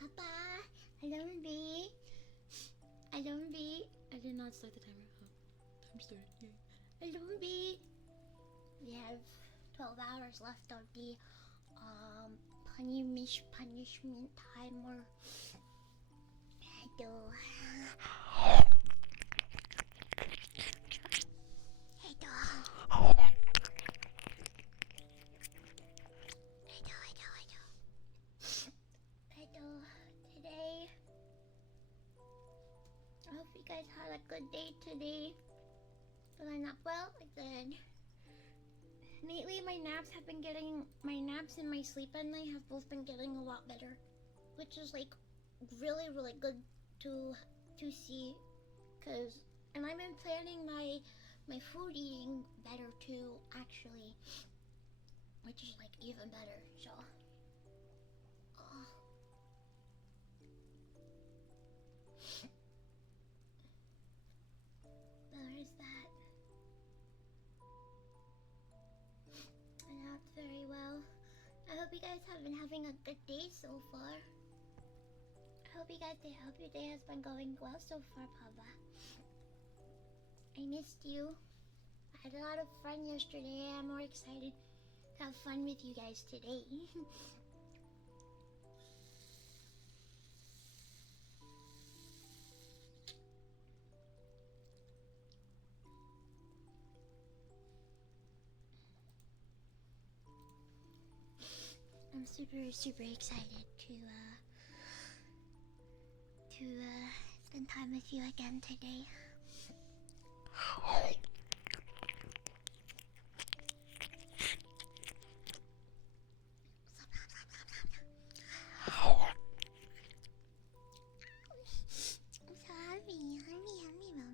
Papa, hello B. Hello B. I did not start the timer. Oh, time started. Yay. Hello B. We have 12 hours left of the punishment timer. Hello. Today, I hope you guys had a good day today. Did I nap well? I did. Lately, my naps and my sleep at night have both been getting a lot better, which is like really, really good to see. And I've been planning my food eating better too, actually, which is like even better. So, there's that. I napped very well. I hope you guys have been having a good day so far. I hope your day has been going well so far, Papa. I missed you. I had a lot of fun yesterday. I'm more excited to have fun with you guys today. I'm super, super excited to spend time with you again today. I'm so happy, Mama.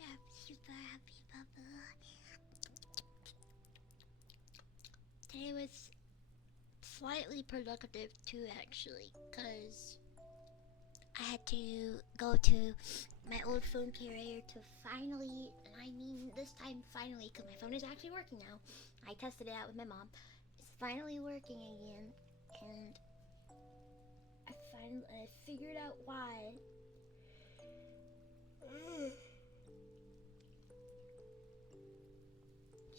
I'm super happy, Papa. Today was slightly productive too, actually, because I had to go to my old phone carrier to finally, and I mean this time finally, because my phone is actually working now. I tested it out with my mom. It's finally working again, and I figured out why.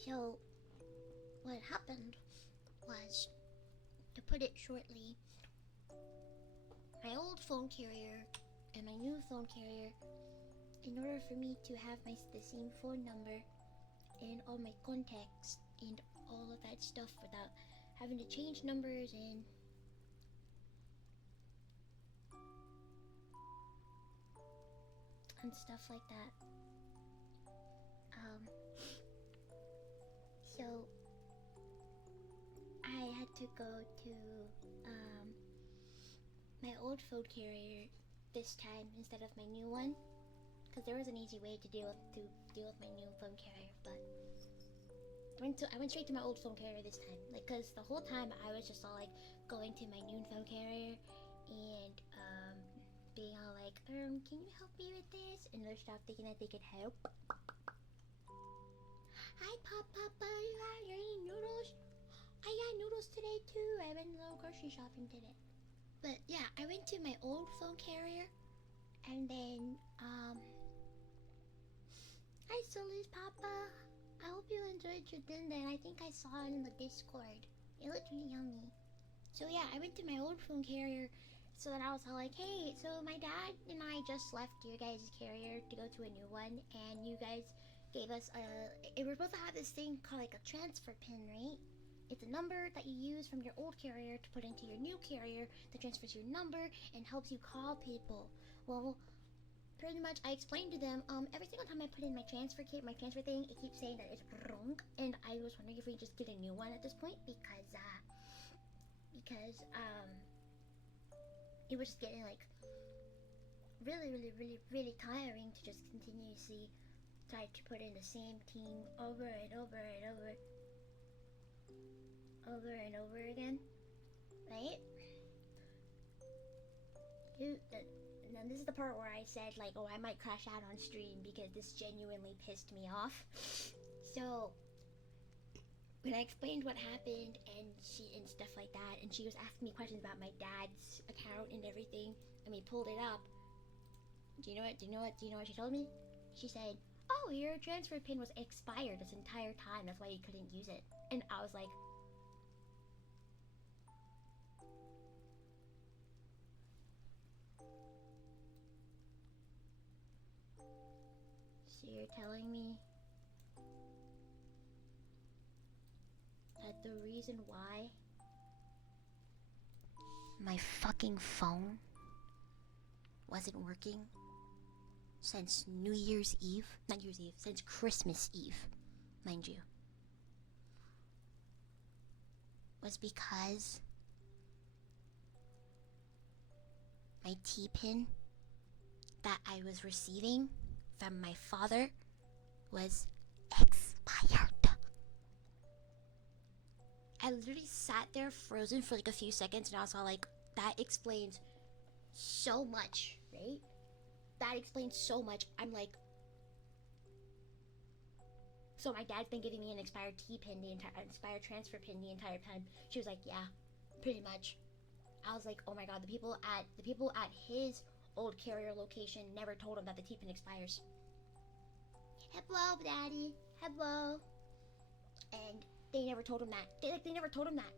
So, what happened was, to put it shortly, my old phone carrier and my new phone carrier, in order for me to have the same phone number and all my contacts and all of that stuff without having to change numbers and stuff like that. So I had to go to my old phone carrier this time instead of my new one, because there was an easy way to deal with my new phone carrier, but I went straight to my old phone carrier this time. Like, cause the whole time I was just all like going to my new phone carrier and being all like, can you help me with this? And they're stop thinking that they could help. Hi, Papa, you eating noodles? I got noodles today too. I went a little grocery shopping today. But yeah, I went to my old phone carrier And then, hi Solis Papa. I hope you enjoyed your dinner. I think I saw it in the Discord. It looked really yummy. So yeah, I went to my old phone carrier so that I was all like, hey, so my dad and I just left your guys' carrier to go to a new one, and you guys gave us we're supposed to have this thing called like a transfer pin, right? It's a number that you use from your old carrier to put into your new carrier that transfers your number and helps you call people. Well, pretty much I explained to them, every single time I put in my transfer kit, my transfer thing, it keeps saying that it's wrong, and I was wondering if we just get a new one at this point because it was just getting like really tiring to just continuously try to put in the same team over and over again, right? And then this is the part where I said like, oh, I might crash out on stream because this genuinely pissed me off. So when I explained what happened and stuff like that, and she was asking me questions about my dad's account and everything, and we pulled it up. Do you know what she told me? She said, oh, your transfer pin was expired this entire time, that's why you couldn't use it. And I was like, so you're telling me that the reason why my fucking phone wasn't working since New Year's Eve, not New Year's Eve, since Christmas Eve, mind you, was because my T-pin that I was receiving from my father was expired. I literally sat there frozen for like a few seconds, and I was all like, that explains so much, right? That explains so much. I'm like, so my dad's been giving me an expired T-pin, expired transfer pin the entire time. She was like, yeah, pretty much. I was like, oh my god, the people at his old carrier location never told him that the T-pin expires. Hello, Daddy. Hello. And they never told him that. They never told him that.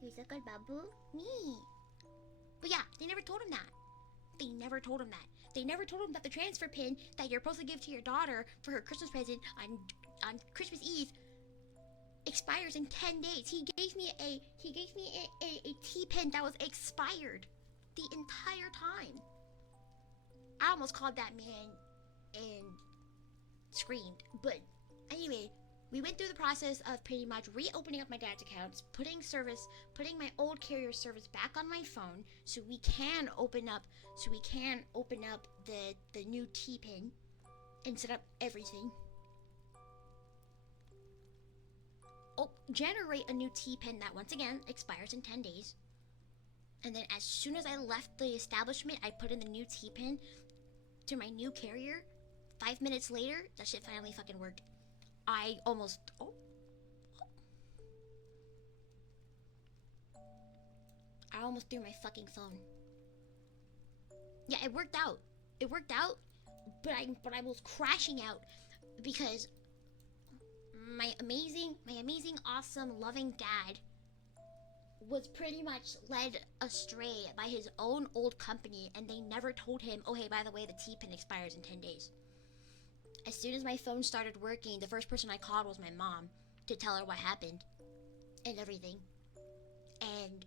Who's a good babu? Me. But yeah, they never told him that. They never told him that. They never told him that the transfer pin that you're supposed to give to your daughter for her Christmas present on Christmas Eve expires in 10 days. He gave me a T-pin that was expired the entire time. I almost called that man and screamed. But anyway, we went through the process of pretty much reopening up my dad's accounts, putting my old carrier service back on my phone so we can open up the new T-pin and set up everything. Generate a new T-pin that once again expires in 10 days. And then as soon as I left the establishment, I put in the new T-pin to my new carrier. 5 minutes later, that shit finally fucking worked. I almost threw my fucking phone. Yeah, it worked out. But I was crashing out because my amazing, awesome, loving dad was pretty much led astray by his own old company, and they never told him, oh hey, by the way, the T-pin expires in 10 days. As soon as my phone started working, the first person I called was my mom to tell her what happened and everything. And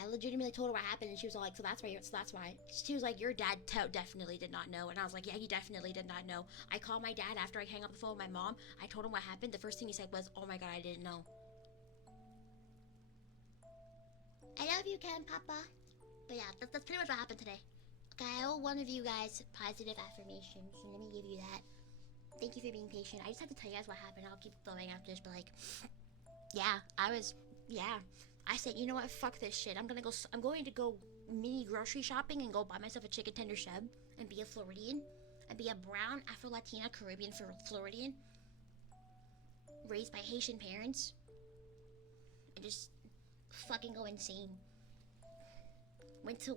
I legitimately told her what happened, and she was all like, so that's why. She was like, your dad definitely did not know. And I was like, yeah, he definitely did not know. I called my dad after I hung up the phone with my mom. I told him what happened. The first thing he said was, oh my god, I didn't know. I love you, Ken, Papa. But yeah, that's pretty much what happened today. Okay, I owe one of you guys positive affirmations, and let me give you that. Thank you for being patient. I just have to tell you guys what happened. I'll keep going after this, but like, yeah, I said, you know what, fuck this shit. I'm going to go mini grocery shopping and go buy myself a chicken tender sub and be a Floridian. And be a brown Afro-Latina Caribbean Floridian. Raised by Haitian parents. And just fucking go insane. Went to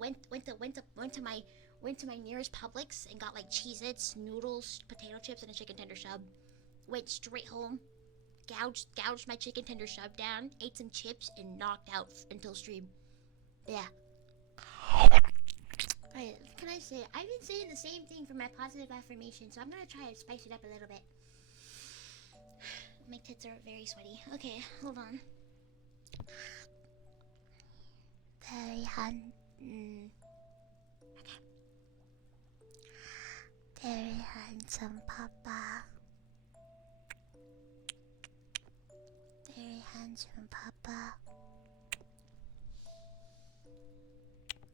my nearest Publix and got like Cheez-Its, noodles, potato chips, and a chicken tender sub. Went straight home, gouged my chicken tender sub down, ate some chips, and knocked out until stream. Yeah. Alright, can I say, I've been saying the same thing for my positive affirmation, so I'm gonna try to spice it up a little bit. My tits are very sweaty. Okay, hold on. Very okay. Very handsome papa. Very handsome papa.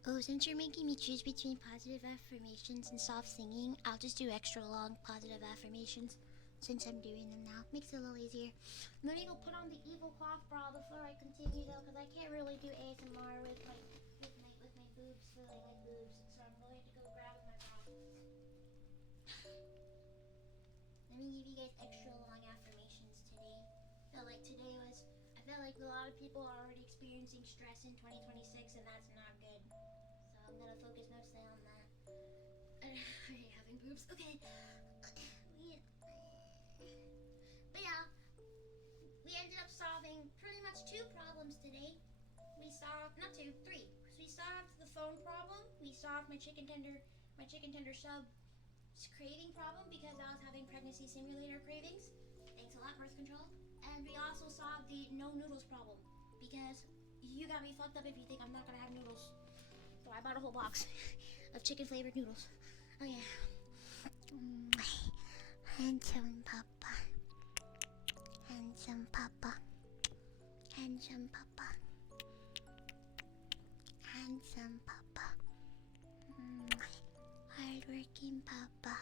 Oh, since you're making me choose between positive affirmations and soft singing, I'll just do extra long positive affirmations since I'm doing them now. Makes it a little easier. I'm gonna go put on the evil cloth bra before I continue though, because I can't really do ASMR with my boobs feeling like boobs. So I'm going to go grab my bra. Let me give you guys extra long affirmations today. I felt like a lot of people are already experiencing stress in 2026, and that's not good. So I'm gonna focus mostly on that. I hate having boobs. Okay. But yeah, we ended up solving pretty much 2 problems today. We solved, not 2, 3. We solved the phone problem. We solved my chicken tender sub craving problem because I was having pregnancy simulator cravings. Thanks a lot, birth control. And we also solved the no noodles problem because you got me fucked up if you think I'm not gonna have noodles. So I bought a whole box of chicken flavored noodles. Oh yeah. Handsome papa. Handsome papa. Handsome papa. Handsome papa. Hardworking papa.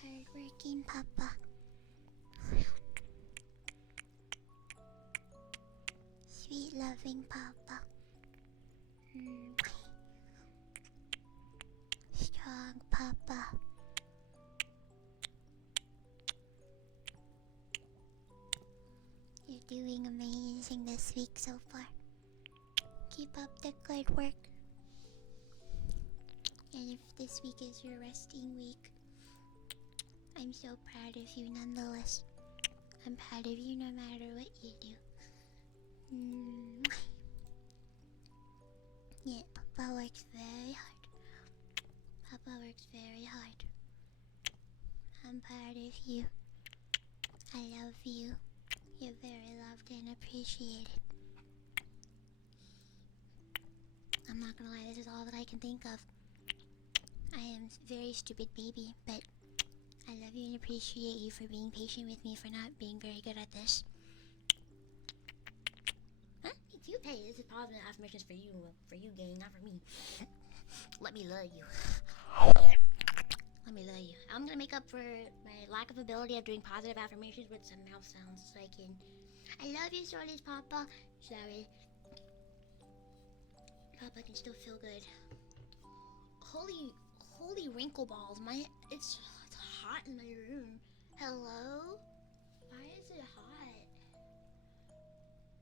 Hardworking papa. Sweet loving papa. Strong papa. You're doing amazing this week so far. Keep up the good work. And if this week is your resting week, I'm so proud of you nonetheless. I'm proud of you no matter what you do. Yeah, Papa works very hard. Papa works very hard. I'm proud of you. I love you. You're very loved and appreciated. I'm not gonna lie, this is all that I can think of. I am a very stupid baby, but I love you and appreciate you for being patient with me for not being very good at this. Huh? It's you, hey, this is positive affirmations for you, gang, not for me. Let me love you. Let me love you. I'm gonna make up for my lack of ability of doing positive affirmations with some mouth sounds so I can... I love you, Shorty's Papa. Sorry. Papa can still feel good. Holy wrinkle balls. It's hot in my room. Hello? Why is it hot?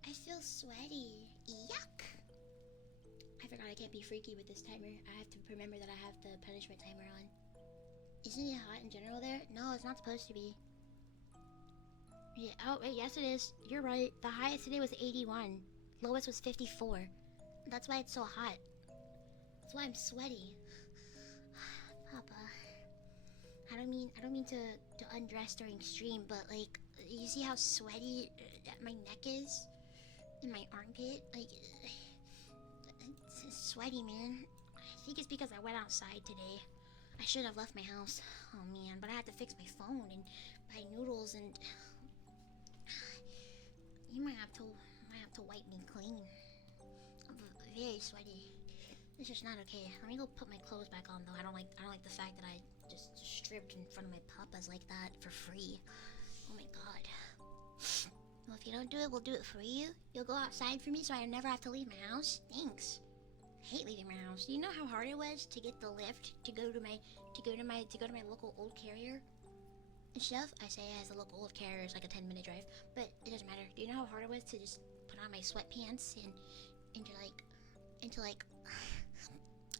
I feel sweaty. Yuck! I forgot I can't be freaky with this timer. I have to remember that I have the punishment timer on. Isn't it hot in general there? No, it's not supposed to be. Yeah, oh wait, yes it is. You're right. The highest today was 81. Lowest was 54. That's why it's so hot. That's why I'm sweaty. Papa. I don't mean to undress during stream, but like, you see how sweaty my neck is? And my armpit? Like, it's sweaty, man. I think it's because I went outside today. I should have left my house. Oh man, but I had to fix my phone and buy noodles and... You might have to wipe me clean. I'm very sweaty. It's just not okay. Let me go put my clothes back on though. I don't like the fact that I just stripped in front of my papas like that for free. Oh my god. Well, if you don't do it, we'll do it for you. You'll go outside for me so I never have to leave my house. Thanks. I hate leaving my house. Do you know how hard it was to get the lift to go to my local old carrier and stuff? I say as a local old carrier is like a 10-minute drive, but it doesn't matter. Do you know how hard it was to just put on my sweatpants and to like and to like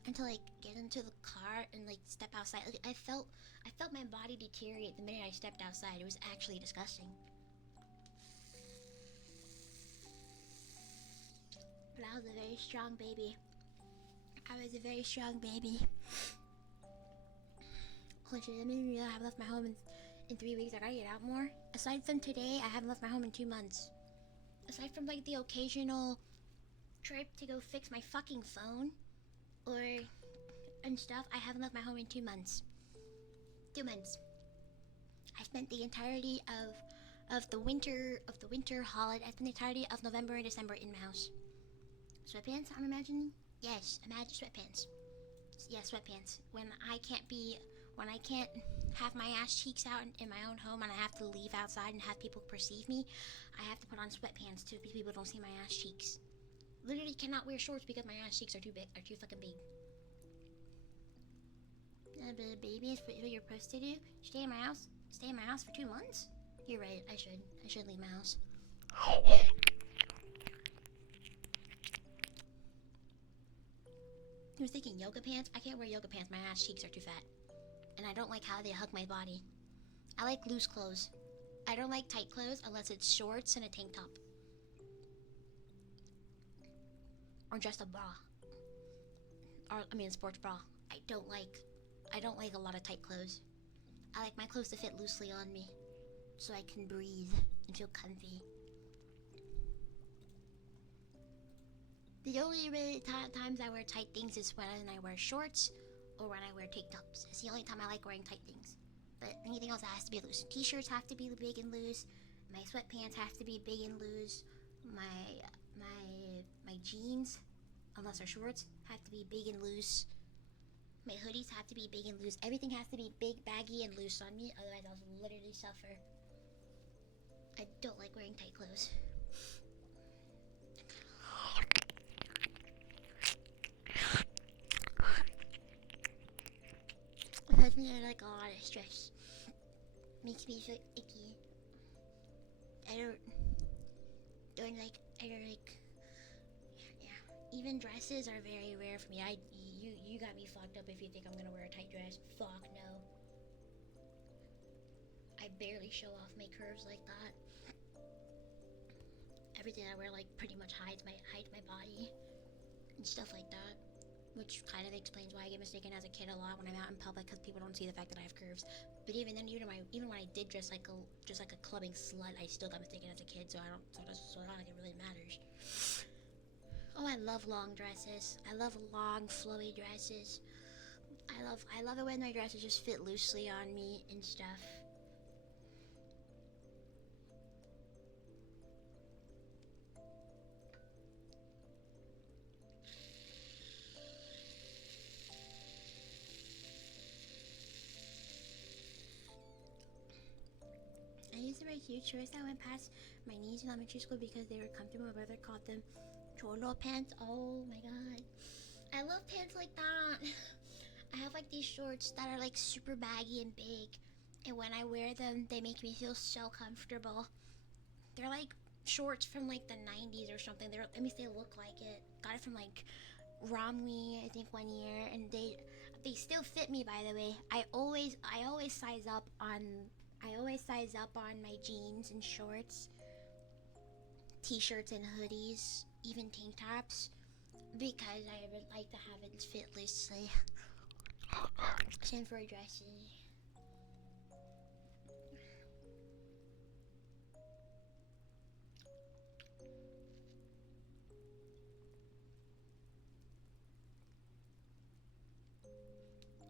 and to like get into the car and like step outside. Like, I felt my body deteriorate the minute I stepped outside. It was actually disgusting. But I was a very strong baby. I was a very strong baby. Holy shit, I didn't even realize I haven't left my home in 3 weeks. I gotta get out more. Aside from today, I haven't left my home in 2 months. Aside from like the occasional trip to go fix my fucking phone or and stuff, I haven't left my home in 2 months. 2 months. I spent the entirety of the winter holiday. I spent the entirety of November and December in my house. Sweatpants, I'm imagining? Yes, imagine sweatpants. Yeah, sweatpants. When I can't have my ass cheeks out in my own home and I have to leave outside and have people perceive me, I have to put on sweatpants too because people don't see my ass cheeks. Literally cannot wear shorts because my ass cheeks are too fucking big. But baby is what you're supposed to do. Stay in my house for 2 months? You're right, I should leave my house. I was thinking yoga pants. I can't wear yoga pants. My ass cheeks are too fat. And I don't like how they hug my body. I like loose clothes. I don't like tight clothes unless it's shorts and a tank top. Or just a bra. Or, I mean, a sports bra. I don't like a lot of tight clothes. I like my clothes to fit loosely on me. So I can breathe and feel comfy. The only really times I wear tight things is when I wear shorts or when I wear tank tops. It's the only time I like wearing tight things. But anything else has to be loose. T-shirts have to be big and loose. My sweatpants have to be big and loose. My jeans, unless they're shorts, have to be big and loose. My hoodies have to be big and loose. Everything has to be big, baggy, and loose on me. Otherwise, I'll literally suffer. I don't like wearing tight clothes. It puts me under like a lot of stress. Makes me feel icky. I don't like. Yeah. Even dresses are very rare for me. You got me fucked up if you think I'm gonna wear a tight dress. Fuck no. I barely show off my curves like that. Everything I wear like pretty much hides my body and stuff like that. Which kind of explains why I get mistaken as a kid a lot when I'm out in public because people don't see the fact that I have curves. But even then, even when I did dress like a clubbing slut, I still got mistaken as a kid. So it's not like it really matters. Oh, I love long dresses. I love long flowy dresses. I love it when my dresses just fit loosely on me and stuff. I used to wear huge shorts that went past my knees in elementary school because they were comfortable. My brother called them cholo pants. Oh my god. I love pants like that. I have like these shorts that are like super baggy and big. And when I wear them, they make me feel so comfortable. They're like shorts from like the 90s or something. At least they look like it. Got it from like Romney, I think, one year. And they still fit me, by the way. I always size up on my jeans and shorts, t-shirts and hoodies, even tank tops, because I would like to have it fit loosely. Same for dresses.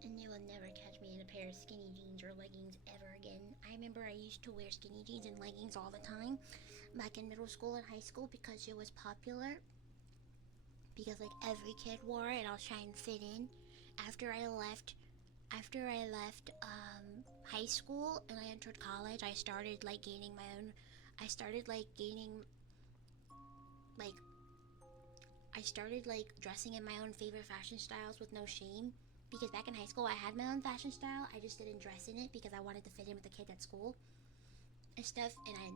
And you will never catch me in a pair of skinny jeans or leggings ever again. I remember I used to wear skinny jeans and leggings all the time back in middle school and high school because it was popular. Because like every kid wore it, I was trying to fit in. After I left high school and I entered college, I started gaining dressing in my own favorite fashion styles with no shame. Because back in high school, I had my own fashion style. I just didn't dress in it because I wanted to fit in with the kids at school and stuff.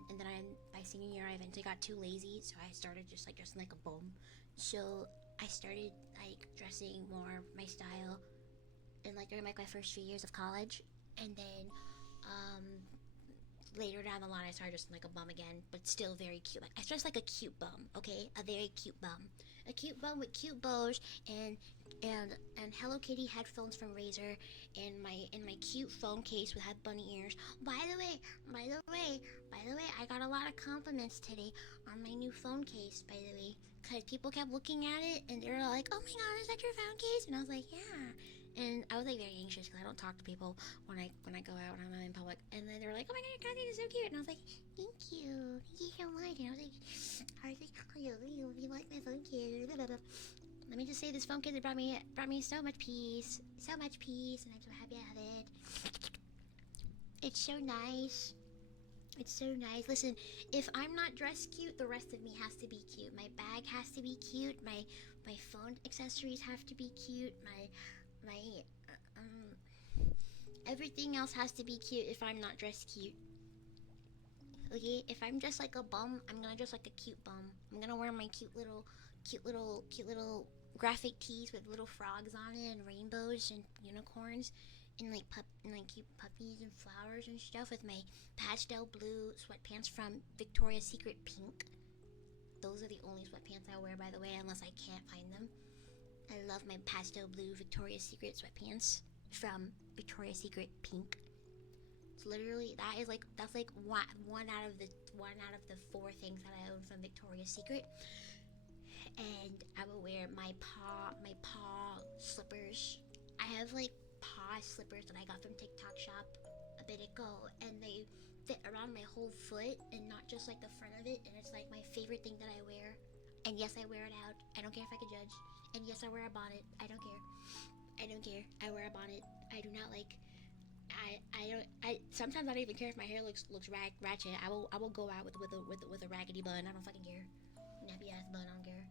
And then by senior year, I eventually got too lazy, so I started just dressing like a bum. So I started like dressing more my style in like during like my first few years of college, and then later down the line I started dressing like a bum again, but still very cute. Like I dressed like a cute bum, okay, a very cute bum, a cute bum with cute bows and and Hello Kitty headphones from Razer, and my cute phone case with had bunny ears. By the way, by the way, by the way, I got a lot of compliments today on my new phone case. By the way, because people kept looking at it and they were like, "Oh my god, is that your phone case?" And I was like, "Yeah." And I was like very anxious because I don't talk to people when I go out and I'm in public. And then they were like, "Oh my god, your costume is so cute," and I was like, thank you so much." And I was like, "Oh, you like my phone case?" Let me just say, this phone case brought me so much peace, and I'm so happy I have it. It's so nice. It's so nice. Listen, if I'm not dressed cute, the rest of me has to be cute. My bag has to be cute. My phone accessories have to be cute. My everything else has to be cute if I'm not dressed cute. Okay, if I'm dressed like a bum, I'm gonna dress like a cute bum. I'm gonna wear my cute little graphic tees with little frogs on it and rainbows and unicorns and like cute puppies and flowers and stuff with my pastel blue sweatpants from Victoria's Secret pink. Those are the only sweatpants I wear, by the way, unless I can't find them. I love my pastel blue Victoria's Secret sweatpants from Victoria's Secret pink. It's literally that's like one out of the 4 things that I own from Victoria's Secret. And I will wear my paw slippers. I have like paw slippers that I got from TikTok shop a bit ago, and they fit around my whole foot and not just like the front of it, and it's like my favorite thing that I wear. And yes, I wear it out. I don't care if I can judge. And yes, I wear a bonnet. I don't care. I wear a bonnet. I do not like. I sometimes I don't even care if my hair looks ratchet. I will go out with a raggedy bun. I don't fucking care. Nappy ass bun. I don't care.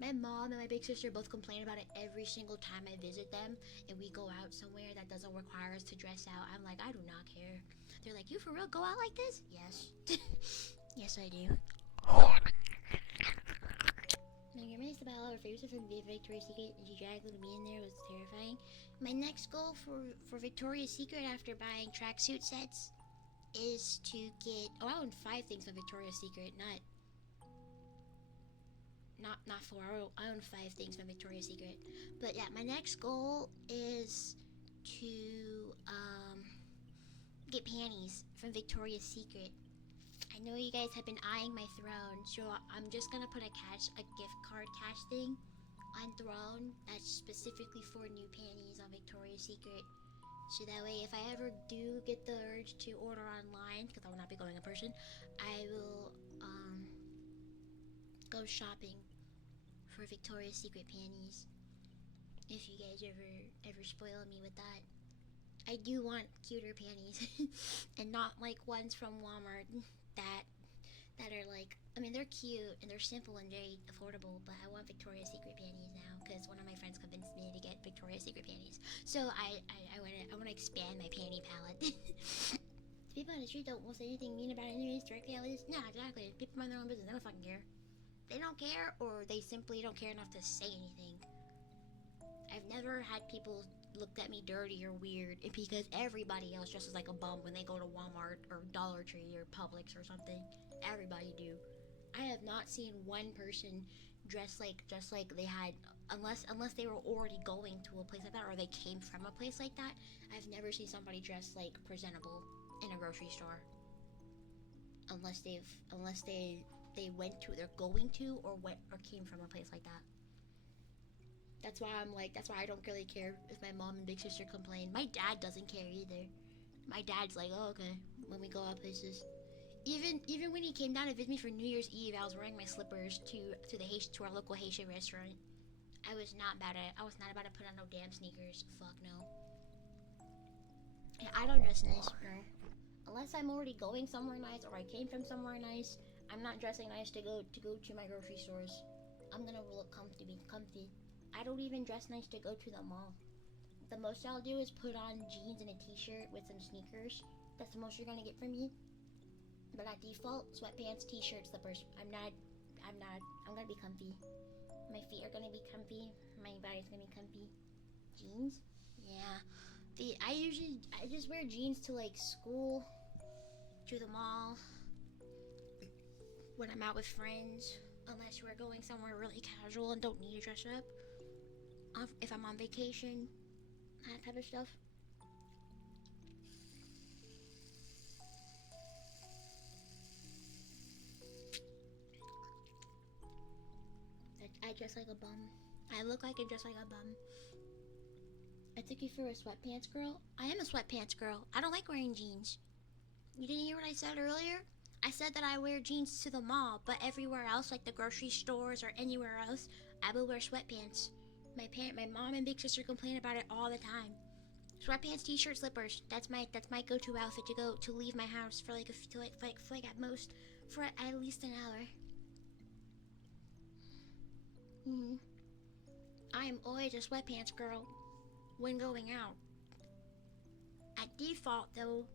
My mom and my big sister both complain about it every single time I visit them, and we go out somewhere that doesn't require us to dress out. I'm like, I do not care. They're like, "You for real go out like this?" Yes. Yes, I do. My grandma used to buy a lot of favorites from Victoria's Secret, and she dragged little me in there. It was terrifying. My next goal for Victoria's Secret after buying tracksuit sets is to get. Oh, I own 5 things from Victoria's Secret, not 4. I own 5 things from Victoria's Secret. But yeah, my next goal is to get panties from Victoria's Secret. I know you guys have been eyeing my throne, so I'm just gonna put a gift card cash thing on throne that's specifically for new panties on Victoria's Secret. So that way, if I ever do get the urge to order online, because I will not be going in person, I will go shopping for Victoria's Secret panties. If you guys ever spoil me with that. I do want cuter panties and not like ones from Walmart that are like, I mean, they're cute and they're simple and very affordable, but I want Victoria's Secret panties now because one of my friends convinced me to get Victoria's Secret panties. So I want to expand my panty palette. People on the street don't say anything mean about anyways directly at least. No, exactly. People mind their own business. They don't fucking care. They don't care, or they simply don't care enough to say anything. I've never had people looked at me dirty or weird because everybody else dresses like a bum when they go to Walmart or Dollar Tree or Publix or something. Everybody do. I have not seen one person dress like they had, unless they were already going to a place like that or they came from a place like that. I've never seen somebody dressed like presentable in a grocery store. Unless they went to, they're going to, or went or came from a place like that. That's why I don't really care if my mom and big sister complain. My dad doesn't care either. My dad's like, "Oh, okay," when we go out places. Even when he came down to visit me for New Year's Eve, I was wearing my slippers to our local Haitian restaurant. I was not about to put on no damn sneakers. Fuck no. Yeah, I don't dress nice, no. Unless I'm already going somewhere nice or I came from somewhere nice, I'm not dressing nice to go to my grocery stores. I'm gonna look comfy. I don't even dress nice to go to the mall. The most I'll do is put on jeans and a t-shirt with some sneakers. That's the most you're gonna get from me. But at default, sweatpants, t-shirt, slippers. I'm gonna be comfy. My feet are gonna be comfy. My body's gonna be comfy. Jeans? Yeah. I just wear jeans to like school, to the mall, when I'm out with friends, unless we're going somewhere really casual and don't need to dress up. If I'm on vacation, that type of stuff. I dress like a bum. I look like I dress like a bum. I took you for a sweatpants girl. I am a sweatpants girl. I don't like wearing jeans. You didn't hear what I said earlier? I said that I wear jeans to the mall, but everywhere else, like the grocery stores or anywhere else, I will wear sweatpants. My mom and big sister complain about it all the time. Sweatpants, t-shirt, slippers. That's my go-to outfit to leave my house for like at most for at least an hour. I am always a sweatpants girl when going out. At default, though,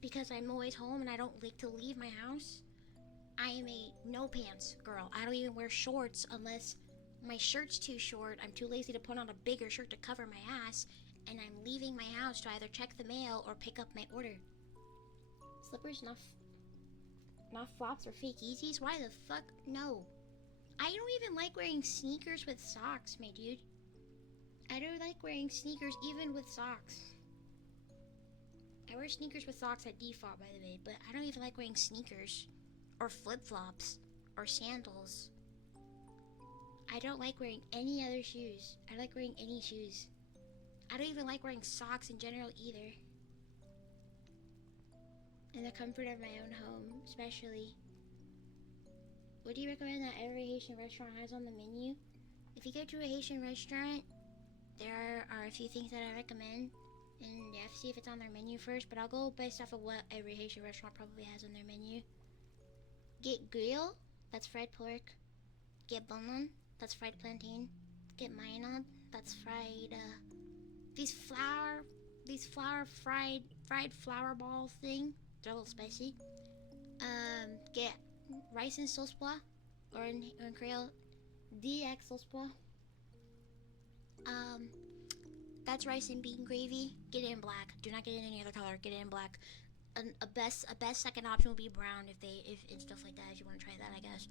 because I'm always home and I don't like to leave my house, I am a no pants girl. I don't even wear shorts unless my shirt's too short. I'm too lazy to put on a bigger shirt to cover my ass, and I'm leaving my house to either check the mail or pick up my order. Slippers, not flops or fake Yeezys? Why the fuck? No. I don't even like wearing sneakers with socks, my dude. I don't like wearing sneakers even with socks. I wear sneakers with socks at default, by the way, but I don't even like wearing sneakers or flip-flops or sandals. I don't like wearing any other shoes. I like wearing any shoes. I don't even like wearing socks in general either. In the comfort of my own home, especially. What do you recommend that every Haitian restaurant has on the menu? If you go to a Haitian restaurant, there are a few things that I recommend. And you have to see if it's on their menu first, but I'll go based off of what every Haitian restaurant probably has on their menu. Get grill, that's fried pork. Get bonon, that's fried plantain. Get marinade, that's fried, these fried flour ball thing. They're a little spicy. Get rice and sauce pois, or in Creole, DX sauce pois. That's rice and bean gravy. Get it in black. Do not get it in any other color. Get it in black. A best second option will be brown if and stuff like that. If you want to try that, I guess.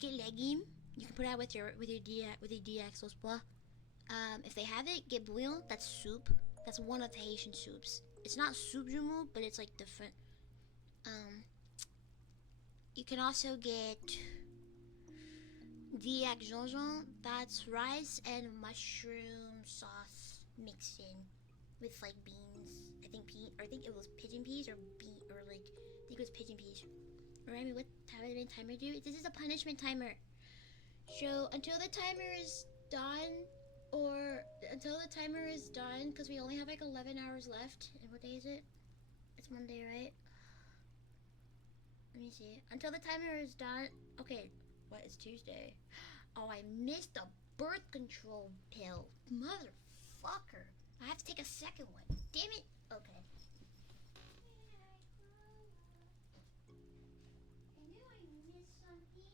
Get legume. You can put that with your DX sauce pois. If they have it, get bouillon. That's soup. That's one of the Haitian soups. It's not soup jumeau, but it's like different. You can also get DX jonjon. That's rice and mushroom sauce mixed in with like beans. I think it was pigeon peas I think it was pigeon peas. Remind me what timer do? This is a punishment timer. So until the timer is done, because we only have like 11 hours left. And what day is it? It's Monday, right? Let me see. Until the timer is done. Okay, what is Tuesday? Oh, I missed a birth control pill. Motherfucker. I have to take a second one. Damn it. Okay. I knew I missed something.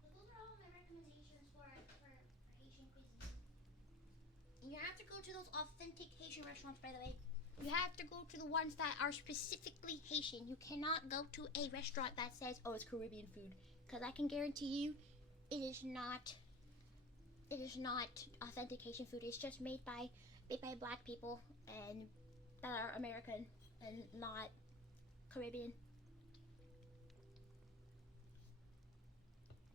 But those are all my recommendations for Haitian cuisine. You have to go to those authentic Haitian restaurants, by the way. You have to go to the ones that are specifically Haitian. You cannot go to a restaurant that says, oh, it's Caribbean food. Because I can guarantee you, it is not authentic Haitian food. It's just made by black people and that are American and not Caribbean.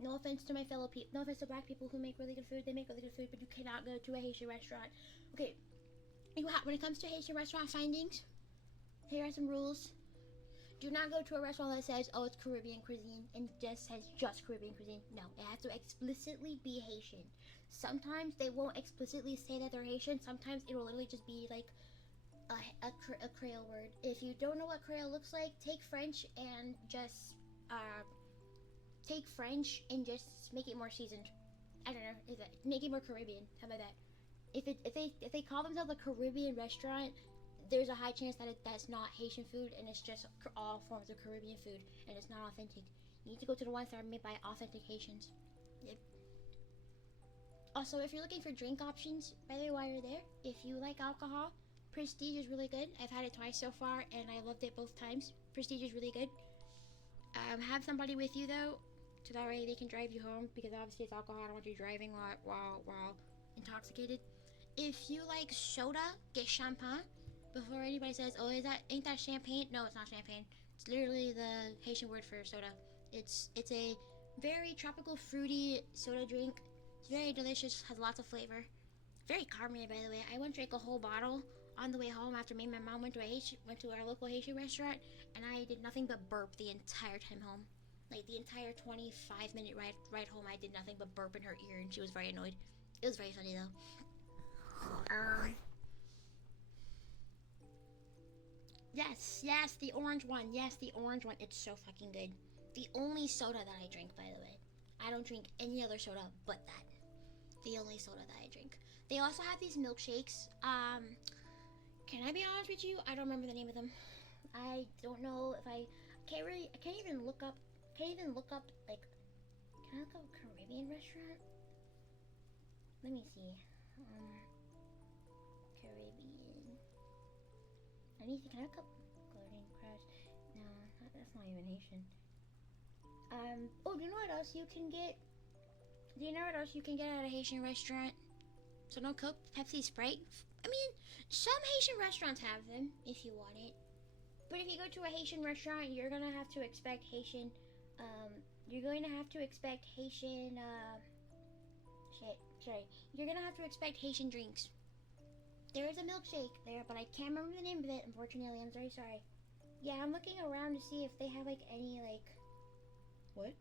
No offense to my no offense to black people who make really good food. They make really good food, but you cannot go to a Haitian restaurant. Okay, when it comes to Haitian restaurant findings, here are some rules. Do not go to a restaurant that says, oh, it's Caribbean cuisine, and just says just Caribbean cuisine. No, it has to explicitly be Haitian. Sometimes they won't explicitly say that they're Haitian. Sometimes it will literally just be like a Creole word. If you don't know what Creole looks like, take French and just make it more seasoned. I don't know, make it more Caribbean. How about that? If they call themselves a Caribbean restaurant, there's a high chance that that's not Haitian food and it's just all forms of Caribbean food and it's not authentic. You need to go to the ones that are made by authentic Haitians. Yep. Also, if you're looking for drink options, by the way, while you're there, if you like alcohol, Prestige is really good. I've had it twice so far and I loved it both times. Prestige is really good. Have somebody with you though, so that way they can drive you home, because obviously it's alcohol. I don't want you driving while intoxicated. If you like soda, get champagne. Before anybody says, "Oh, ain't that champagne?" No, it's not champagne. It's literally the Haitian word for soda. It's a very tropical, fruity soda drink. It's very delicious. Has lots of flavor. Very carbonated, by the way. I once drank a whole bottle on the way home after me and my mom went to our local Haitian restaurant, and I did nothing but burp the entire time home. Like the entire 25-minute ride home, I did nothing but burp in her ear, and she was very annoyed. It was very funny though. Yes, the orange one. Yes, the orange one. It's so fucking good. The only soda that I drink, by the way. I don't drink any other soda but that. The only soda that I drink. They also have these milkshakes. Can I be honest with you? I don't remember the name of them. I don't know if I can't even look up like, can I look up Caribbean restaurant? Let me see. Caribbean. Can I look up Golden Crush? No, that's not even Haitian. Oh, do you know what else you can get? Do you know what else you can get at a Haitian restaurant? So no Coke, Pepsi, Sprite? I mean, some Haitian restaurants have them if you want it. But if you go to a Haitian restaurant, you're gonna have to expect Haitian, you're going to have to expect Haitian, you're gonna have to expect Haitian drinks. There is a milkshake there, but I can't remember the name of it, unfortunately. I'm very sorry. Yeah, I'm looking around to see if they have, like, any, like... What?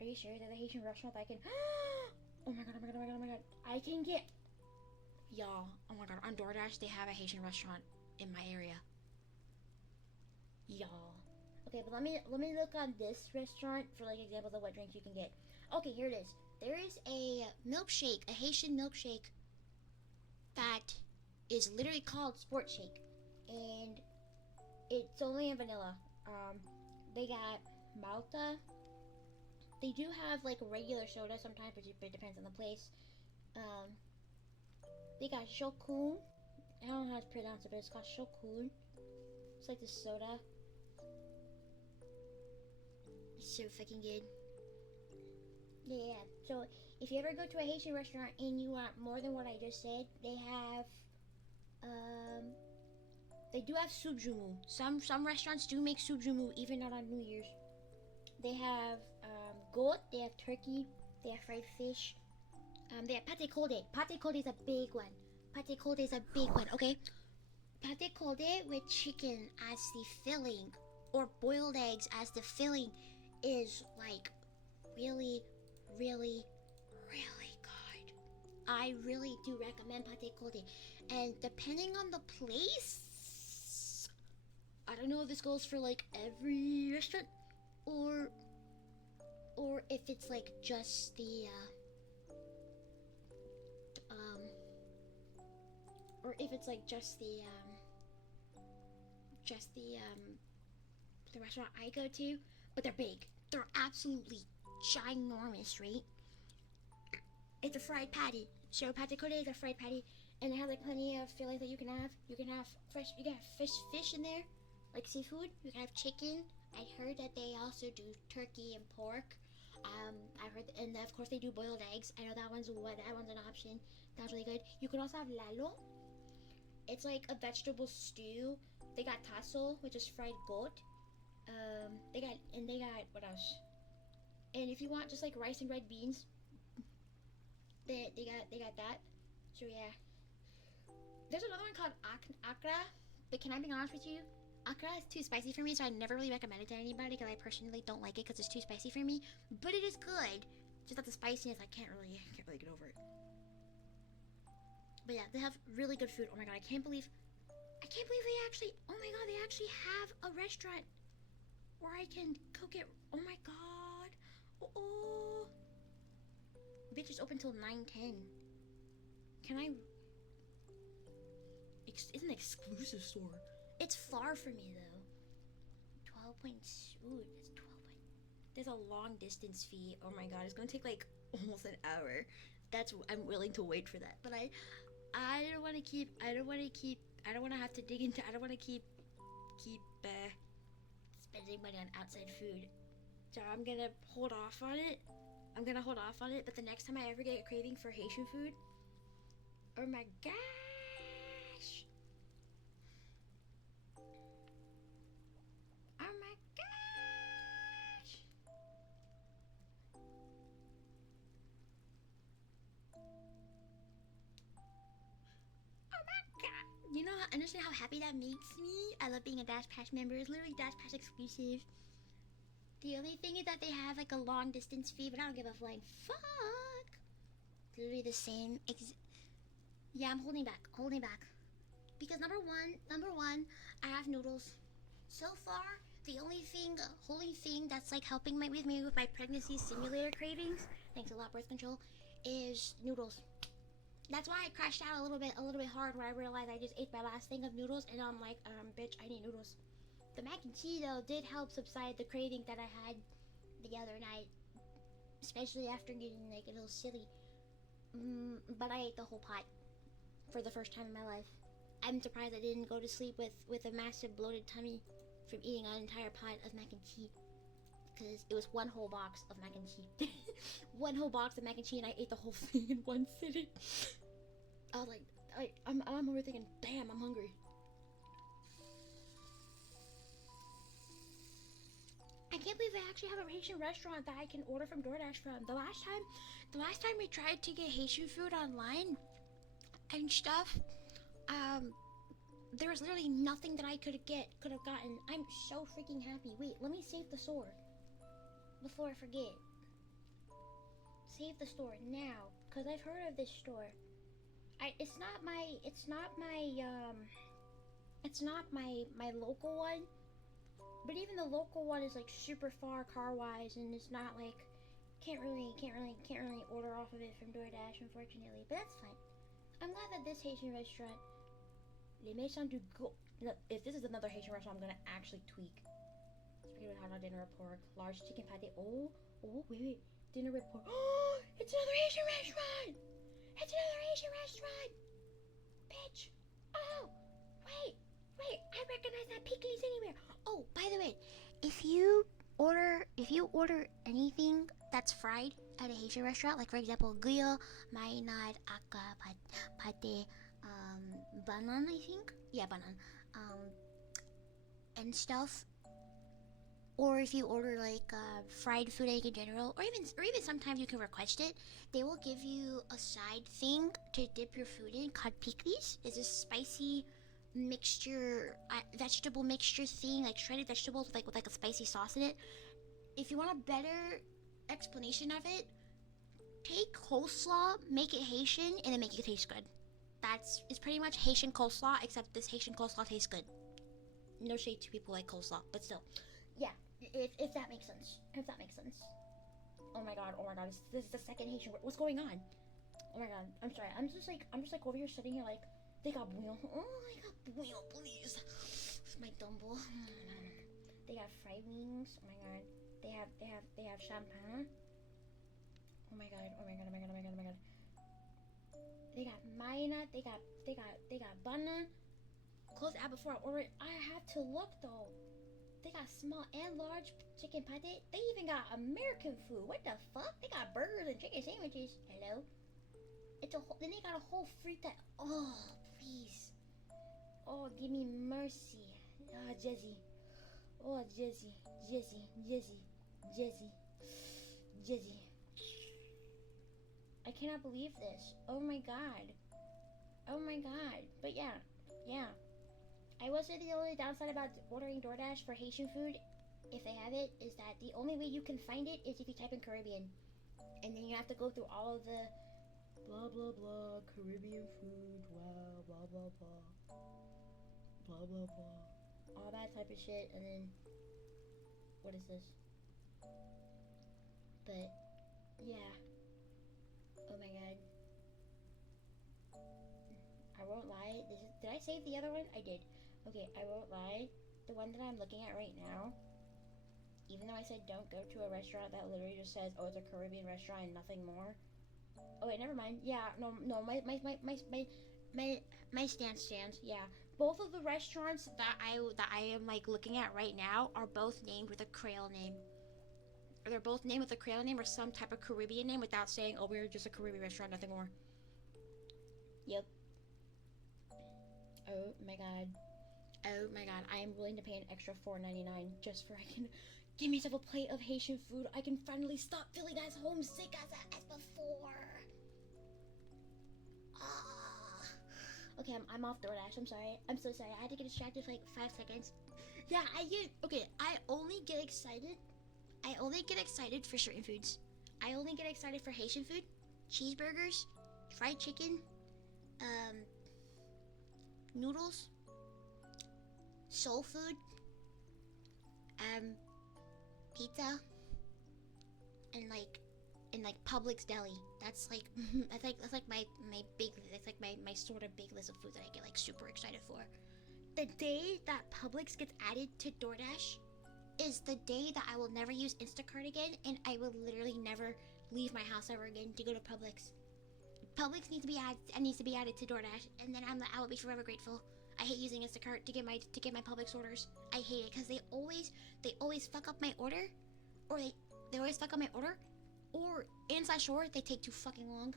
Are you sure that the Haitian restaurant that I can... Oh my god. I can get... Y'all, oh my god, on DoorDash, they have a Haitian restaurant in my area. Y'all. Okay, but let me look on this restaurant for, like, examples of what drinks you can get. Okay, here it is. There is a milkshake, a Haitian milkshake, that is literally called Sport Shake. And it's only in vanilla. They got Malta. They do have, like, regular soda sometimes, but it depends on the place. They got Shokun. I don't know how to pronounce it, but it's called Shokun. It's like this soda. It's so fucking good. Yeah, so if you ever go to a Haitian restaurant and you want more than what I just said, they do have soup jumu. Some restaurants do make soup jumu, even not on New Year's. They have goat, they have turkey, they have fried fish, they have pate cold. Pate cold is a big one. Pate cold is a big one, okay? Pate cold with chicken as the filling, or boiled eggs as the filling, is like really, really, really good. I really do recommend pate cold. And depending on the place, I don't know if this goes for like every restaurant, or if it's like just the or if it's like just the restaurant I go to. But they're big. They're absolutely ginormous, right? It's a fried patty. So pate cold is a fried patty, and it has like plenty of fillings that you can have. You can have fish in there, like seafood. You can have chicken. I heard that they also do turkey and pork. I heard, and of course they do boiled eggs. I know that one's an option. That's really good. You can also have lalo. It's like a vegetable stew. They got tassel, which is fried goat. They got what else? And if you want just like rice and red beans, they got that. So yeah. There's another one called akra, but can I be honest with you? Akra is too spicy for me, so I never really recommend it to anybody because I personally don't like it because it's too spicy for me. But it is good. Just that the spiciness, I can't really get over it. But yeah, they have really good food. Oh my god, I can't believe they actually, oh my god, they actually have a restaurant where I can go get, oh my god. Oh. Bitch is open till 9:10. Can I It's an exclusive store. It's far from me though. 12 points. Ooh, it's 12 points. There's a long distance fee. Oh my god, it's gonna take like almost an hour. I'm willing to wait for that. But I don't want to keep. I don't want to have to dig into. I don't want to keep Spending money on outside food. So I'm gonna hold off on it. But the next time I ever get a craving for Haitian food, oh my gosh! Oh my gosh! Oh my god! You know, understand how happy that makes me? I love being a Dash Pass member. It's literally Dash Pass exclusive. The only thing is that they have like a long distance fee, but I don't give a flying fuck. Literally the same. Yeah, I'm holding back. Because number one, I have noodles. So far, the only thing that's like helping me with my pregnancy simulator cravings, thanks a lot birth control, is noodles. That's why I crashed out a little bit hard when I realized I just ate my last thing of noodles, and I'm like, bitch, I need noodles. The mac and cheese though did help subside the craving that I had the other night, especially after getting like a little silly. But I ate the whole pot for the first time in my life. I'm surprised I didn't go to sleep with a massive bloated tummy from eating an entire pot of mac and cheese, because it was one whole box of mac and cheese. One whole box of mac and cheese, and I ate the whole thing in one sitting. I was like, I'm over thinking, damn, I'm hungry. I can't believe they actually have a Haitian restaurant that I can order from DoorDash from. The last time we tried to get Haitian food online and stuff, there was literally nothing that I could have gotten. I'm so freaking happy. Wait, let me save the store before I forget. Save the store now, cause I've heard of this store. It's not my local one. But even the local one is like super far car-wise, and it's not like can't really order off of it from DoorDash, unfortunately. But that's fine. I'm glad that this Haitian restaurant, Les Maisons du Go. If this is another Haitian restaurant, I'm gonna actually tweak. Spaghetti with hot dog, dinner with pork, large chicken pate. Oh, wait, dinner with pork. Oh, it's another Haitian restaurant. Bitch. Oh, wait, I recognize that pickles anywhere. Oh, by the way, if you order anything that's fried at a Haitian restaurant, like for example, guyo, marinade, aka, pate, banan, I think, yeah, banan, and stuff, or if you order like fried food in general, or even sometimes you can request it, they will give you a side thing to dip your food in called pickles. It's a spicy mixture, vegetable mixture thing, like shredded vegetables with like a spicy sauce in it. If you want a better explanation of it, take coleslaw, make it Haitian, and then make it taste good. It's pretty much Haitian coleslaw, except this Haitian coleslaw tastes good. No shade to people like coleslaw, but still, yeah. If that makes sense. Oh my god, this is the second Haitian word. What's going on? Oh my god, I'm sorry. I'm just like over here sitting here like, they got bouillon. Oh, I got bouillon, please. It's my dumbo. They got fried wings. Oh my god. They have champagne. Oh my god. They got marinade. They got banana. Close the app before I order it. I have to look though. They got small and large chicken pate. They even got American food. What the fuck? They got burgers and chicken sandwiches. Hello. Then they got a whole frita. Oh, please. Oh, give me mercy. Ah, Jezzy. Oh, Jezzy. I cannot believe this. Oh my god. But yeah. I will say the only downside about ordering DoorDash for Haitian food, if they have it, is that the only way you can find it is if you type in Caribbean. And then you have to go through all of the blah blah blah Caribbean food, wow, blah blah blah, all that type of shit. And then what is this? But yeah, oh my god, I won't lie. Did I save the other one? I did. Okay, I won't lie. The one that I'm looking at right now, even though I said don't go to a restaurant that literally just says, oh, it's a Caribbean restaurant and nothing more. Oh wait, never mind. Yeah, no, my stance stands. Yeah, both of the restaurants that I am like looking at right now are both named with a Creole name. Or they're both named with a Creole name or some type of Caribbean name without saying, oh, we're just a Caribbean restaurant, nothing more. Yep. Oh my god. Oh my god, I am willing to pay an extra $4.99 just for I can give myself a plate of Haitian food. I can finally stop feeling as homesick as before. Okay, I'm off DoorDash. I'm sorry. I'm so sorry. I had to get distracted for like 5 seconds. Yeah, I only get excited. I only get excited for certain foods. I only get excited for Haitian food, cheeseburgers, fried chicken, noodles, soul food, pizza, and like Publix deli. That's like my sort of big list of food that I get like super excited for. The day that Publix gets added to DoorDash is the day that I will never use Instacart again, and I will literally never leave my house ever again to go to Publix. Publix needs to be added to DoorDash, and then I will be forever grateful. I hate using Instacart to get my Publix orders. I hate it because they always fuck up my order, or they always fuck up my order, or /or they take too fucking long,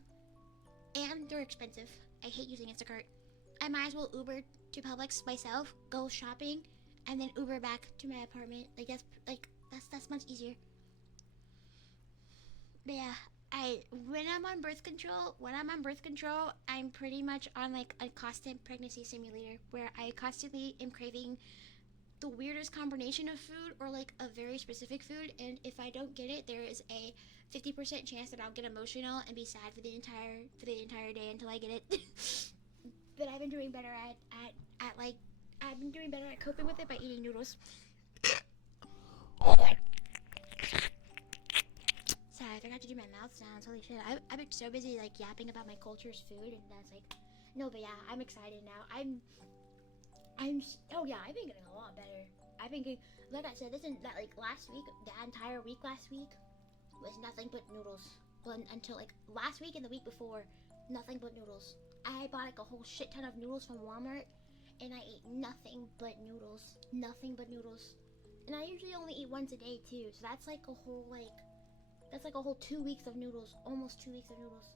and they're expensive. I hate using Instacart. I might as well Uber to Publix myself, go shopping, and then Uber back to my apartment. That's much easier. But yeah, when I'm on birth control, I'm pretty much on like a constant pregnancy simulator where I constantly am craving the weirdest combination of food or like a very specific food, and if I don't get it, there is a 50% chance that I'll get emotional and be sad for the entire day until I get it. But I've been doing better at coping with it by eating noodles. Sorry, I forgot to do my mouth sounds. Holy shit, I've been so busy like yapping about my culture's food, and that's like, no, but yeah, I'm excited now. Oh yeah, I've been getting a lot better. I've been getting, like I said, last week, the entire week last week was nothing but noodles. Well, until like last week and the week before, nothing but noodles. I bought like a whole shit ton of noodles from Walmart, and I ate nothing but noodles. Nothing but noodles. And I usually only eat once a day too, so that's like a whole 2 weeks of noodles. Almost 2 weeks of noodles.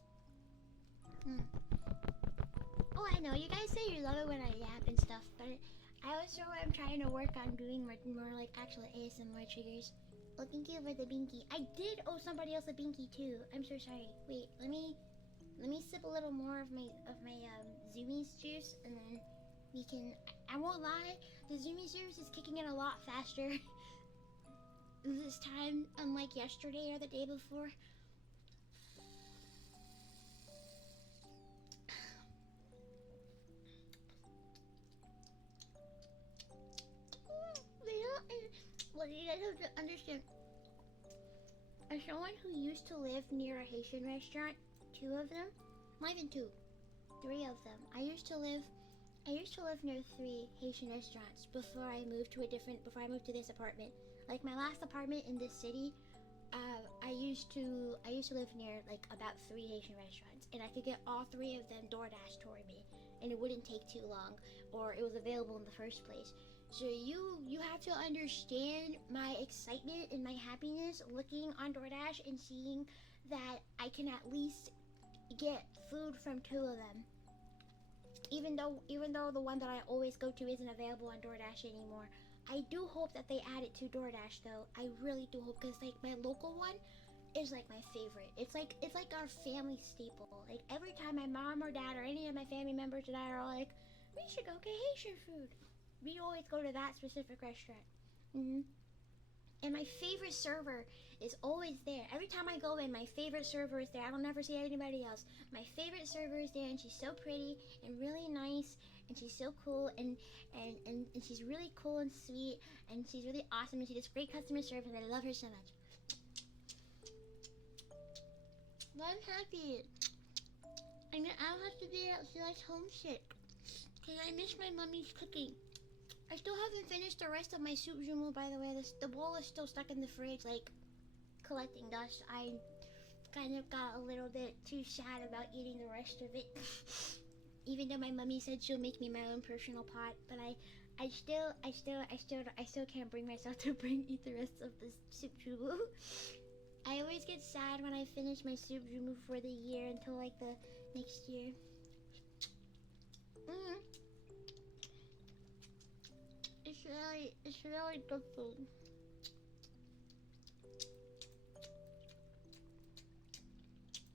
Oh, I know, you guys say you love it when I yap and stuff, but I also am trying to work on doing more like actual ASMR triggers. Oh, thank you for the binky. I did owe somebody else a binky too. I'm so sorry. Wait, let me sip a little more of my Zoomies juice, and then we can. I won't lie, the Zoomies juice is kicking in a lot faster this time, unlike yesterday or the day before. Well, you guys have to understand, as someone who used to live near a Haitian restaurant, 2 of them, not even 2, 3 of them. I used to live near 3 Haitian restaurants before I moved to this apartment. Like my last apartment in this city, I used to live near like about 3 Haitian restaurants, and I could get all 3 of them DoorDash toward me, and it wouldn't take too long, or it was available in the first place. So you have to understand my excitement and my happiness looking on DoorDash and seeing that I can at least get food from 2 of them. Even though the one that I always go to isn't available on DoorDash anymore. I do hope that they add it to DoorDash though. I really do hope, because like my local one is like my favorite. It's like our family staple. Like every time my mom or dad or any of my family members and I are like, we should go get Haitian food, we always go to that specific restaurant. And my favorite server is always there. Every time I go in, my favorite server is there. I don't ever see anybody else. My favorite server is there, and she's so pretty and really nice, and she's so cool, and she's really cool and sweet, and she's really awesome, and she does great customer service, and I love her so much. But I'm happy. I don't have to be like homesick. Because I miss my mommy's cooking. I still haven't finished the rest of my soup jumeau, by the way. The bowl is still stuck in the fridge, like, collecting dust. I kind of got a little bit too sad about eating the rest of it. Even though my mummy said she'll make me my own personal pot, but I still can't bring myself to eat the rest of this soup jumeau. I always get sad when I finish my soup jumeau for the year until like the next year. It's really good food.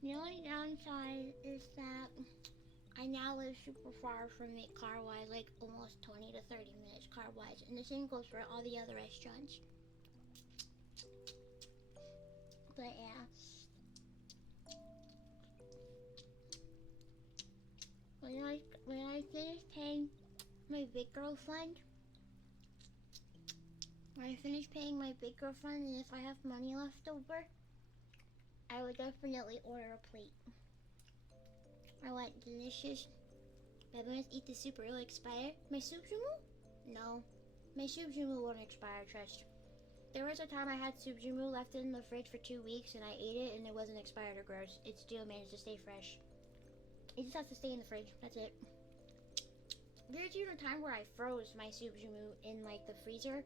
The only downside is that I now live super far from it car-wise, like almost 20 to 30 minutes car-wise, and the same goes for all the other restaurants. But yeah. When I finish paying my big girl fund, and if I have money left over, I would definitely order a plate. I want delicious. Baboons eat the soup or it'll expire. My soup jumeau? No. My soup jumeau won't expire, trust. There was a time I had soup jumeau left in the fridge for 2 weeks and I ate it and it wasn't expired or gross. It still managed to stay fresh. It just has to stay in the fridge. That's it. There's even a time where I froze my soup jumeau in like the freezer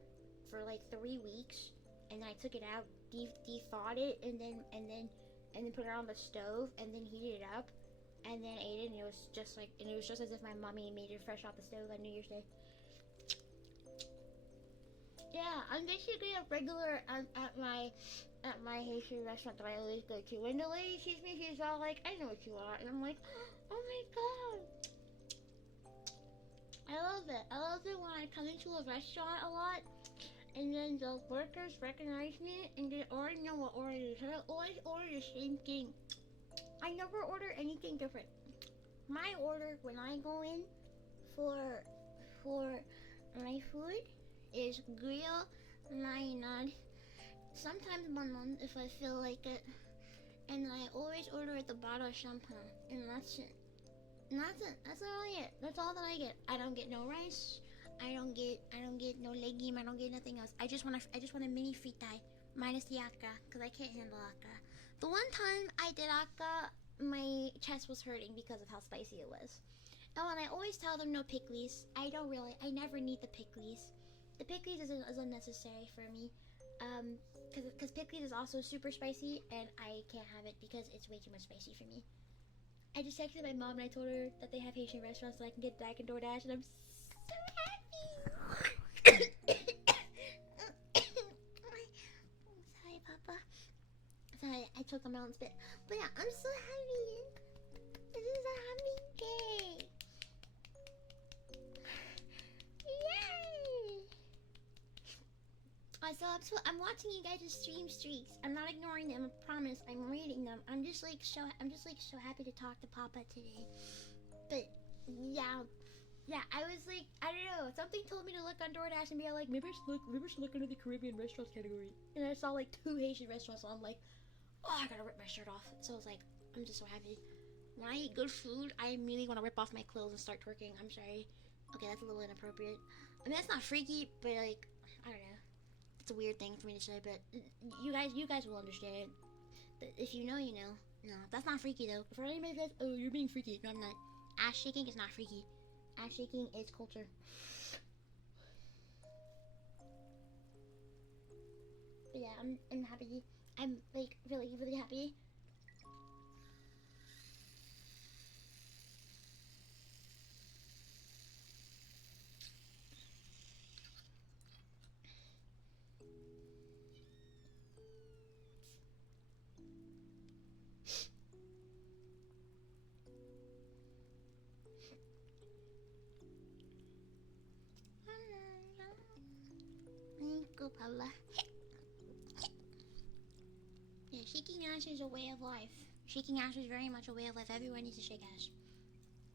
for like 3 weeks, and I took it out, de-thawed it, and then put it on the stove, and then heated it up, and then ate it, and it was just as if my mommy made it fresh off the stove on New Year's Day. Yeah, I'm basically a regular at my Haitian restaurant that I always go to. When the lady sees me, she's all like, "I know what you are," and I'm like, "Oh my god." I love it. I love it when I come into a restaurant a lot, and then the workers recognize me, and they already know what order it is. I always order the same thing. I never order anything different. My order when I go in for my food is grill marinade. Sometimes bonbon if I feel like it, and I always order at the bottle of champagne, and that's it. And that's it. That's really it. That's all that I get. I don't get no rice. I don't get no legume. I don't get nothing else. I just want a mini frita minus the aka because I can't handle aka. The one time I did aka, my chest was hurting because of how spicy it was. Oh, and I always tell them no pickles. I never need the pickles. The pickles is unnecessary for me. Because pickles is also super spicy and I can't have it because it's way too much spicy for me. I just texted my mom and I told her that they have Haitian restaurants so I can get back in DoorDash, and I'm so happy. Sorry, Papa. Sorry, I choked on my own spit. But yeah, I'm so happy. This is a happy day. Yay! So I'm watching you guys' stream streaks. I'm not ignoring them. I promise. I'm reading them. I'm just like so happy to talk to Papa today. But yeah, I was like, I don't know. Something told me to look on DoorDash and be like, maybe I should look under the Caribbean restaurants category. And I saw like 2 Haitian restaurants, so I'm like, oh, I gotta rip my shirt off. So I was like, I'm just so happy. When I eat good food, I immediately want to rip off my clothes and start twerking. I'm sorry. Okay, that's a little inappropriate. I mean, that's not freaky, but like, I don't know. It's a weird thing for me to say, but you guys will understand. If you know, you know. No, that's not freaky though. For anybody says, "Oh, you're being freaky," no, I'm not. Ass shaking is not freaky. Ass shaking is culture. But yeah, I'm happy. I'm like really happy. Go, Paula. Yeah, shaking ass is a way of life. Shaking ass is very much a way of life. Everyone needs to shake ass.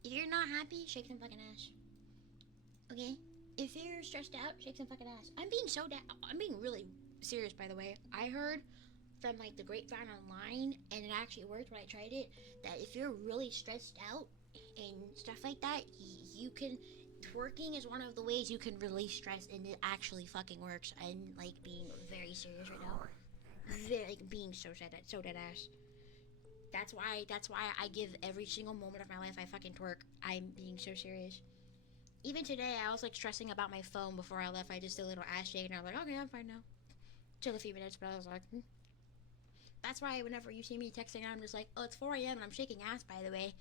If you're not happy, shake some fucking ass. Okay? If you're stressed out, shake some fucking ass. I'm being really serious, by the way. I heard from like the grapevine online, and it actually worked when I tried it, that if you're really stressed out and stuff like that, you can, twerking is one of the ways you can release stress, and it actually fucking works. I'm like being very serious right now. Like being so dead ass. That's why I give every single moment of my life I fucking twerk. I'm being so serious. Even today, I was like stressing about my phone before I left. I just did a little ass shake, and I was like, okay, I'm fine now. Took a few minutes, but I was like, That's why whenever you see me texting, I'm just like, oh, it's 4 a.m. and I'm shaking ass. By the way,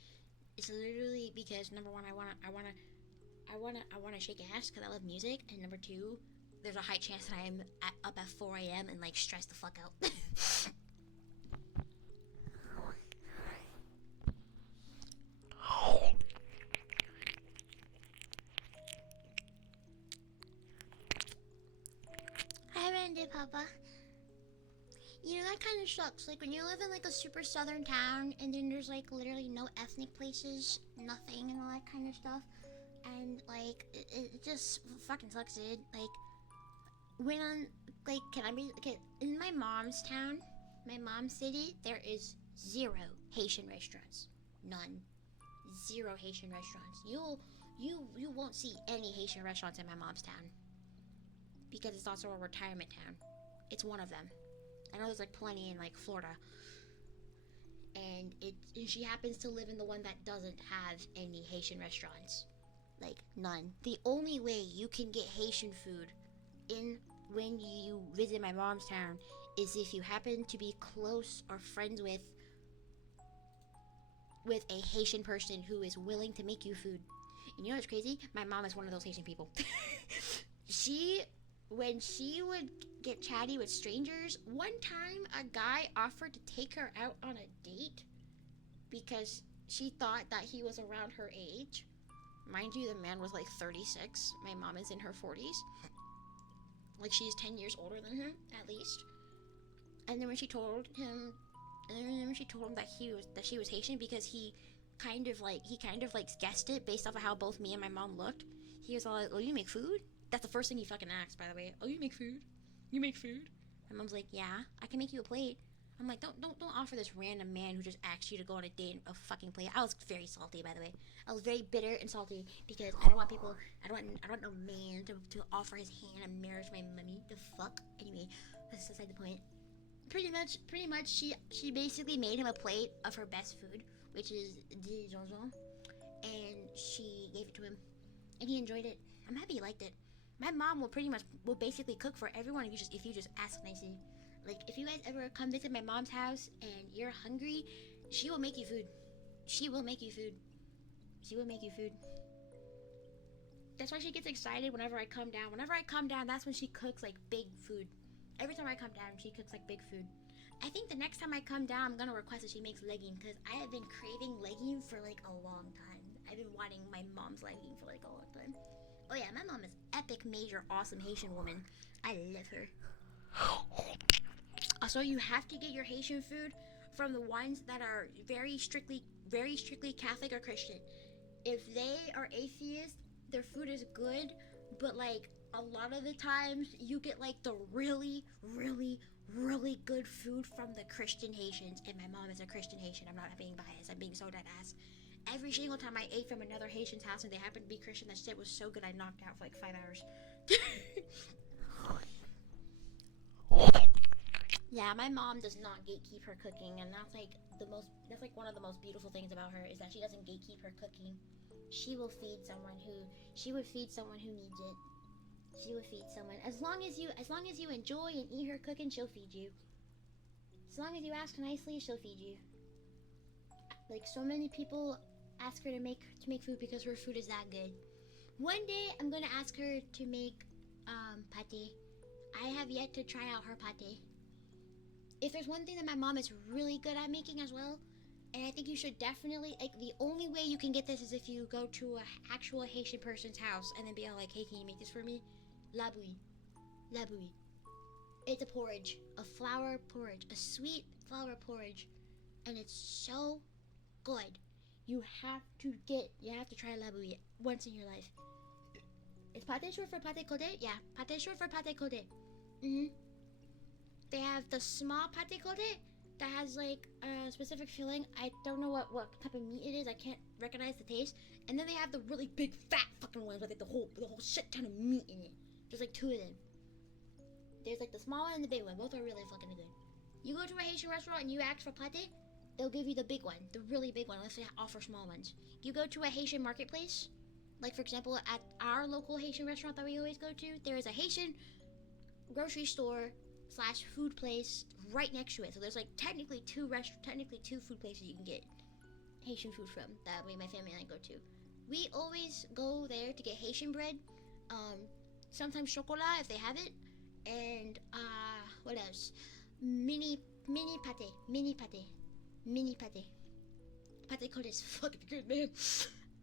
it's literally because number one, I wanna shake ass because I love music, and number two, there's a high chance that I'm up at 4 a.m. and like stressed the fuck out. Hi, Randy, Papa. You know, that kind of sucks. Like, when you live in, like, a super southern town, and then there's, like, literally no ethnic places, nothing, and all that kind of stuff. And, like, it just fucking sucks, dude. Like, when I'm, like, in my mom's town, my mom's city, there is 0 Haitian restaurants. None. 0 Haitian restaurants. You won't see any Haitian restaurants in my mom's town. Because it's also a retirement town. It's one of them. I know there's like plenty in like Florida. And she happens to live in the one that doesn't have any Haitian restaurants. Like, none. The only way you can get Haitian food when you visit my mom's town is if you happen to be close or friends with a Haitian person who is willing to make you food. And you know what's crazy? My mom is one of those Haitian people. When she would get chatty with strangers, one time a guy offered to take her out on a date because she thought that he was around her age. Mind you, the man was like 36. My mom is in her 40s. Like, she's 10 years older than him, at least. And then when she told him that she was Haitian, because he kind of like guessed it based off of how both me and my mom looked. He was all like, "Oh, you make food?" That's the first thing he fucking asked, by the way. "Oh, you make food? You make food?" My mom's like, "Yeah, I can make you a plate." I'm like, don't offer this random man who just asked you to go on a date a fucking plate. I was very salty, by the way. I was very bitter and salty because I don't want no man to offer his hand in marriage to my mummy. The fuck? Anyway, that's beside the point. Pretty much, she basically made him a plate of her best food, which is the jonjon, and she gave it to him, and he enjoyed it. I'm happy he liked it. My mom will basically cook for everyone if you just ask nicely. Like, if you guys ever come visit my mom's house and you're hungry, she will make you food. She will make you food. She will make you food. That's why she gets excited whenever I come down. Whenever I come down, that's when she cooks like big food. Every time I come down, she cooks like big food. I think the next time I come down, I'm gonna request that she makes leggings, because I have been craving leggings for like a long time. I've been wanting my mom's leggings for like a long time. Oh yeah, my mom is epic, major, awesome Haitian woman. I love her. Also, you have to get your Haitian food from the ones that are very strictly Catholic or Christian. If they are atheist, their food is good, but like a lot of the times you get like the really, really, really good food from the Christian Haitians. And my mom is a Christian Haitian. I'm not being biased. I'm being so dead ass. Every single time I ate from another Haitian's house and they happened to be Christian, that shit was so good I knocked out for like 5 hours. Yeah, my mom does not gatekeep her cooking, and that's like one of the most beautiful things about her, is that she doesn't gatekeep her cooking. She will feed someone who needs it. She will feed someone. As long as you enjoy and eat her cooking, she'll feed you. As long as you ask nicely, she'll feed you. Like, so many people ask her to make food because her food is that good. One day I'm gonna ask her to make pate. I have yet to try out her pate. If there's one thing that my mom is really good at making as well, and I think you should definitely, like, the only way you can get this is if you go to an actual Haitian person's house and then be all like, "Hey, can you make this for me?" La bouille. La bouille. It's a porridge. A flour porridge. A sweet flour porridge. And it's so good. You have to try la bouille once in your life. Is pate short for pate côté? Yeah, pate short for pate côté. They have the small pate côté that has like a specific filling. I don't know what type of meat it is. I can't recognize the taste. And then they have the really big fat fucking ones with like the whole shit ton of meat in it. There's like two of them. There's like the small one and the big one. Both are really fucking good. You go to a Haitian restaurant and you ask for pate, they'll give you the big one, the really big one, unless they offer small ones. You go to a Haitian marketplace, like for example at our local Haitian restaurant that we always go to, there is a Haitian grocery store / food place right next to it. So there's like technically two food places you can get Haitian food from that way my family and I go to. We always go there to get Haitian bread, sometimes chocolat if they have it, and what else? Mini pate. Pate cold is fucking good, man.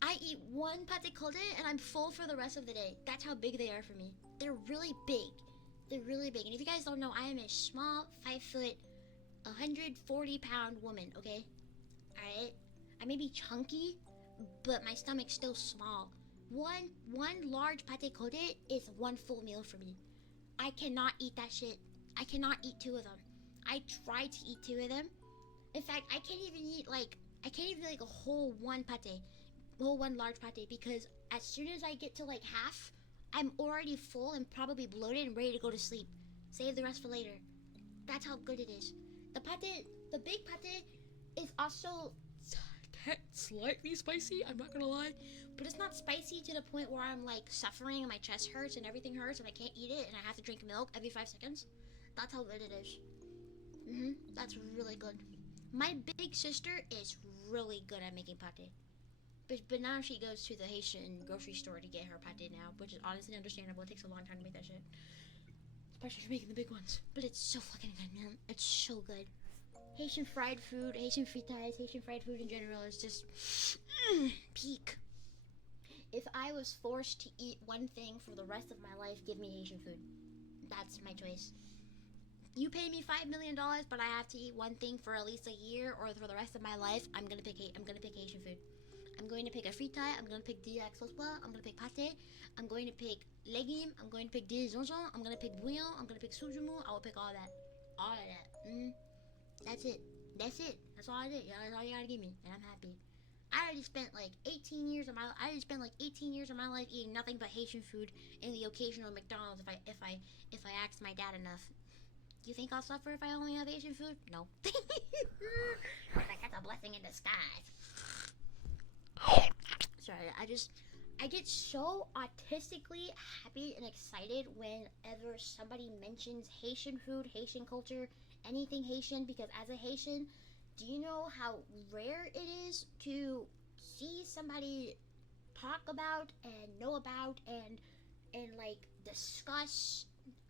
I eat one pate cold and I'm full for the rest of the day. That's how big they are for me. They're really big. And if you guys don't know, I am a small 5 foot, 140 pound woman. Okay, all right. I may be chunky, but my stomach's still small. One large pate cold is one full meal for me. I cannot eat that shit. I cannot eat 2 of them. I tried to eat 2 of them. In fact, I can't even eat like a whole one large pate, because as soon as I get to like half, I'm already full and probably bloated and ready to go to sleep. Save the rest for later. That's how good it is. The big pate is also slightly spicy, I'm not gonna lie, but it's not spicy to the point where I'm like suffering and my chest hurts and everything hurts and I can't eat it and I have to drink milk every 5 seconds. That's how good it is. That's really good. My big sister is really good at making pate. But now she goes to the Haitian grocery store to get her pate now, which is honestly understandable. It takes a long time to make that shit. Especially for making the big ones. But it's so fucking good, man. It's so good. Haitian fried food, Haitian fritas, Haitian fried food in general is just peak. If I was forced to eat one thing for the rest of my life, give me Haitian food. That's my choice. You pay me $5 million, but I have to eat one thing for at least a year or for the rest of my life, I'm gonna pick Haitian food. I'm going to pick a frita, I'm going to pick des sauce-pois, I'm going to pick pate, I'm going to pick légumes, I'm going to pick des zinzons, I'm going to pick bouillon, I'm going to pick soujoumou, I will pick all of that. All of that. That's it. That's all I did. That's all you gotta give me, and I'm happy. I already spent like 18 years of my life eating nothing but Haitian food and the occasional McDonald's if I ask my dad enough. You think I'll suffer if I only have Asian food? No. Like, that's a blessing in disguise. Sorry, I get so autistically happy and excited whenever somebody mentions Haitian food, Haitian culture, anything Haitian, because as a Haitian, do you know how rare it is to see somebody talk about and know about and like discuss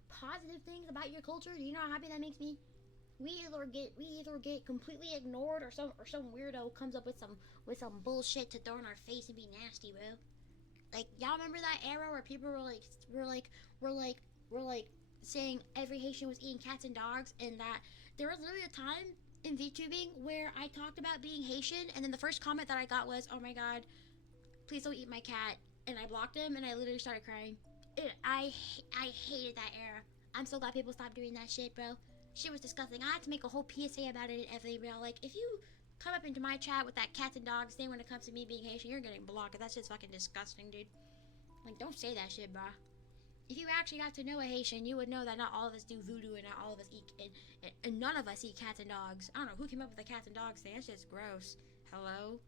positive things about your culture? Do you know how happy that makes me? We either get completely ignored or some weirdo comes up with some bullshit to throw in our face and be nasty, bro. Like, y'all remember that era where people were like saying every Haitian was eating cats and dogs, and that there was literally a time in VTubing where I talked about being Haitian, and then the first comment that I got was, "Oh my god, please don't eat my cat," and I blocked him, and I literally started crying. I hated that era. I'm so glad people stopped doing that shit, bro. Shit was disgusting. I had to make a whole PSA about it in FA, bro. Like, if you come up into my chat with that cats and dogs thing when it comes to me being Haitian, you're getting blocked. That shit's fucking disgusting, dude. Like, don't say that shit, bro. If you actually got to know a Haitian, you would know that not all of us do voodoo and not all of us eat, and none of us eat cats and dogs. I don't know who came up with the cats and dogs thing. That shit's gross. Hello?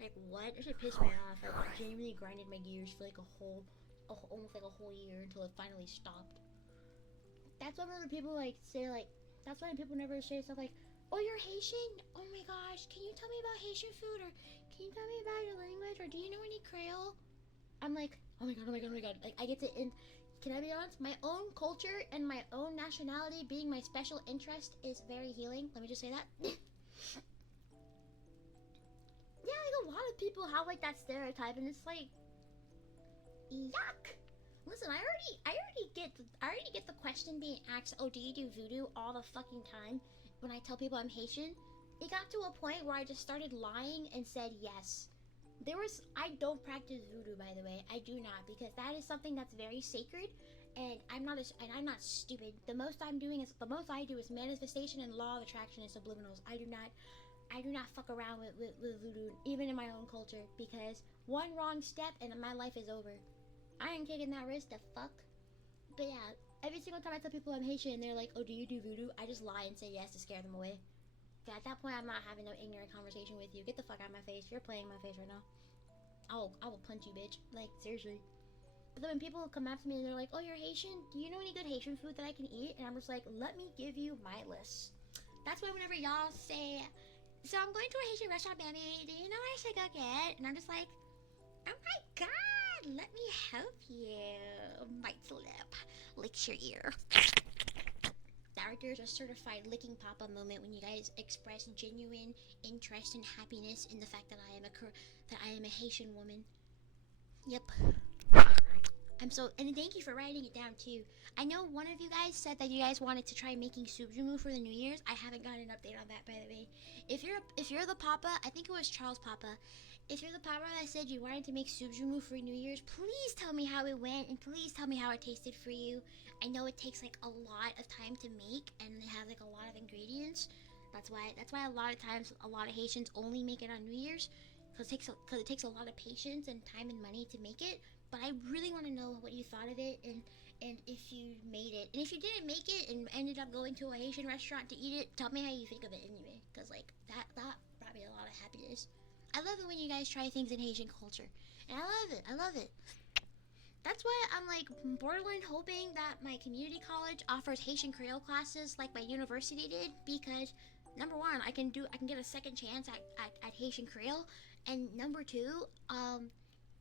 Like, what? That shit pissed me off. It genuinely grinded my gears for like almost like a whole year until it finally stopped. That's why whenever people like say like, that's why people never say stuff like, "Oh, you're Haitian? Oh my gosh, can you tell me about Haitian food, or can you tell me about your language, or do you know any Creole?" I'm like, oh my god. Like, I get to can I be honest? My own culture and my own nationality being my special interest is very healing. Let me just say that. Yeah, like a lot of people have like that stereotype, and it's like, yuck. Listen, I already get the question being asked, "Oh, do you do voodoo?" all the fucking time when I tell people I'm Haitian. It got to a point where I just started lying and said yes. I don't practice voodoo, by the way. I do not, because that is something that's very sacred, and I'm not stupid. The most I do is manifestation and law of attraction and subliminals. I do not fuck around with voodoo, even in my own culture, because one wrong step and my life is over. I ain't taking that risk to fuck. But yeah, every single time I tell people I'm Haitian and they're like, oh, do you do voodoo? I just lie and say yes to scare them away. At that point, I'm not having no ignorant conversation with you. Get the fuck out of my face. You're playing my face right now. I will punch you, bitch. Like, seriously. But then when people come up to me and they're like, oh, you're Haitian? Do you know any good Haitian food that I can eat? And I'm just like, let me give you my list. That's why whenever y'all say, so I'm going to a Haitian restaurant, baby. Do you know what I should go get? And I'm just like, oh my god, let me help you. Bites lip, licks your ear. There's a certified licking papa moment when you guys express genuine interest and happiness in the fact that I am a Haitian woman. Yep. And thank you for writing it down too. I know one of you guys said that you guys wanted to try making subjumu for the New Year's. I haven't gotten an update on that, by the way. If you're the papa, I think it was Charles Papa. If you're the papa that said you wanted to make subjumu for New Year's, please tell me how it went and please tell me how it tasted for you. I know it takes like a lot of time to make and it has like a lot of ingredients. That's why a lot of times a lot of Haitians only make it on New Year's because it takes a lot of patience and time and money to make it. But I really want to know what you thought of it and if you made it. And if you didn't make it and ended up going to a Haitian restaurant to eat it, tell me how you think of it anyway. Because like that brought me a lot of happiness. I love it when you guys try things in Haitian culture. And I love it. That's why I'm like borderline hoping that my community college offers Haitian Creole classes like my university did, because number one, I can get a second chance at Haitian Creole, and number two,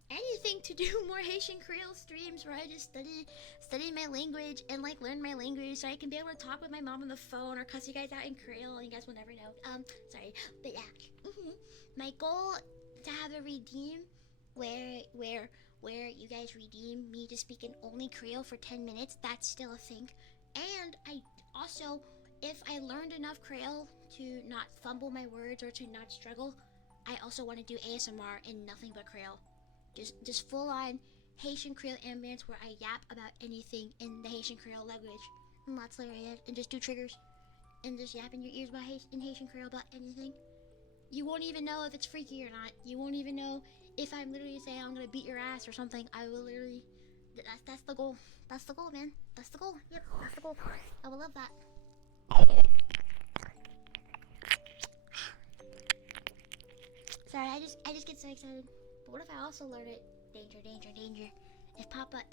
anything to do more Haitian Creole streams where I just study my language and like learn my language so I can be able to talk with my mom on the phone or cuss you guys out in Creole and you guys will never know. Sorry, but yeah, my goal to have a redeem where you guys redeem me to speak in only Creole for 10 minutes. That's still a thing. And I also, if I learned enough Creole to not fumble my words or to not struggle, I also want to do ASMR in nothing but Creole. Just full on Haitian Creole ambience where I yap about anything in the Haitian Creole language. And that's hilarious. And just do triggers. And just yap in your ears about in Haitian Creole about anything. You won't even know if it's freaky or not. You won't even know if I'm literally saying I'm gonna beat your ass or something. I will literally... That's the goal. That's the goal, man. That's the goal. Yep, that's the goal. I will love that. Sorry, I just get so excited. But what if I also learn it? Danger, danger, danger. If Papa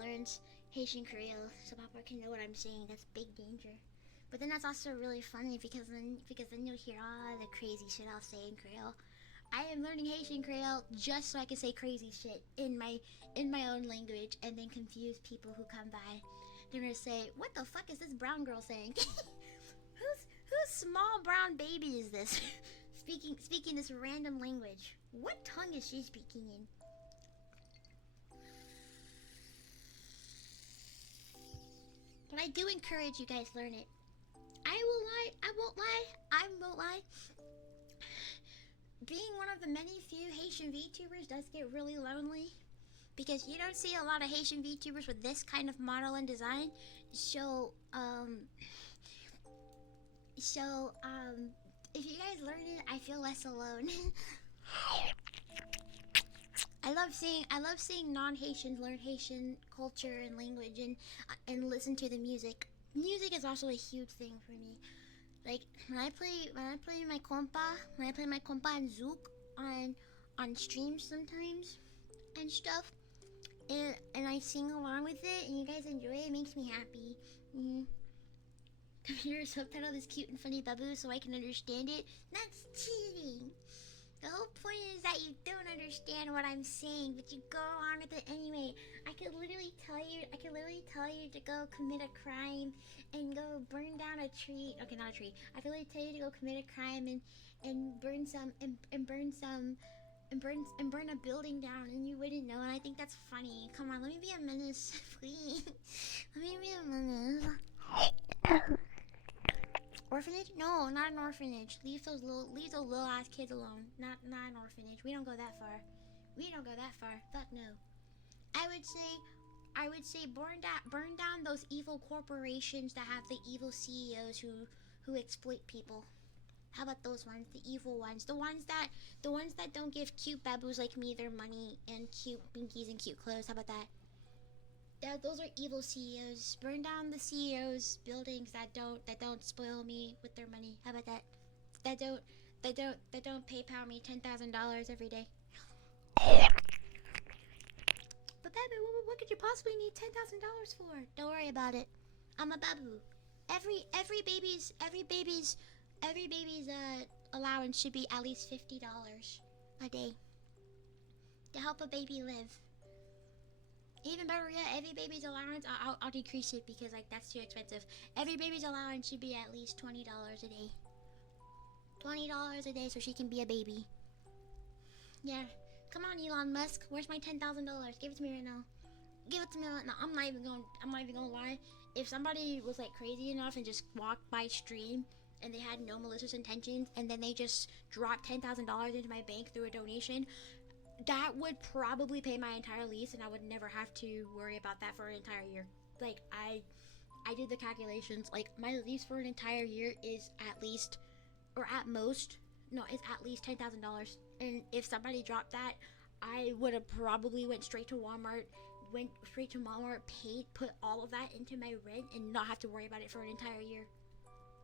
learns Haitian Creole, so Papa can know what I'm saying, that's big danger. But then that's also really funny because then you'll hear all the crazy shit I'll say in Creole. I am learning Haitian Creole just so I can say crazy shit in my own language and then confuse people who come by. They're gonna say, "What the fuck is this brown girl saying?" Whose small brown baby is this? speaking this random language. What tongue is she speaking in? But I do encourage you guys learn it. I won't lie. Being one of the many few Haitian VTubers does get really lonely because you don't see a lot of Haitian VTubers with this kind of model and design. So if you guys learn it, I feel less alone. I love seeing non-Haitians learn Haitian culture and language and listen to the music. Music is also a huge thing for me. Like when I play my compa and Zouk on streams sometimes and stuff, and I sing along with it and you guys enjoy it, it makes me happy. Computer subtitle this cute and funny babu so I can understand it. That's cheating. The whole point is that you don't understand what I'm saying, but you go along with it anyway. I could literally tell you to go commit a crime and go burn down a tree. Okay, not a tree. I could literally tell you to go commit a crime and burn a building down, and you wouldn't know. And I think that's funny. Come on, let me be a menace, please. Let me be a menace. Orphanage? No, not an orphanage. Leave those little ass kids alone. Not an orphanage. We don't go that far. Fuck no. I would say I would say burn down those evil corporations that have the evil CEOs who exploit people. How about those ones, the evil ones, the ones that don't give cute babus like me their money and cute binkies and cute clothes? How about that? Those are evil CEOs. Burn down the CEOs' buildings that don't spoil me with their money. How about that? That don't PayPal me $10,000 every day. But baby, what could you possibly need $10,000 for? Don't worry about it. I'm a babu. Every baby's allowance should be at least $50 a day to help a baby live. Even better yet, every baby's allowance, I'll decrease it because like that's too expensive. Every baby's allowance should be at least $20 a day. $20 a day so she can be a baby. Yeah. Come on, Elon Musk. Where's my $10,000? Give it to me right now. Give it to me right now. I'm not even gonna lie. If somebody was like crazy enough and just walked my stream and they had no malicious intentions and then they just dropped $10,000 into my bank through a donation, that would probably pay my entire lease and I would never have to worry about that for an entire year. Like I did the calculations. Like my lease for an entire year is at least, or at most, no, it's at least $10,000. And if somebody dropped that, I would have probably went straight to Walmart, paid, put all of that into my rent and not have to worry about it for an entire year.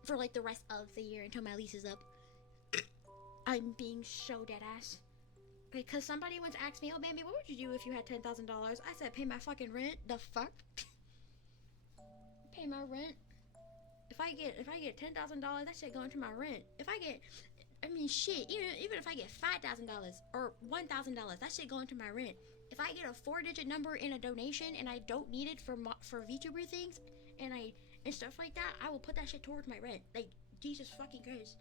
For like the rest of the year until my lease is up. I'm being so dead ass. Because somebody once asked me, oh baby, what would you do if you had $10,000? I said, pay my fucking rent. The fuck? Pay my rent. If I get $10,000, that shit going to my rent. Shit, even if I get $5,000 or $1,000, that shit going to my rent. If I get a 4-digit number in a donation and I don't need it for VTuber things and stuff like that, I will put that shit towards my rent. Like, Jesus fucking Christ.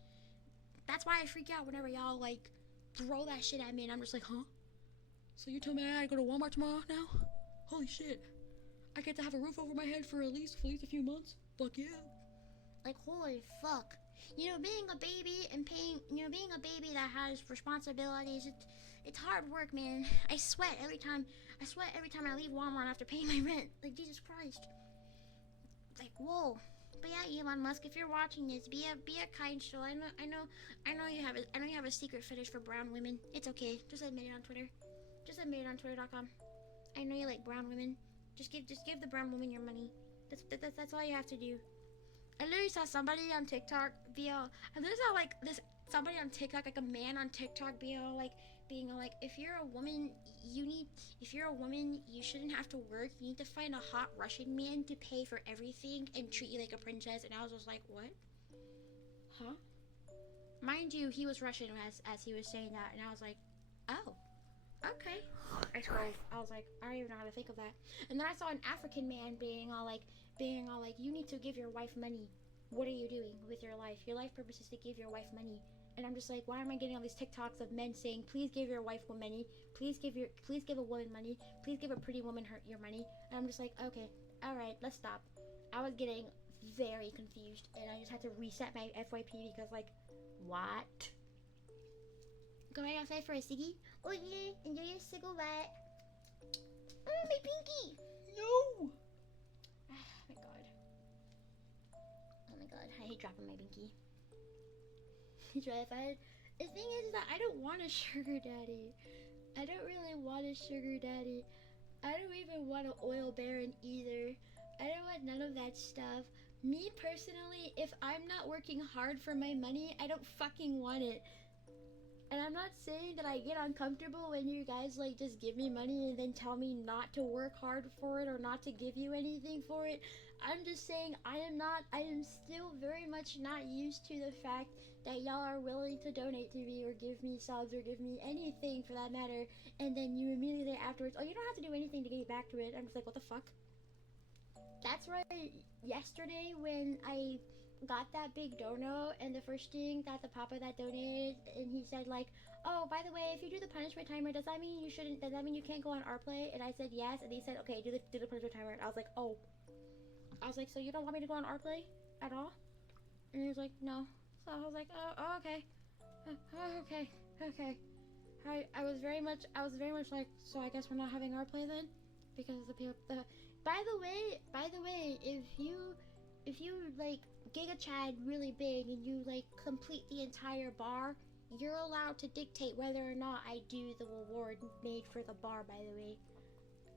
That's why I freak out whenever y'all like throw that shit at me and I'm just like, huh? So you tell me I gotta go to Walmart tomorrow now? Holy shit. I get to have a roof over my head for at least a few months? Fuck yeah. Like, holy fuck. Being a baby and being a baby that has responsibilities, it's hard work, man. I sweat every time I leave Walmart after paying my rent. Like, Jesus Christ. Like, whoa. But yeah, Elon Musk, if you're watching this, be a kind soul. I know you have a secret fetish for brown women. It's okay. Just admit it on Twitter. Just admit it on Twitter.com. I know you like brown women. Just give the brown woman your money. That's all you have to do. I literally saw somebody on TikTok somebody on TikTok, like a man on TikTok, being all like, if you're a woman, you shouldn't have to work. You need to find a hot Russian man to pay for everything and treat you like a princess. And I was just like, what? Huh? Mind you, he was Russian as he was saying that, and I was like, oh, okay. I scrolled. I was like, I don't even know how to think of that. And then I saw an African man being all like, you need to give your wife money. What are you doing with your life? Your life purpose is to give your wife money. And I'm just like, why am I getting all these TikToks of men saying, please give your wife money, please give a woman money, please give a pretty woman your money? And I'm just like, okay, all right, let's stop. I was getting very confused, and I just had to reset my FYP because, like, what? Going outside for a ciggy? Oh yeah, enjoy your cigarette. Oh, my pinky! No! Oh my god, I hate dropping my binky. The thing is that I don't want a sugar daddy. I don't really want a sugar daddy. I don't even want an oil baron either. I don't want none of that stuff. Me personally, if I'm not working hard for my money, I don't fucking want it. And I'm not saying that I get uncomfortable when you guys like just give me money and then tell me not to work hard for it or not to give you anything for it. I'm just saying I am still very much not used to the fact that y'all are willing to donate to me or give me subs or give me anything for that matter, and then you immediately afterwards, oh, you don't have to do anything to get back to it. I'm just like, what the fuck? That's right. Yesterday when I got that big dono, and the first thing that the papa that donated, and he said like, oh, by the way, if you do the punishment timer, does that mean you can't go on rplay? And I said yes, and he said, okay, do the punishment timer. And I was like, oh. I was like, so you don't want me to go on rplay at all? And he was like, no. So I was like, oh okay. Okay. I was very much like, so I guess we're not having rplay then? because the people. By the way, if you like Giga Chad really big and you like complete the entire bar, you're allowed to dictate whether or not I do the reward made for the bar. By the way,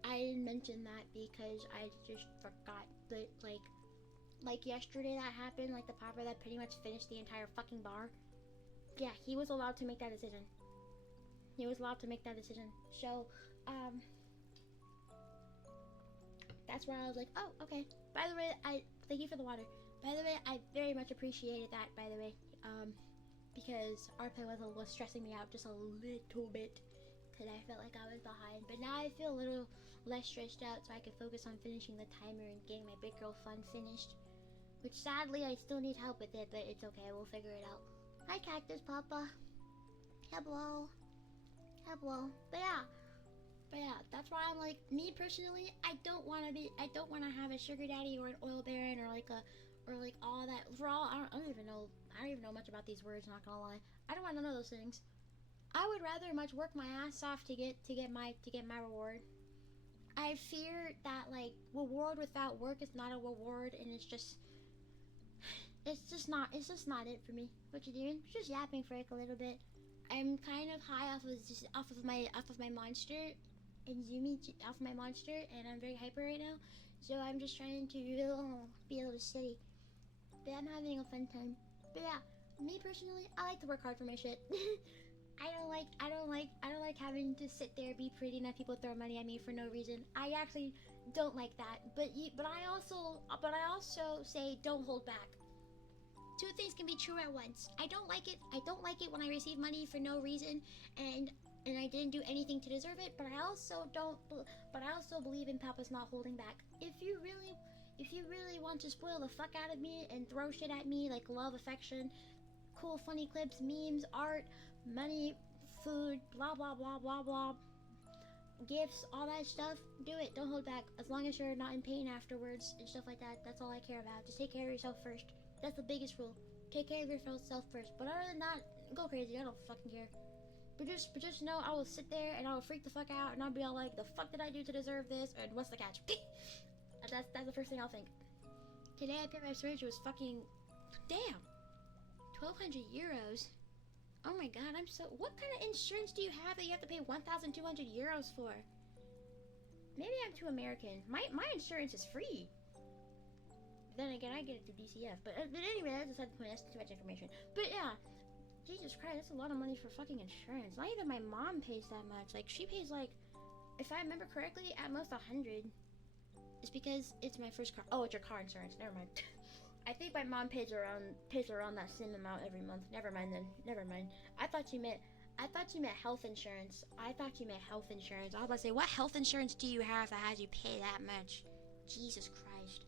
I didn't mention that because I just forgot that like yesterday that happened. Like the popper that pretty much finished the entire fucking bar. Yeah, he was allowed to make that decision. He was allowed to make that decision. So, that's where I was like, oh, okay. By the way, I thank you for the water. By the way, I very much appreciated that, by the way. Because rplay was stressing me out just a little bit. Because I felt like I was behind. But now I feel a little less stressed out so I can focus on finishing the timer and getting my big girl fun finished. Which sadly, I still need help with it, but it's okay. We'll figure it out. Hi, Cactus Papa. Hello. Hello. But yeah, that's why I'm like, me personally, I don't want to have a sugar daddy or an oil baron or like all that. For all, I don't even know much about these words, not gonna lie. I don't want none of those things. I would rather much work my ass off to get my reward. I fear that like reward without work is not a reward, and it's just not it for me. What you doing? Just yapping for like a little bit. I'm kind of high off of my monster and Zoomy off my monster, and I'm very hyper right now. So I'm just trying to be a little steady. But I'm having a fun time. But yeah, me personally, I like to work hard for my shit. I don't like having to sit there, be pretty, and have people throw money at me for no reason. I actually don't like that. But I also say don't hold back. Two things can be true at once. I don't like it when I receive money for no reason and I didn't do anything to deserve it, but I also believe in Papa's not holding back. If you really want to spoil the fuck out of me and throw shit at me like love, affection, cool funny clips, memes, art, money, food, blah blah blah blah blah, gifts, all that stuff, do it. Don't hold back. As long as you're not in pain afterwards and stuff like that, that's all I care about. Just take care of yourself first. That's the biggest rule. Take care of yourself first. But other than that, go crazy. I don't fucking care. But just know I will sit there and I will freak the fuck out and I'll be all like, the fuck did I do to deserve this? And what's the catch? That's the first thing I'll think. Today I paid my surgery was fucking damn. 1,200 euros. Oh my god, what kind of insurance do you have that you have to pay 1,200 euros for? Maybe I'm too American. My insurance is free. Then again, I get it through DCF. But anyway, that's beside the point. That's too much information. But yeah, Jesus Christ, that's a lot of money for fucking insurance. Not even my mom pays that much. Like, she pays like, if I remember correctly, at most 100. It's because it's my first car. Oh, it's your car insurance. Never mind. I think my mom pays around that same amount every month. Never mind then. Never mind. I thought you meant health insurance. I was about to say, what health insurance do you have that has you pay that much? Jesus Christ.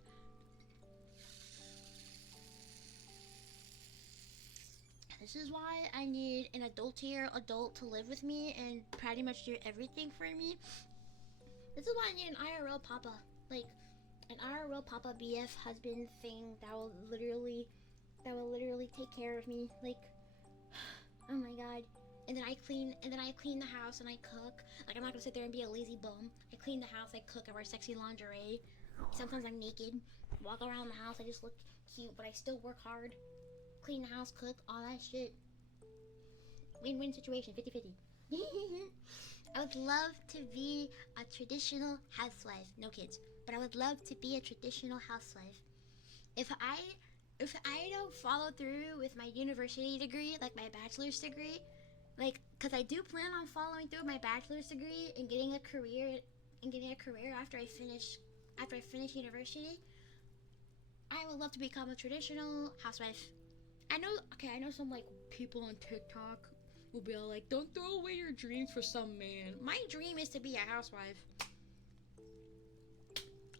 This is why I need an adultier adult to live with me and pretty much do everything for me. This is why I need an IRL papa. Like, an IRL papa BF husband thing that will literally take care of me. Like, oh my god. And then I clean the house and I cook. Like, I'm not gonna sit there and be a lazy bum. I clean the house, I cook, I wear sexy lingerie. Sometimes I'm naked, walk around the house, I just look cute, but I still work hard. Clean the house, cook, all that shit. Win-win situation, 50-50. I would love to be a traditional housewife. No kids. But I would love to be a traditional housewife. If I don't follow through with my university degree, like my bachelor's degree, like, cause I do plan on following through with my bachelor's degree and getting a career after I finish university, I would love to become a traditional housewife. I know some like people on TikTok will be all like, don't throw away your dreams for some man. My dream is to be a housewife.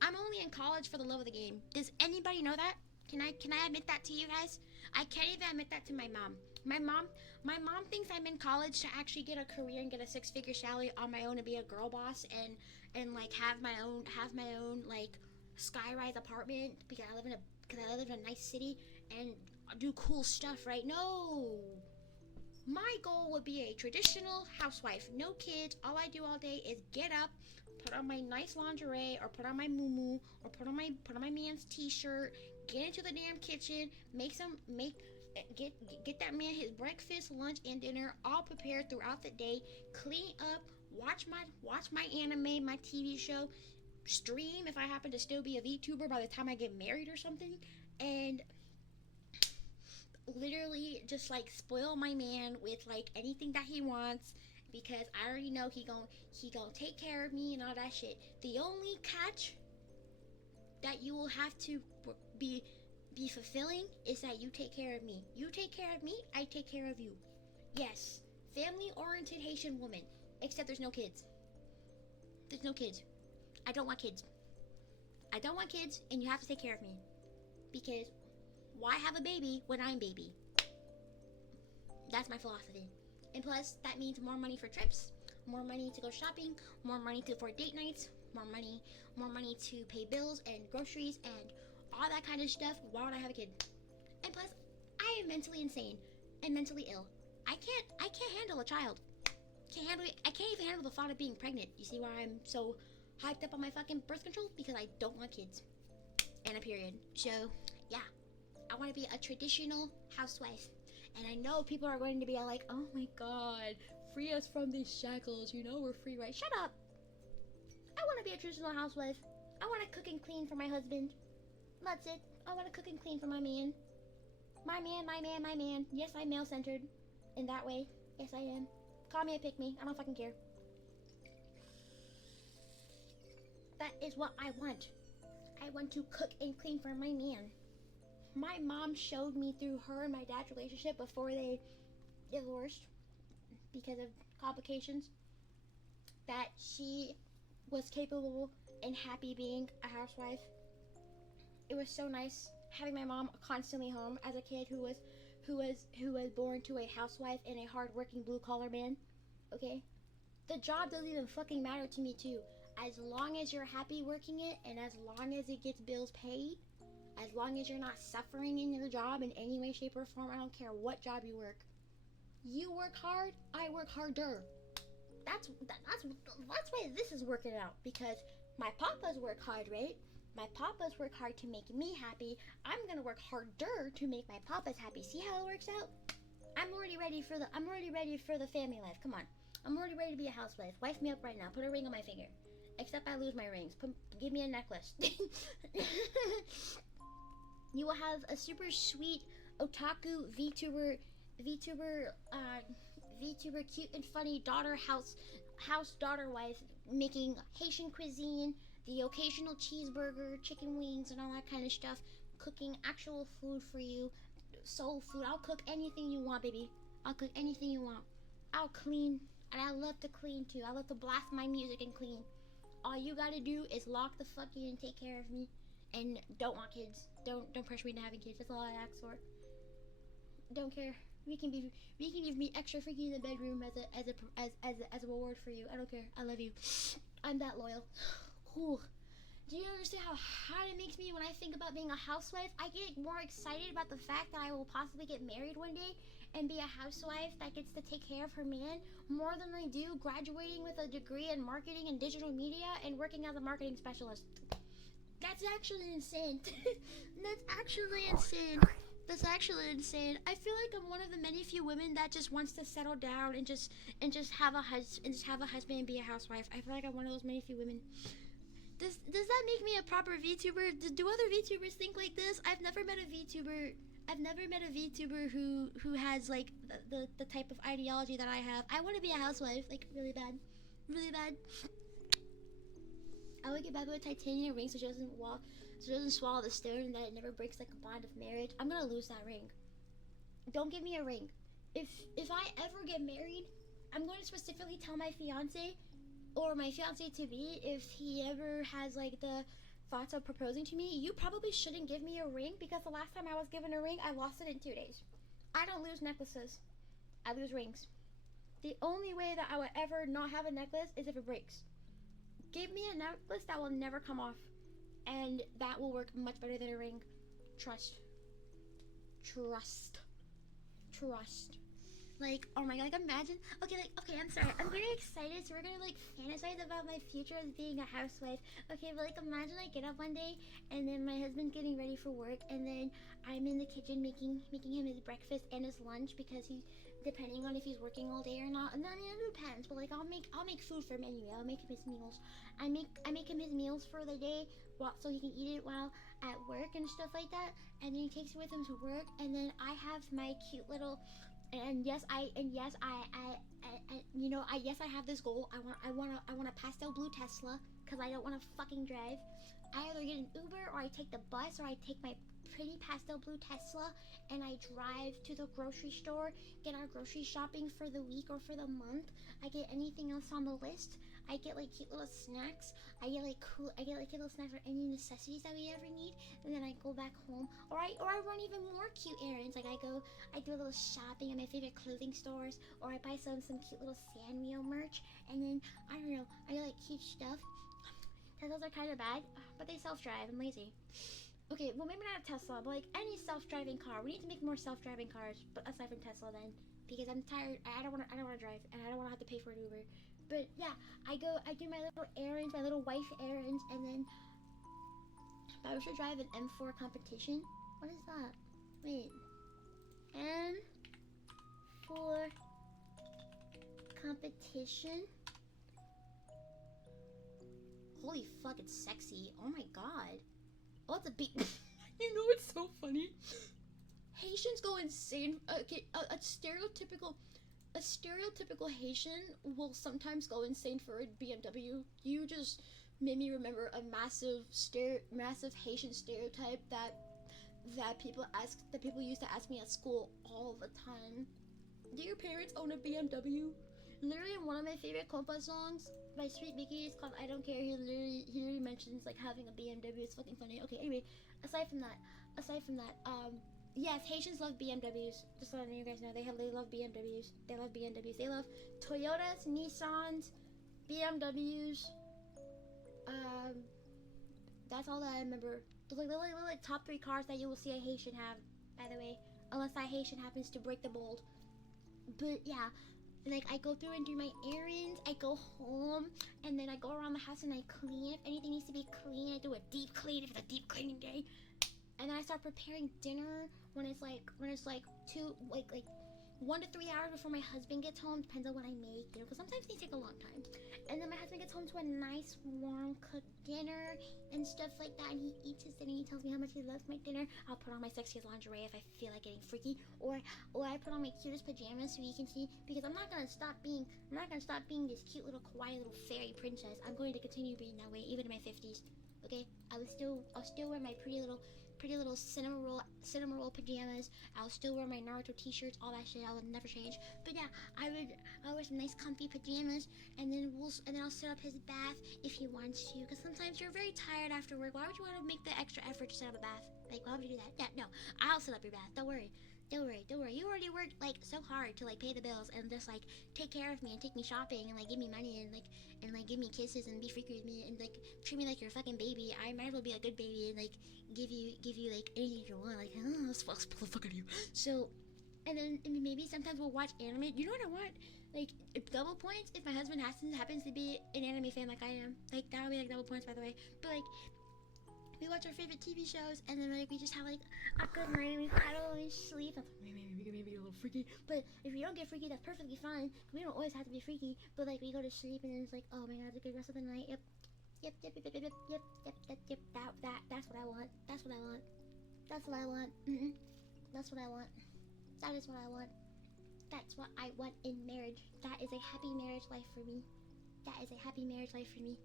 I'm only in college for the love of the game. Does anybody know that? Can I admit that to you guys? I can't even admit that to my mom. My mom thinks I'm in college to actually get a career and get a 6-figure salary on my own and be a girl boss and like have my own like skyrise apartment because I live in a nice city and do cool stuff, right? No. My goal would be a traditional housewife. No kids. All I do all day is get up, put on my nice lingerie, or put on my muumuu, or put on my man's t-shirt, get into the damn kitchen, get that man his breakfast, lunch, and dinner all prepared throughout the day, clean up, watch my anime, my TV show, stream if I happen to still be a VTuber by the time I get married or something, and literally just like spoil my man with like anything that he wants, because I already know he gon' take care of me and all that shit. The only catch that you will have to be fulfilling is that you take care of me. You take care of me, I take care of you. Yes, family-oriented Haitian woman. Except there's no kids. There's no kids. I don't want kids. I don't want kids, and you have to take care of me. Because why have a baby when I'm baby? That's my philosophy. And plus, that means more money for trips, more money to go shopping, more money for date nights, more money to pay bills and groceries and all that kind of stuff. Why would I have a kid? And plus, I am mentally insane and mentally ill. I can't handle a child. I can't even handle the thought of being pregnant. You see why I'm so hyped up on my fucking birth control? Because I don't want kids. And a period. So, yeah. I want to be a traditional housewife. And I know people are going to be like, oh my god, free us from these shackles. You know we're free, right? Shut up. I want to be a traditional housewife. I want to cook and clean for my husband. That's it. I want to cook and clean for my man. My man. Yes, I'm male-centered. In that way. Yes, I am. Call me a pick-me. I don't fucking care. That is what I want. I want to cook and clean for my man. My mom showed me through her and my dad's relationship before they divorced because of complications that she was capable and happy being a housewife. It was so nice having my mom constantly home as a kid who was born to a housewife and a hard-working blue-collar man. Okay? The job doesn't even fucking matter to me too. As long as you're happy working it, and as long as it gets bills paid, as long as you're not suffering in your job in any way, shape, or form, I don't care what job you work. You work hard, I work harder. That's why this is working out, because my papas work hard, right? My papas work hard to make me happy. I'm gonna work harder to make my papas happy. See how it works out? I'm already ready for the family life. Come on. I'm already ready to be a housewife. Wife me up right now. Put a ring on my finger. Except I lose my rings. Give me a necklace. You will have a super sweet otaku VTuber cute and funny house daughter wife making Haitian cuisine, the occasional cheeseburger, chicken wings, and all that kind of stuff, cooking actual food for you, soul food. I'll cook anything you want, baby. I'll cook anything you want. I'll clean, and I love to clean too. I love to blast my music and clean. All you gotta do is lock the fuck in and take care of me, and don't want kids. Don't pressure me to having kids. That's all I ask for. Don't care. We can give me extra freaky in the bedroom as a reward for you. I don't care. I love you. I'm that loyal. Whew. Do you understand how hard it makes me when I think about being a housewife? I get more excited about the fact that I will possibly get married one day and be a housewife that gets to take care of her man more than I do graduating with a degree in marketing and digital media and working as a marketing specialist. That's actually insane. That's actually insane. That's actually insane. I feel like I'm one of the many few women that just wants to settle down and just have a husband and be a housewife. I feel like I'm one of those many few women. Does that make me a proper VTuber? Do other VTubers think like this? I've never met a VTuber who has like the type of ideology that I have. I want to be a housewife, like really bad. I would get back with a titanium ring so she doesn't swallow the stone and that it never breaks like a bond of marriage. I'm gonna lose that ring. Don't give me a ring. If I ever get married, I'm going to specifically tell my fiance or my fiance to be, if he ever has like the thoughts of proposing to me, you probably shouldn't give me a ring, because the last time I was given a ring, I lost it in 2 days. I don't lose necklaces. I lose rings. The only way that I would ever not have a necklace is if it breaks. Give me a necklace that will never come off, and that will work much better than a ring. Trust. Like, oh my god, like imagine, okay, I'm sorry, I'm very excited, so we're gonna like fantasize about my future as being a housewife. Okay, but like imagine I get up one day and then my husband's getting ready for work, and then I'm in the kitchen making him his breakfast and his lunch, because he, depending on if he's working all day or not, and then it depends, but like I'll make food for him anyway. I'll make him his meals. I make him his meals for the day, so he can eat it while at work and stuff like that, and then he takes it with him to work, and then I have my cute little, yes, I have this goal. I want a pastel blue Tesla, because I don't want to fucking drive. I either get an Uber or I take the bus, or I take my pretty pastel blue Tesla and I drive to the grocery store, get our grocery shopping for the week or for the month. I get anything else on the list. I get like cute little snacks. I get like little snacks for any necessities that we ever need, and then I go back home, or I run even more cute errands. Like I do a little shopping at my favorite clothing stores, or I buy some cute little Sanrio merch, and then I don't know, I get like cute stuff. Teslas are kind of bad, but they self-drive. I'm lazy. Okay, well maybe not a Tesla, but like any self-driving car. We need to make more self-driving cars, but aside from Tesla then, because I'm tired. I don't want to drive, and I don't want to have to pay for an Uber. But yeah, I do my little errands, my little wife errands, and then I should drive an M4 competition. What is that? Wait, M4 competition. Holy fuck, it's sexy. Oh my god. Oh, it's a beat. You know, it's so funny. Haitians go insane. Okay, a stereotypical Haitian will sometimes go insane for a BMW. You just made me remember a massive Haitian stereotype that people used to ask me at school all the time. Do your parents own a BMW? Literally, in one of my favorite compa songs by Sweet Mickey, it's called I Don't Care. He literally mentions like having a BMW. It's fucking funny. Okay, anyway, aside from that, yes, Haitians love BMWs. Just letting you guys know, they love BMWs. They love BMWs. They love Toyotas, Nissans, BMWs. That's all that I remember. Those like top 3 cars that you will see a Haitian have, by the way, unless that Haitian happens to break the mold. But yeah, like I go through and do my errands. I go home and then I go around the house and I clean. If anything needs to be clean, I do a deep clean if it's a deep cleaning day. And then I start preparing dinner when it's like 1 to 3 hours before my husband gets home. Depends on what I make, you know, because sometimes they take a long time. And then my husband gets home to a nice warm cooked dinner and stuff like that, and he eats his dinner. He tells me how much he loves my dinner. I'll put on my sexiest lingerie if I feel like getting freaky, or I put on my cutest pajamas so he can see, because I'm not gonna stop being this cute little kawaii little fairy princess. I'm going to continue being that way even in my 50s. Okay, I'll still wear my pretty little cinema roll pajamas. I'll still wear my Naruto t-shirts, all that shit. I will never change. But yeah, I'll wear some nice comfy pajamas, and then I'll set up his bath if he wants to, because sometimes you're very tired after work. Why would you want to make the extra effort to set up a bath? Like, why would you do that? Yeah, no, I'll set up your bath. Don't worry. You already worked like so hard to like pay the bills and just like take care of me and take me shopping and like give me money and give me kisses and be freaky with me and like treat me like you're a fucking baby. I might as well be a good baby and like give you like anything you want. Like, let's pull the fuck out of you. So, and then maybe sometimes we'll watch anime. You know what I want? Like double points if my husband happens to be an anime fan like I am. Like that would be like double points, by the way. But like, we watch our favorite TV shows, and then like we just have like a good night and we cuddle and we sleep. Maybe a little freaky, but if we don't get freaky, that's perfectly fine. We don't always have to be freaky, but like we go to sleep and then it's like, oh my god, it's a good rest of the night. Yep. That's what I want. That's what I want. That's what I want. That's what I want. That is what I want. That's what I want in marriage. That is a happy marriage life for me. That is a happy marriage life for me.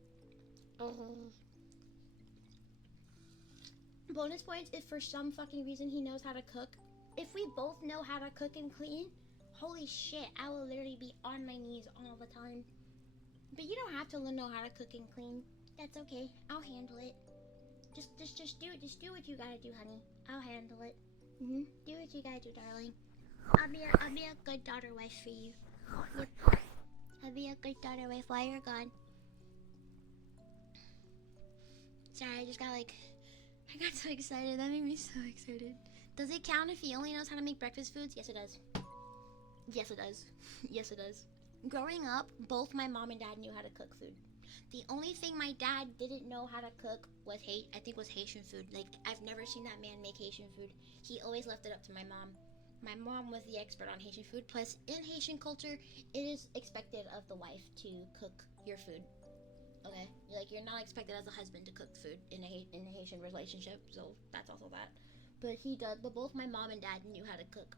Bonus points if for some fucking reason he knows how to cook. If we both know how to cook and clean, holy shit, I will literally be on my knees all the time. But you don't have to know how to cook and clean. That's okay. I'll handle it. Just do it. Just do what you gotta do, honey. I'll handle it. Do what you gotta do, darling. I'll be a good daughter wife for you. Yep. I'll be a good daughter wife while you're gone. Sorry, I got so excited. That made me so excited. Does it count if he only knows how to make breakfast foods? Yes, it does. Yes, it does. Yes, it does. Growing up, both my mom and dad knew how to cook food. The only thing my dad didn't know how to cook was Haitian food. Like, I've never seen that man make Haitian food. He always left it up to my mom. My mom was the expert on Haitian food. Plus, in Haitian culture, it is expected of the wife to cook your food. Okay, like you're not expected as a husband to cook food in a Haitian relationship. So that's also that. But he does. But both my mom and dad knew how to cook,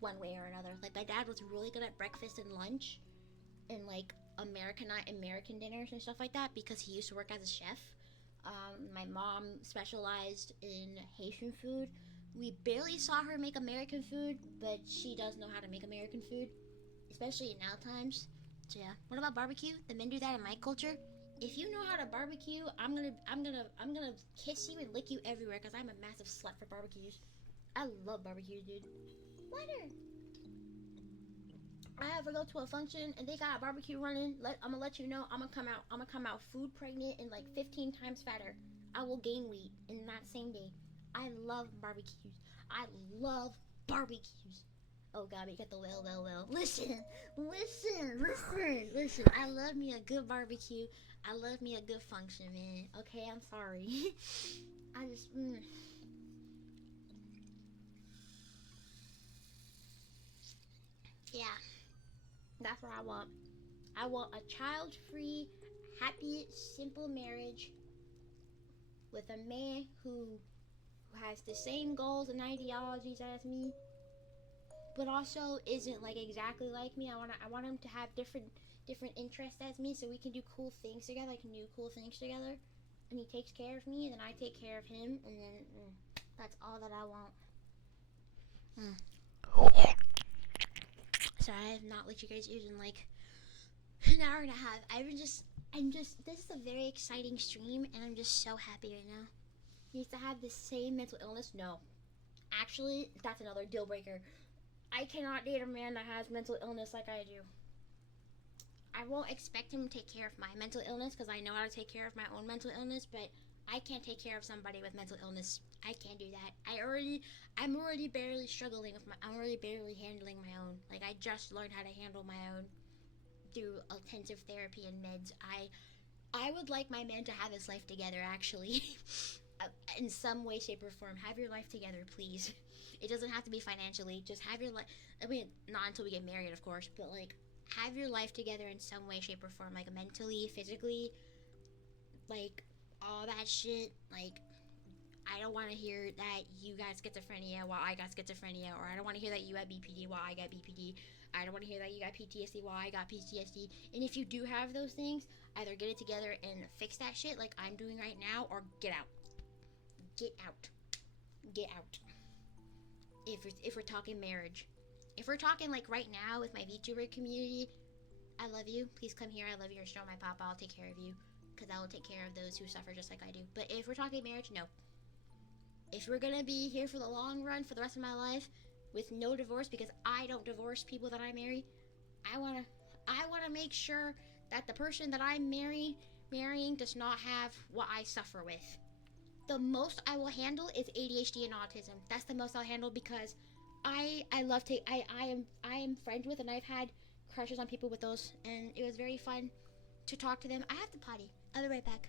one way or another. Like my dad was really good at breakfast and lunch, and like American dinners and stuff like that because he used to work as a chef. My mom specialized in Haitian food. We barely saw her make American food, but she does know how to make American food, especially in now times. So yeah. What about barbecue? The men do that in my culture. If you know how to barbecue, I'm gonna kiss you and lick you everywhere because I'm a massive slut for barbecues. I love barbecue, dude. Water. I ever go to a function and they got a barbecue running, I'm gonna let you know I'm gonna come out food pregnant and like 15 times fatter. I will gain weight in that same day. I love barbecues. I love barbecues. Oh god, we got the well. Listen. I love me a good barbecue. I love me a good function, man. Okay, I'm sorry. I just yeah. That's what I want. I want a child-free, happy, simple marriage with a man who has the same goals and ideologies as me, but also isn't like exactly like me. I want him to have different interests as me, so we can do cool things together. I can do cool things together, and he takes care of me, and then I take care of him, and then that's all that I want. Sorry, I have not let you guys ears in like an hour and a half. This is a very exciting stream, and I'm just so happy right now. He needs to have the same mental illness. No, actually, that's another deal breaker. I cannot date a man that has mental illness like I do. I won't expect him to take care of my mental illness because I know how to take care of my own mental illness, but I can't take care of somebody with mental illness. I can't do that. I'm already barely struggling with I'm already barely handling my own. Like I just learned how to handle my own through intensive therapy and meds. I would like my man to have his life together, actually. In some way, shape, or form. Have your life together, please. It doesn't have to be financially. Just have your life. I mean, not until we get married, of course, but like, have your life together in some way, shape, or form. Like, mentally, physically, like, all that shit. Like, I don't want to hear that you got schizophrenia while I got schizophrenia, or I don't want to hear that you had BPD while I got BPD. I don't want to hear that you got PTSD while I got PTSD. And if you do have those things, either get it together and fix that shit like I'm doing right now, or get out. Get out. Get out. If we're talking marriage. If we're talking like right now with my VTuber community, I love you. Please come here. I love you. You're still my papa. I'll take care of you. Because I will take care of those who suffer just like I do. But if we're talking marriage, no. If we're gonna be here for the long run, for the rest of my life, with no divorce, because I don't divorce people that I marry, I wanna make sure that the person that I'm marrying does not have what I suffer with. The most I will handle is ADHD and autism. That's the most I'll handle because I am friends with, and I've had crushes on people with those, and it was very fun to talk to them. I have to potty. I'll be right back.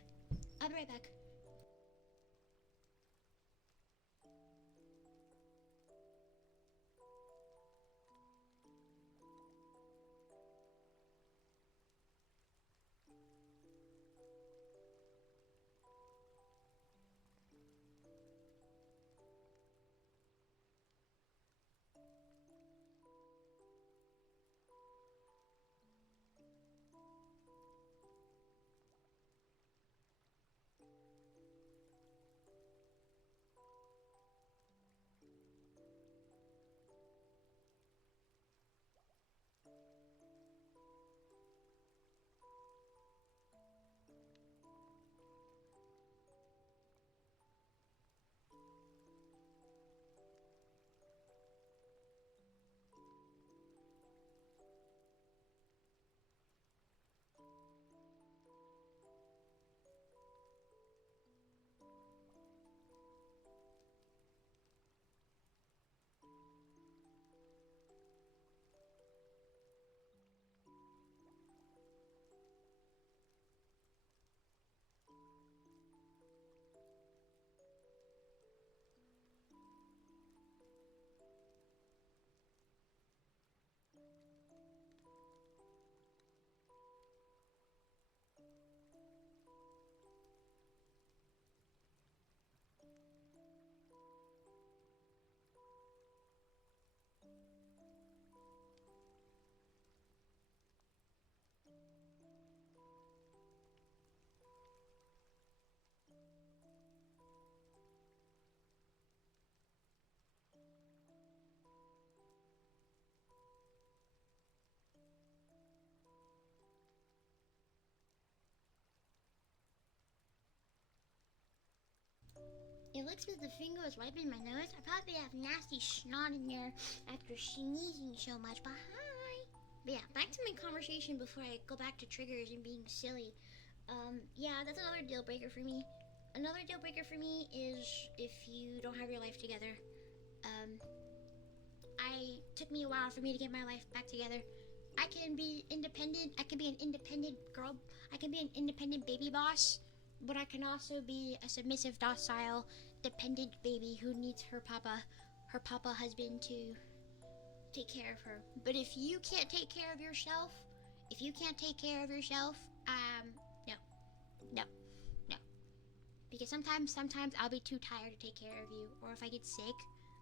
it looks like the finger is wiping my nose. I probably have nasty snot in there after sneezing so much, but hi! But yeah, back to my conversation before I go back to triggers and being silly. Yeah, that's another deal breaker for me. Another deal breaker for me is if you don't have your life together. Took me a while for me to get my life back together. I can be independent. I can be an independent girl. I can be an independent baby boss. But I can also be a submissive, docile, dependent baby who needs her papa husband to take care of her. But if you can't take care of yourself, no, no, no. Because sometimes I'll be too tired to take care of you. Or if I get sick,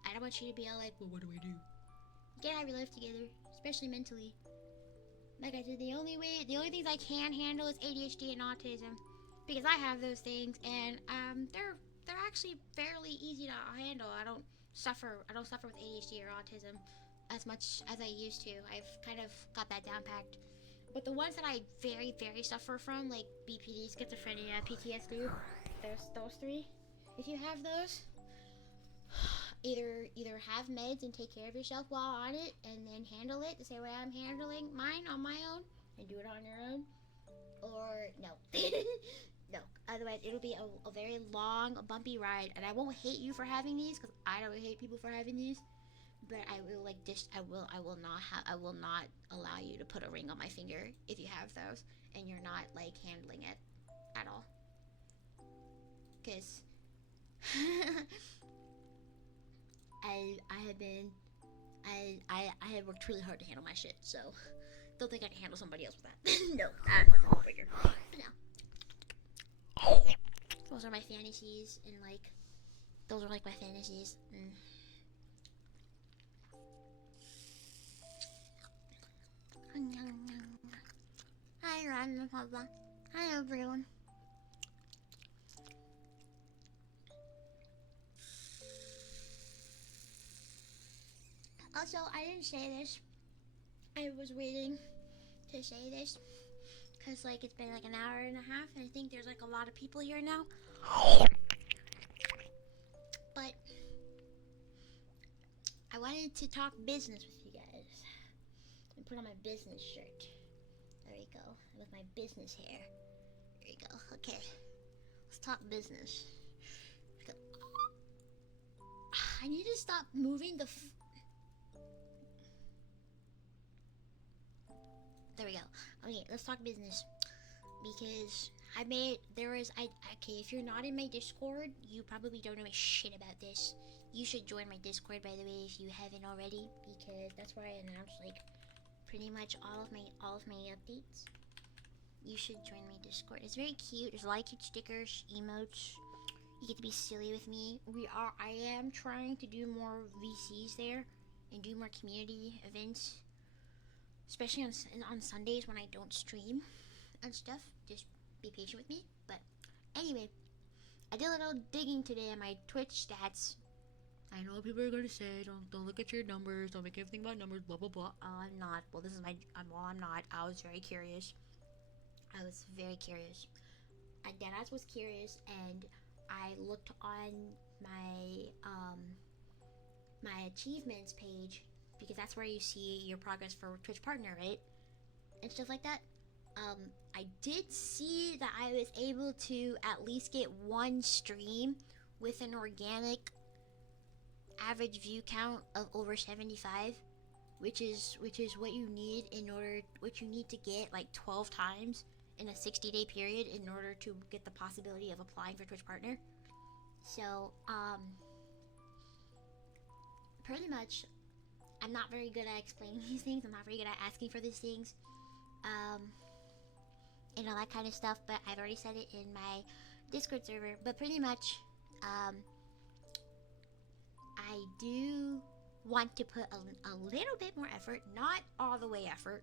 I don't want you to be all like, well, what do I do? You can't have your life together, especially mentally. Like I said, the only things I can handle is ADHD and autism. Because I have those things, and they're actually fairly easy to handle. I don't suffer with ADHD or autism as much as I used to. I've kind of got that down packed. But the ones that I very, very suffer from, like BPD, schizophrenia, PTSD, those three. If you have those, either have meds and take care of yourself while on it, and then handle it the same way I'm handling mine on my own, and do it on your own, or no. No, otherwise it'll be a very long, bumpy ride, and I won't hate you for having these, because I don't hate people for having these, but I will not allow you to put a ring on my finger if you have those, and you're not, like, handling it at all, because I had worked really hard to handle my shit, so don't think I can handle somebody else with that. No, that's a figure. But no. Those are my fantasies, and those are my fantasies. Hi, random Papa. Hi, everyone. Also, I didn't say this. I was waiting to say this. Because, it's been, an hour and a half, and I think there's, a lot of people here now. But I wanted to talk business with you guys. And put on my business shirt. There we go. With my business hair. There we go. Okay. Let's talk business. I need to stop moving the There we go. Okay, let's talk business. Because okay, if you're not in my Discord, you probably don't know shit about this. You should join my Discord, by the way, if you haven't already, because that's where I announce, pretty much all of my updates. You should join my Discord. It's very cute. There's cute stickers, emotes. You get to be silly with me. I am trying to do more VCs there, and do more community events. Especially on Sundays when I don't stream and stuff. Just be patient with me. But anyway, I did a little digging today on my Twitch stats. I know what people are gonna say. Don't look at your numbers. Don't make everything about numbers. Blah blah blah. I'm not. Well, I'm not. I was very curious. I deadass was curious, and I looked on my my achievements page. Because that's where you see your progress for Twitch partner, right? And stuff like that. I did see that I was able to at least get one stream with an organic average view count of over 75, which is what you need to get 12 times in a 60-day period in order to get the possibility of applying for Twitch partner. So, pretty much, I'm not very good at explaining these things. I'm not very good at asking for these things. And all that kind of stuff. But I've already said it in my Discord server. But pretty much, I do want to put a little bit more effort. Not all the way effort.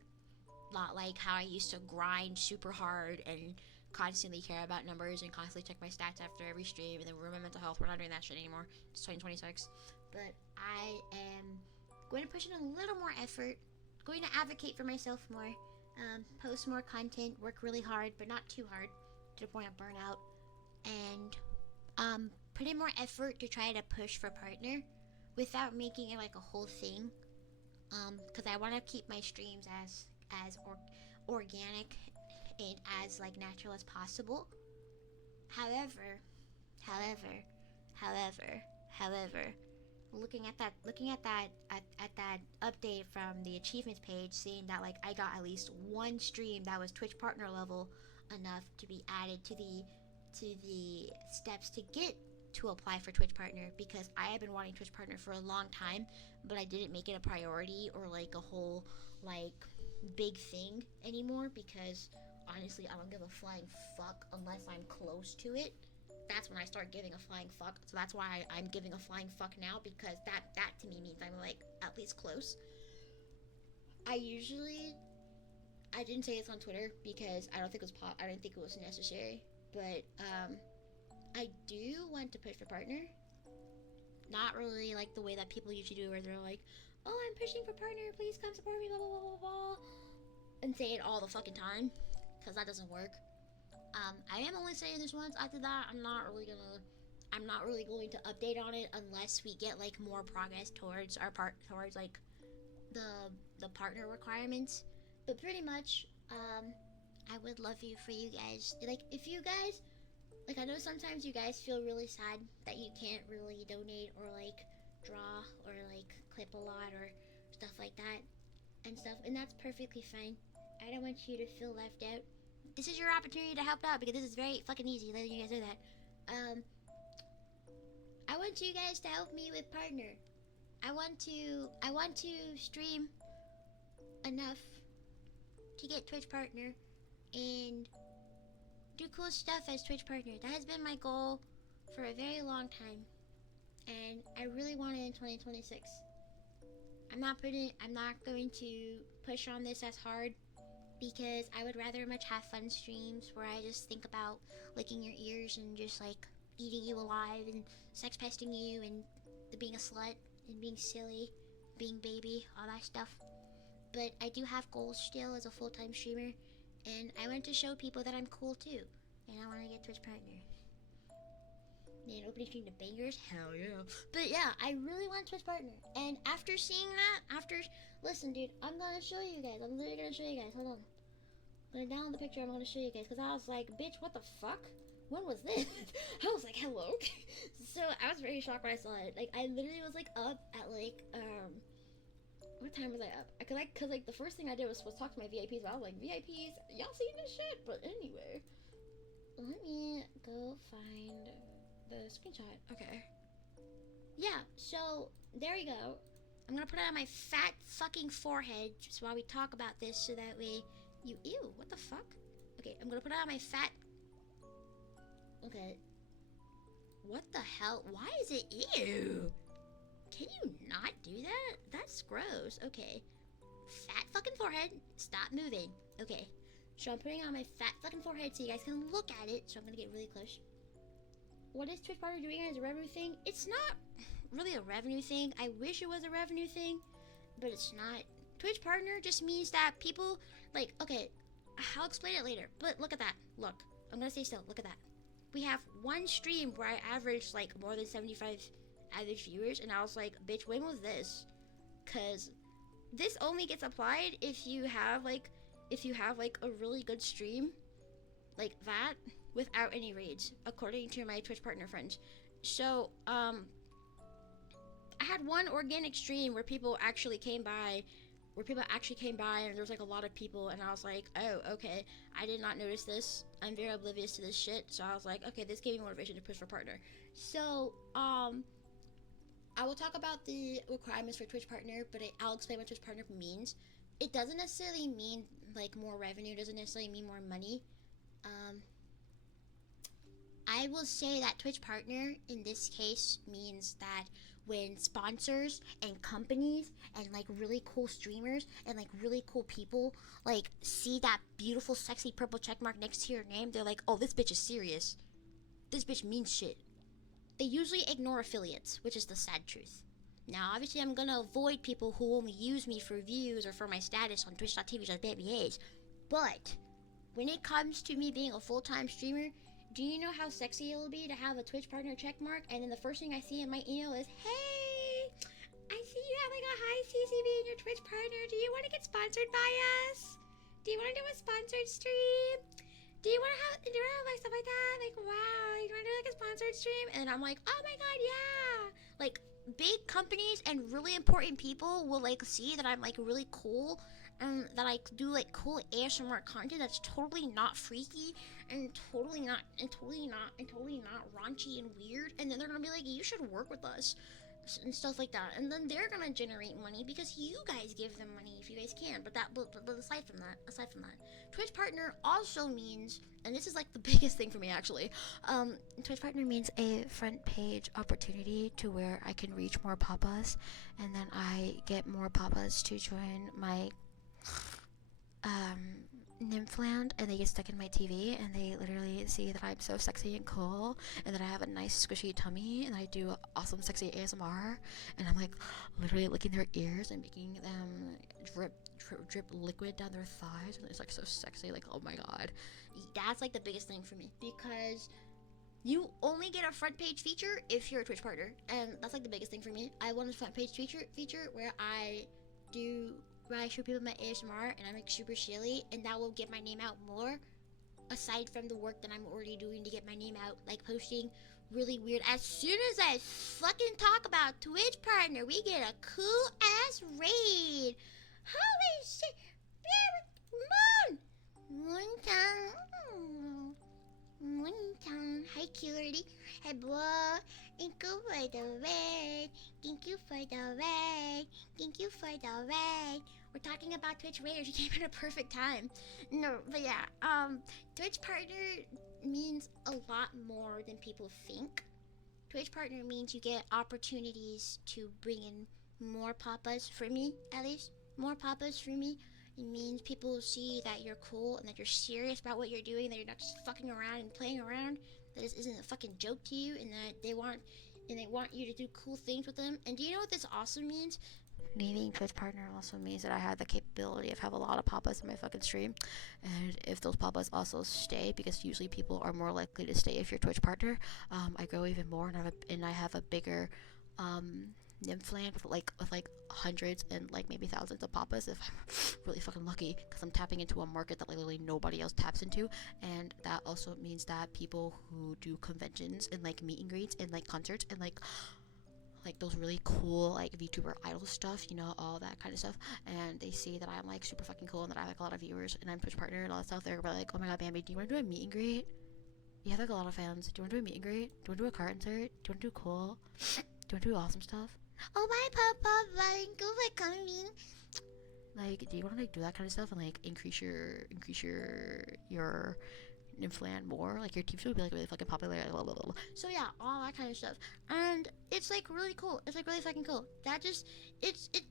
Not like how I used to grind super hard and constantly care about numbers and constantly check my stats after every stream and then ruin my mental health. We're not doing that shit anymore. It's 2026. But I am going to push in a little more effort, going to advocate for myself more, post more content, work really hard, but not too hard, to the point of burnout, and put in more effort to try to push for partner without making it like a whole thing. Because I want to keep my streams as organic and as like natural as possible. However, looking at that update from the achievements page, seeing that like I got at least one stream that was Twitch partner level enough to be added to the steps to get to apply for Twitch partner, because I have been wanting Twitch partner for a long time, but I didn't make it a priority or like a whole like big thing anymore, because honestly I don't give a flying fuck unless I'm close to it. That's when I start giving a flying fuck. So that's why I'm giving a flying fuck now, because that to me means I'm like at least close. I didn't say this on Twitter because I didn't think it was necessary, but I do want to push for partner. Not really like the way that people usually do, where they're like, "Oh, I'm pushing for partner. Please come support me." Blah blah blah blah blah, and say it all the fucking time, because that doesn't work. I am only saying this once. After that, I'm not really going to update on it unless we get like more progress towards towards like the partner requirements. But pretty much, I would love for you guys, like, if you guys, like, I know sometimes you guys feel really sad that you can't really donate or like draw or like clip a lot or stuff like that and stuff, and that's perfectly fine. I don't want you to feel left out. This is your opportunity to help out, because this is very fucking easy, letting you guys know that. I want you guys to help me with partner. I want to stream enough to get Twitch partner and do cool stuff as Twitch partner. That has been my goal for a very long time, and I really want it in 2026. I'm not going to push on this as hard, because I would rather much have fun streams where I just think about licking your ears and just like eating you alive and sex pesting you and being a slut and being silly, being baby, all that stuff. But I do have goals still as a full-time streamer, and I want to show people that I'm cool too, and I want to get Twitch partner. Man, opening stream to bangers? Hell yeah. But yeah, I really want Twitch partner. And after seeing that, listen, dude, I'm gonna show you guys. I'm literally gonna show you guys. Hold on. I'm gonna download the picture. I'm gonna show you guys, because I was like, bitch, what the fuck? When was this? I was like, hello? So I was very shocked when I saw it. Like, I literally was like up at like, what time was I up? Cause like the first thing I did was talk to my VIPs. But I was like, VIPs, y'all seen this shit? But anyway, let me go find the screenshot. Okay. Yeah, so there we go. I'm gonna put it on my fat fucking forehead just while we talk about this, so that way ew, what the fuck? Okay, I'm gonna put it on my fat. Okay. What the hell? Why is it ew? Can you not do that? That's gross. Okay. Fat fucking forehead. Stop moving. Okay. So I'm putting it on my fat fucking forehead so you guys can look at it. So I'm gonna get really close. What is Twitch partner doing as a revenue thing? It's not really a revenue thing. I wish it was a revenue thing, but it's not. Twitch partner just means that people, like, okay, I'll explain it later, but look at that. Look, I'm gonna stay still. Look at that. We have one stream where I averaged like more than 75 average viewers, and I was like, bitch, when was this? Cause this only gets applied if you have like a really good stream like that without any raids, according to my Twitch partner friends. So I had one organic stream where people actually came by, and there was like a lot of people, and I was like, oh, okay, I did not notice this. I'm very oblivious to this shit. So I was like, okay, this gave me motivation to push for partner. So I will talk about the requirements for Twitch partner, but I'll explain what Twitch partner means. It doesn't necessarily mean like more revenue, doesn't necessarily mean more money. I will say that Twitch partner in this case means that when sponsors and companies and like really cool streamers and like really cool people like see that beautiful sexy purple checkmark next to your name, they're like, oh, this bitch is serious. This bitch means shit. They usually ignore affiliates, which is the sad truth. Now, obviously, I'm gonna avoid people who only use me for views or for my status on twitch.tv/babyage, but when it comes to me being a full-time streamer, do you know how sexy it'll be to have a Twitch partner check mark, and then the first thing I see in my email is, hey, I see you have like a high CCV in your Twitch partner. Do you want to get sponsored by us? Do you want to do a sponsored stream? Do you want to have like stuff like that? Like, wow, you want to do like a sponsored stream? And I'm like, oh my god, yeah. Like, big companies and really important people will like see that I'm like really cool and that I do like cool ASMR content that's totally not freaky and totally not raunchy and weird, and then they're gonna be like, you should work with us and stuff like that, and then they're gonna generate money because you guys give them money if you guys can. But aside from that, Twitch partner also means, and this is like the biggest thing for me actually, Twitch partner means a front page opportunity to where I can reach more papas, and then I get more papas to join my Nymphland, and they get stuck in my TV, and they literally see that I'm so sexy and cool, and that I have a nice squishy tummy, and I do awesome sexy ASMR, and I'm like literally licking their ears and making them drip liquid down their thighs, and it's like so sexy. Like, oh my god, that's like the biggest thing for me, because you only get a front page feature if you're a Twitch partner, and that's like the biggest thing for me. I want a front page feature where I show people my ASMR and I'm like super silly, and that will get my name out more, aside from the work that I'm already doing to get my name out, like posting really weird. As soon as I fucking talk about Twitch partner, we get a cool ass raid. Holy shit. Moon. Hi Cutie. Hey boy. Thank you for the raid. Thank you for the raid. Thank you for the raid. We're talking about Twitch raiders. You came at a perfect time. No, but yeah, Twitch partner means a lot more than people think. Twitch partner means you get opportunities to bring in more papas for me, at least. More papas for me. It means people see that you're cool and that you're serious about what you're doing, that you're not just fucking around and playing around, that this isn't a fucking joke to you, and that they want you to do cool things with them. And do you know what this also means? Me being Twitch partner also means that I have the capability of have a lot of papas in my fucking stream, and if those papas also stay, because usually people are more likely to stay if you're Twitch partner, I grow even more, and I have a bigger Nymphland with like hundreds and like maybe thousands of papas if I'm really fucking lucky, because I'm tapping into a market that like literally nobody else taps into. And that also means that people who do conventions and like meet and greets and like concerts and like those really cool like VTuber idol stuff, you know, all that kind of stuff, and they see that I'm like super fucking cool and that I have like a lot of viewers and I'm Twitch partner and all that stuff, they're like, oh my god, Bambi, do you want to do a meet and greet? You have like a lot of fans. Do you want to do a meet and greet? Do you want to do a car insert? Do you want to do cool? Do you want to do awesome stuff? Oh my papa, thank you for coming. Like, do you want to like do that kind of stuff and like increase your Nymphland more? Like your team should be like really fucking popular. Blah, blah, blah. So yeah, all that kind of stuff, and it's like really cool. It's like really fucking cool. That just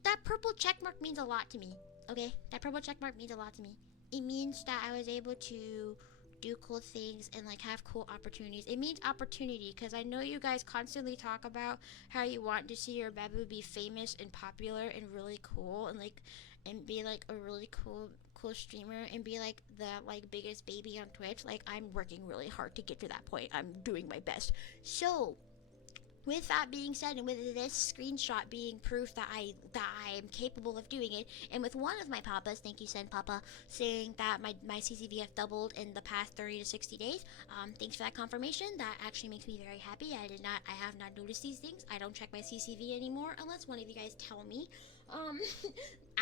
that purple check mark means a lot to me. Okay, that purple check mark means a lot to me. It means that I was able to do cool things and like have cool opportunities. It means opportunity, because I know you guys constantly talk about how you want to see your babu be famous and popular and really cool and like and be like a really cool streamer and be like the like biggest baby on Twitch. Like, I'm working really hard to get to that point. I'm doing my best. So with that being said, and with this screenshot being proof that I am capable of doing it, and with one of my papas, thank you, Send Papa, saying that my CCVF doubled in the past 30 to 60 days, thanks for that confirmation. That actually makes me very happy. I have not noticed these things. I don't check my CCV anymore unless one of you guys tell me.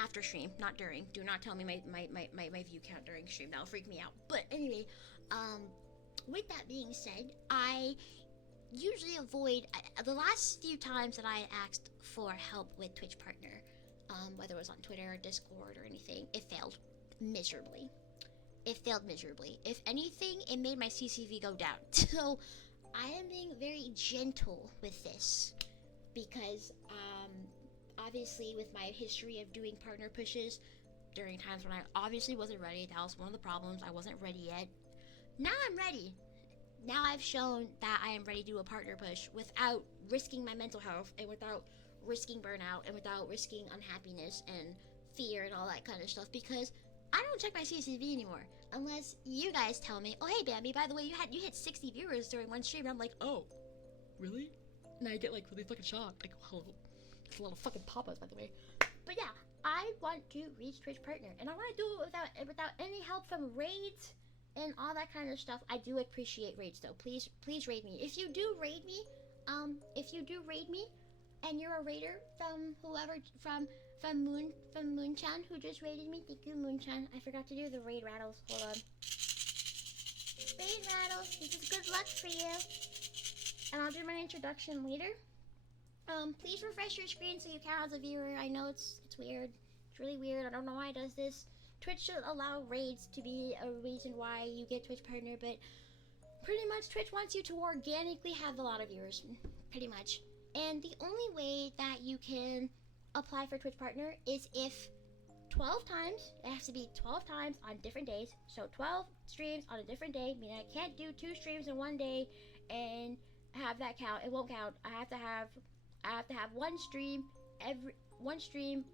After stream, not during. Do not tell me my view count during stream. That'll freak me out. But anyway, with that being said, I usually avoid the last few times that I asked for help with Twitch partner, whether it was on Twitter or Discord or anything, it failed miserably. If anything, it made my CCV go down. So I am being very gentle with this, because obviously with my history of doing partner pushes during times when I obviously wasn't ready, that was one of the problems. I wasn't ready yet. Now I'm ready. Now I've shown that I am ready to do a partner push without risking my mental health, and without risking burnout, and without risking unhappiness and fear and all that kind of stuff, because I don't check my CCV anymore unless you guys tell me, oh hey Bambi, by the way, you hit 60 viewers during one stream, and I'm like, oh, really? And I get like really fucking shocked, like, hello. It's a lot of fucking papas, by the way. But yeah, I want to reach Twitch partner, and I want to do it without any help from raids and all that kind of stuff. I do appreciate raids though. Please raid me. If you do raid me, and you're a raider from whoever from Moonchan who just raided me. Thank you, Moonchan. I forgot to do the raid rattles. Hold on. Raid rattles. This is good luck for you. And I'll do my introduction later. Please refresh your screen so you count as a viewer. I know it's weird. It's really weird. I don't know why it does this. Twitch should allow raids to be a reason why you get Twitch partner, but pretty much Twitch wants you to organically have a lot of viewers. Pretty much. And the only way that you can apply for Twitch partner is if 12 times, it has to be 12 times on different days. So 12 streams on a different day, meaning I can't do 2 streams in one day and have that count. It won't count. I have to have one stream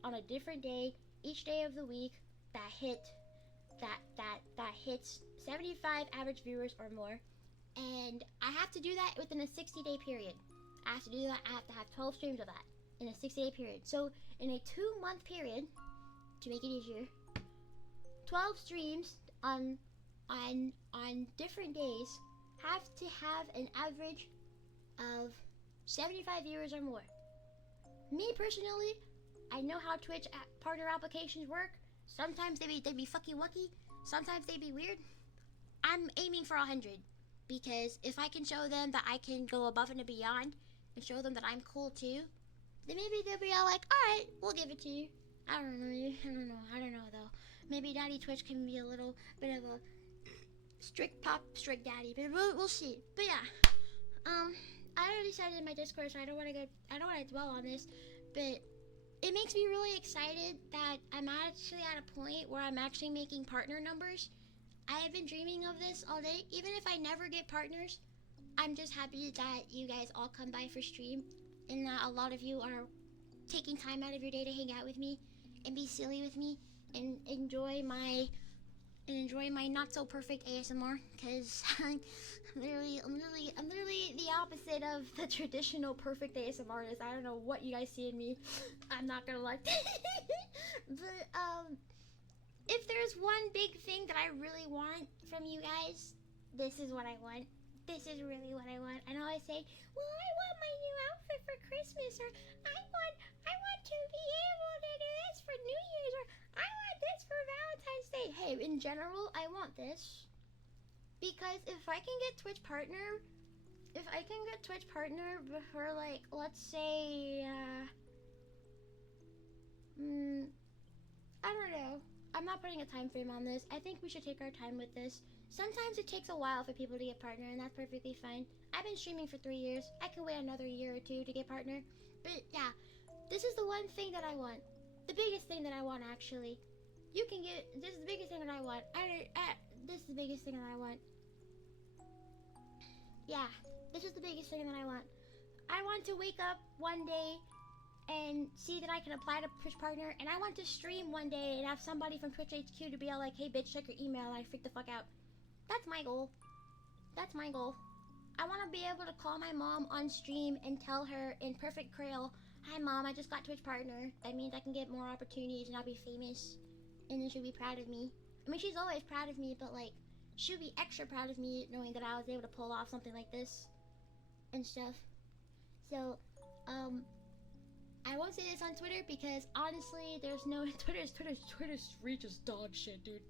on a different day each day of the week that hits 75 average viewers or more, and I have to do that within a 60-day period. I have to do that. I have to have 12 streams of that in a 60-day period. So in a 2-month period, to make it easier, 12 streams on different days have to have an average of 75 viewers or more. Me personally, I know how Twitch partner applications work. Sometimes they be fucky wucky. Sometimes they be weird. I'm aiming for 100 because if I can show them that I can go above and beyond and show them that I'm cool too, then maybe they'll be all like, all right, we'll give it to you. I don't know though. Maybe Daddy Twitch can be a little bit of a strict daddy, but we'll see. But yeah, I already said it in my Discord, so I don't want to dwell on this, but it makes me really excited that I'm actually at a point where I'm actually making partner numbers. I have been dreaming of this all day. Even if I never get partners, I'm just happy that you guys all come by for stream and that a lot of you are taking time out of your day to hang out with me and be silly with me and enjoy my not so perfect ASMR, because I'm literally the opposite of the traditional perfect ASMR artist. I don't know what you guys see in me. I'm not gonna lie. But if there's one big thing that I really want from you guys, this is what I want. This is really what I want. I know I say, well, I want my new outfit for Christmas, or I want to be able to do this for New Year's, or I want this for Valentine's Day. Hey, in general, I want this because if I can get Twitch partner before, like, let's say, I don't know. I'm not putting a time frame on this. I think we should take our time with this. Sometimes it takes a while for people to get partner, and that's perfectly fine. I've been streaming for 3 years. I can wait another year or 2 to get partner. But yeah, this is the one thing that I want. The biggest thing that I want, actually. This is the biggest thing that I want. This is the biggest thing that I want. Yeah, this is the biggest thing that I want. I want to wake up one day and see that I can apply to Twitch partner, and I want to stream one day and have somebody from Twitch HQ to be all like, hey bitch, check your email, and I freak the fuck out. That's my goal. That's my goal. I want to be able to call my mom on stream and tell her in perfect Creole, hi mom, I just got Twitch partner. That means I can get more opportunities and I'll be famous. And then she'll be proud of me. I mean, she's always proud of me, but like, she'll be extra proud of me knowing that I was able to pull off something like this and stuff. So, I won't say this on Twitter because honestly, there's no Twitter's reach is dog shit, dude.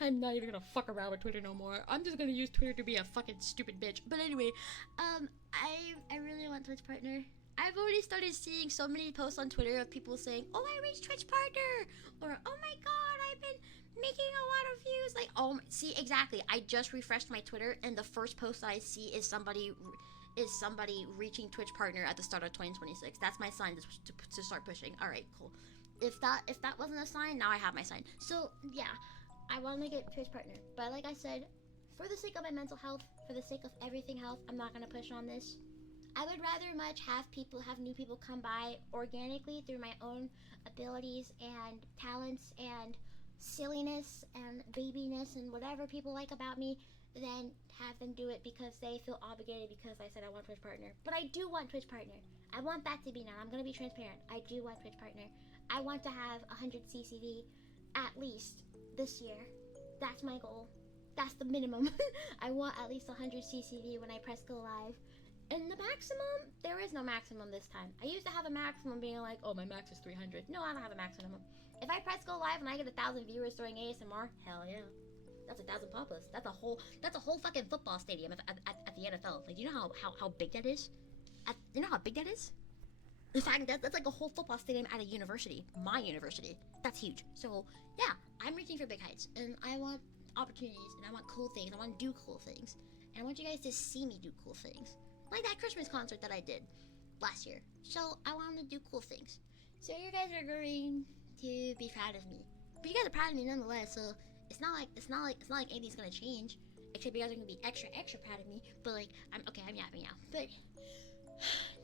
I'm not even gonna fuck around with Twitter no more. I'm just gonna use Twitter to be a fucking stupid bitch. But anyway, I really want Twitch partner. I've already started seeing so many posts on Twitter of people saying, "Oh, I reached Twitch partner," or "Oh my god, I've been making a lot of views." Like, oh, see, exactly. I just refreshed my Twitter, and the first post that I see is somebody reaching Twitch partner at the start of 2026. That's my sign to start pushing. All right, cool. If that wasn't a sign, now I have my sign. So yeah, I want to get Twitch partner. But like I said, for the sake of my mental health, for the sake of everything health, I'm not gonna push on this. I would rather much have new people come by organically through my own abilities and talents and silliness and babiness and whatever people like about me than have them do it because they feel obligated because I said I want Twitch partner. But I do want Twitch partner. I want that to be known. I'm gonna be transparent. I do want Twitch partner. I want to have 100 CCV at least this year. That's my goal. That's the minimum. I want at least 100 CCV when I press go live. And the maximum, there is no maximum this time. I used to have a maximum being like, oh, my max is 300. No, I don't have a maximum. If I press go live and I get 1,000 viewers during ASMR, hell yeah. That's 1,000 papas. That's a whole fucking football stadium at the NFL. Like, you know how big that is? You know how big that is? In fact, that's like a whole football stadium at a university. My university. That's huge. So, yeah, I'm reaching for big heights. And I want opportunities. And I want cool things. I want to do cool things. And I want you guys to see me do cool things. Like that Christmas concert that I did last year. So, I want to do cool things. So, you guys are going to be proud of me. But you guys are proud of me nonetheless, so it's not like anything's gonna change. Except you guys are gonna be extra proud of me. But like, I'm yapping now. But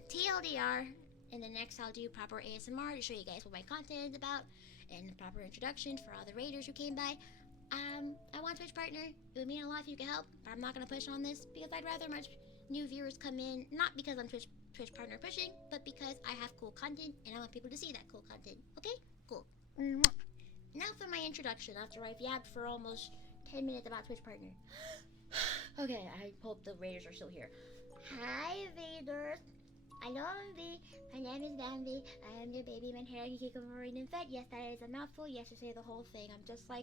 TLDR, and then next I'll do proper ASMR to show you guys what my content is about, and a proper introduction for all the raiders who came by. I want Twitch partner. It would mean a lot if you could help, but I'm not gonna push on this because I'd rather much new viewers come in, not because I'm Twitch partner pushing, but because I have cool content and I want people to see that cool content. Okay? Cool. Now for my introduction after I've yapped for almost 10 minutes about Twitch partner. Okay, I hope the raiders are still here. Hi, Vader. I know I'm V. My name is Bambi. I am your baby man hair. You keep covering and fed. Yes, that is a mouthful. Yes, to say the whole thing. Oh my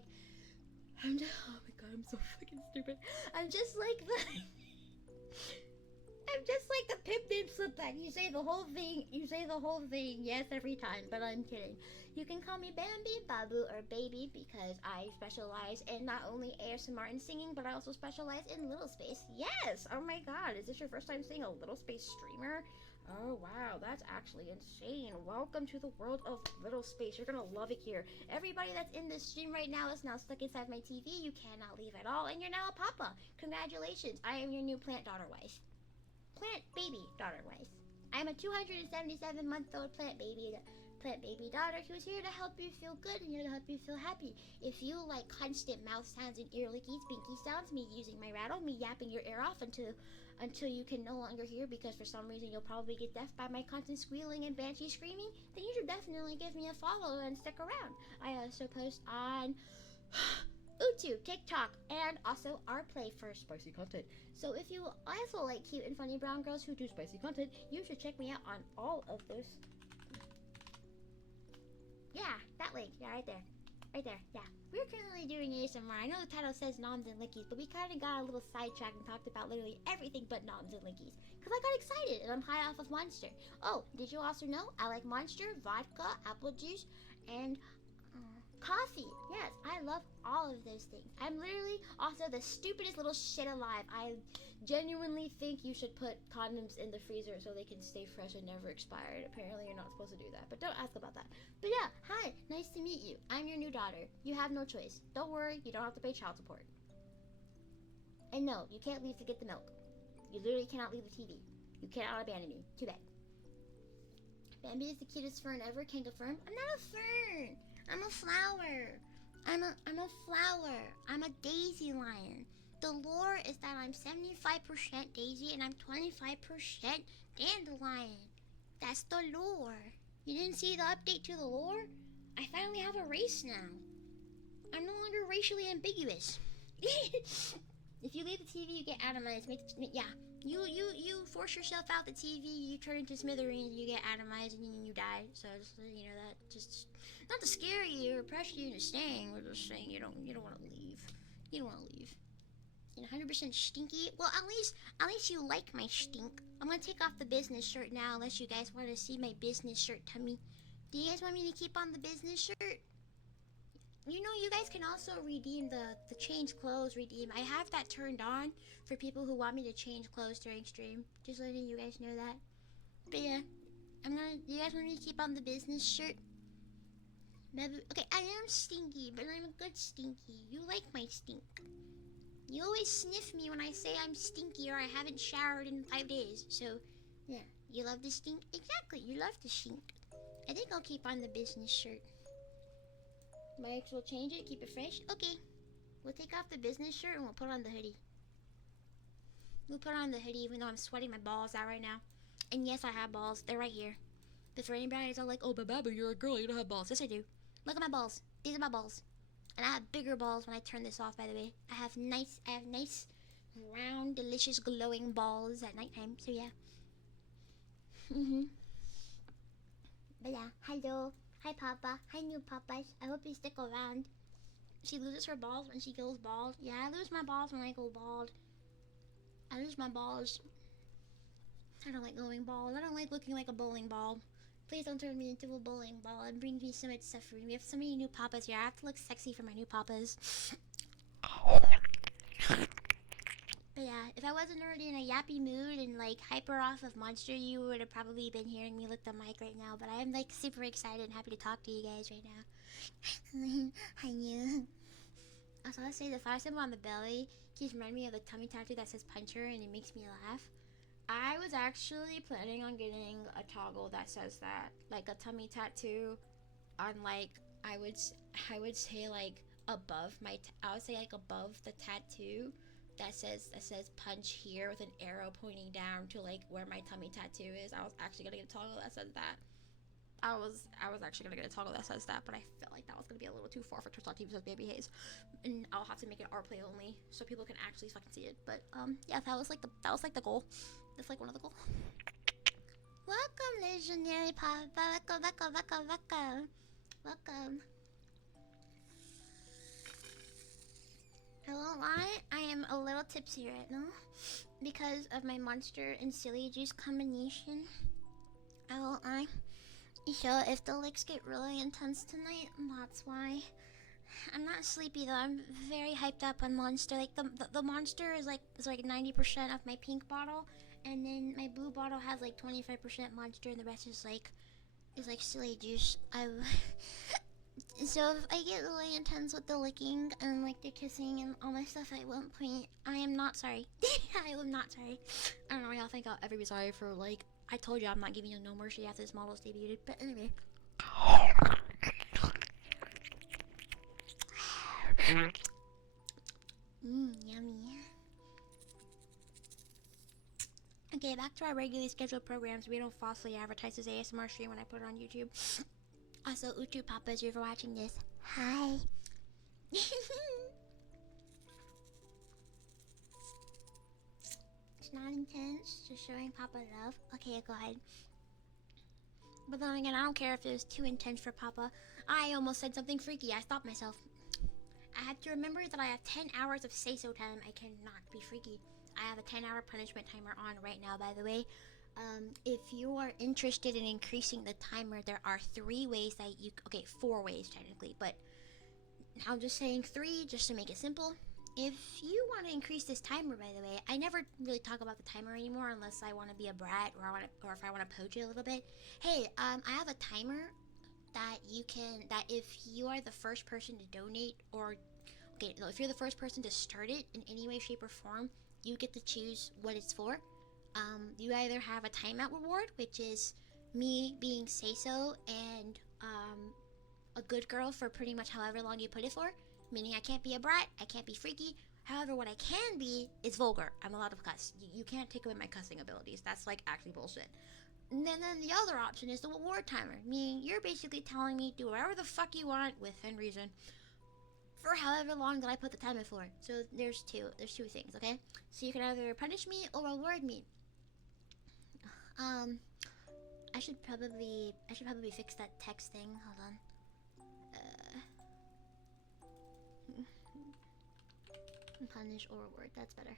god, I'm so fucking stupid. I'm just like the pimp named Slipback. You say the whole thing, yes, every time, but I'm kidding. You can call me Bambi, Babu, or Baby because I specialize in not only ASMR and singing, but I also specialize in Little Space. Yes! Oh my god, is this your first time seeing a Little Space streamer? Oh wow, that's actually insane. Welcome to the world of Little Space. You're gonna love it here. Everybody that's in this stream right now is now stuck inside my TV. You cannot leave at all, and you're now a papa. Congratulations, I am your new plant daughter wife. Plant baby daughter wife. I'm a 277-month-old plant baby daughter who's here to help you feel good and here to help you feel happy. If you like constant mouth sounds and ear lickies, binky sounds, me using my rattle, me yapping your ear off until you can no longer hear because for some reason you'll probably get deaf by my constant squealing and banshee screaming, then you should definitely give me a follow and stick around. I also post on YouTube, TikTok, and also rplay for spicy content. So if you also like cute and funny brown girls who do spicy content, you should check me out on all of those. Yeah, that link. Yeah, right there. Right there. Yeah. We're currently doing ASMR. I know the title says noms and lickies, but we kind of got a little sidetracked and talked about literally everything but noms and lickies. Because I got excited and I'm high off of Monster. Oh, did you also know I like Monster, vodka, apple juice, and coffee. Yes, I love all of those things. I'm literally also the stupidest little shit alive. I genuinely think you should put condoms in the freezer so they can stay fresh and never expire. Apparently you're not supposed to do that, but don't ask about that. But yeah, hi, nice to meet you. I'm your new daughter. You have no choice. Don't worry, you don't have to pay child support. And no, you can't leave to get the milk. You literally cannot leave the TV. You cannot abandon me. Too bad. Bambi is the cutest fern ever. Can confirm. I'm not a fern. I'm a flower. I'm a flower. I'm a daisy lion. The lore is that I'm 75% daisy and I'm 25% dandelion. That's the lore. You didn't see the update to the lore? I finally have a race now. I'm no longer racially ambiguous. If you leave the TV, you get atomized. Yeah. You force yourself out the TV, you turn into smithereens, you get atomized, and then you die. So just you know that, just not to scare you or pressure you into staying. We're just saying you don't want to leave. You don't want to leave. And 100% stinky. Well, at least you like my stink. I'm gonna take off the business shirt now, unless you guys want to see my business shirt tummy. Do you guys want me to keep on the business shirt? You know, you guys can also redeem the change clothes redeem. I have that turned on for people who want me to change clothes during stream. Just letting you guys know that. But yeah, you guys want me to keep on the business shirt? Okay, I am stinky, but I'm a good stinky. You like my stink. You always sniff me when I say I'm stinky or I haven't showered in 5 days. So, yeah, you love the stink? Exactly, you love the stink. I think I'll keep on the business shirt. Might as well change it, keep it fresh. Okay. We'll take off the business shirt and we'll put on the hoodie. We'll put on the hoodie even though I'm sweating my balls out right now. And yes, I have balls. They're right here. But for anybody that's all like, oh, but Baba, you're a girl, you don't have balls. Yes, I do. Look at my balls. These are my balls. And I have bigger balls when I turn this off, by the way. I have nice, round, delicious, glowing balls at nighttime. So, yeah. But yeah, hello. Hi, Papa. Hi, new papas. I hope you stick around. She loses her balls when she goes bald. Yeah, I lose my balls when I go bald. I lose my balls. I don't like going bald. I don't like looking like a bowling ball. Please don't turn me into a bowling ball. It brings me so much suffering. We have so many new papas here. I have to look sexy for my new papas. But yeah, if I wasn't already in a yappy mood and like hyper off of Monster, you would have probably been hearing me lick the mic right now. But I am like super excited and happy to talk to you guys right now. Hi, you. Also, I'll say the fire symbol on the belly keeps reminding me of the tummy tattoo that says puncher, and it makes me laugh. I was actually planning on getting a toggle that says that, like a tummy tattoo on like I would say like above I would say like above the tattoo that says punch here with an arrow pointing down to like where my tummy tattoo is. I was actually gonna get a toggle that says that. I was actually gonna get a toggle that says that, but I felt like that was gonna be a little too far for Twitch TV says Baby Haze, and I'll have to make it rplay only so people can actually fucking see it. But yeah, that was like the goal. That's like one of the goals. Welcome, legendary Papa. Welcome. I won't lie, I am a little tipsy right now because of my Monster and Silly Juice combination. I won't lie. So if the licks get really intense tonight, that's why. I'm not sleepy though. I'm very hyped up on Monster. Like the Monster is like 90% of my pink bottle, and then my blue bottle has like 25% Monster, and the rest is like Silly Juice. So if I get really intense with the licking and like the kissing and all my stuff at one point, I am not sorry. I am not sorry. I don't know. Y'all think I'll ever be sorry for like. I told you I'm not giving you no mercy after this model's debuted. But anyway. Yummy. Okay, back to our regularly scheduled programs. We don't falsely advertise this ASMR stream when I put it on YouTube. Also, Utu Papas, if you're watching this, hi. It's not intense, just showing Papa love. Okay, go ahead. But then again, I don't care if it was too intense for Papa. I almost said something freaky. I stopped myself. I have to remember that I have 10 hours of say-so time. I cannot be freaky. I have a 10-hour punishment timer on right now, by the way. If you are interested in increasing the timer, there are 3 ways that you... Okay, 4 ways technically, but I'm just saying 3 just to make it simple. If you want to increase this timer, by the way, I never really talk about the timer anymore unless I want to be a brat or if I want to poach it a little bit. Hey, I have a timer that you can... That if you are the first person to donate or... Okay, no, if you're the first person to start it in any way, shape, or form, you get to choose what it's for. You either have a timeout reward, which is me being say-so and a good girl for pretty much however long you put it for, meaning I can't be a brat, I can't be freaky. However, what I can be is vulgar. I'm allowed to cuss. You can't take away my cussing abilities. That's like actually bullshit. And then the other option is the reward timer, meaning you're basically telling me do whatever the fuck you want within reason for however long that I put the timer for. So there's two things, okay? So you can either punish me or reward me. I should probably fix that text thing. Hold on. Punish or reward. That's better.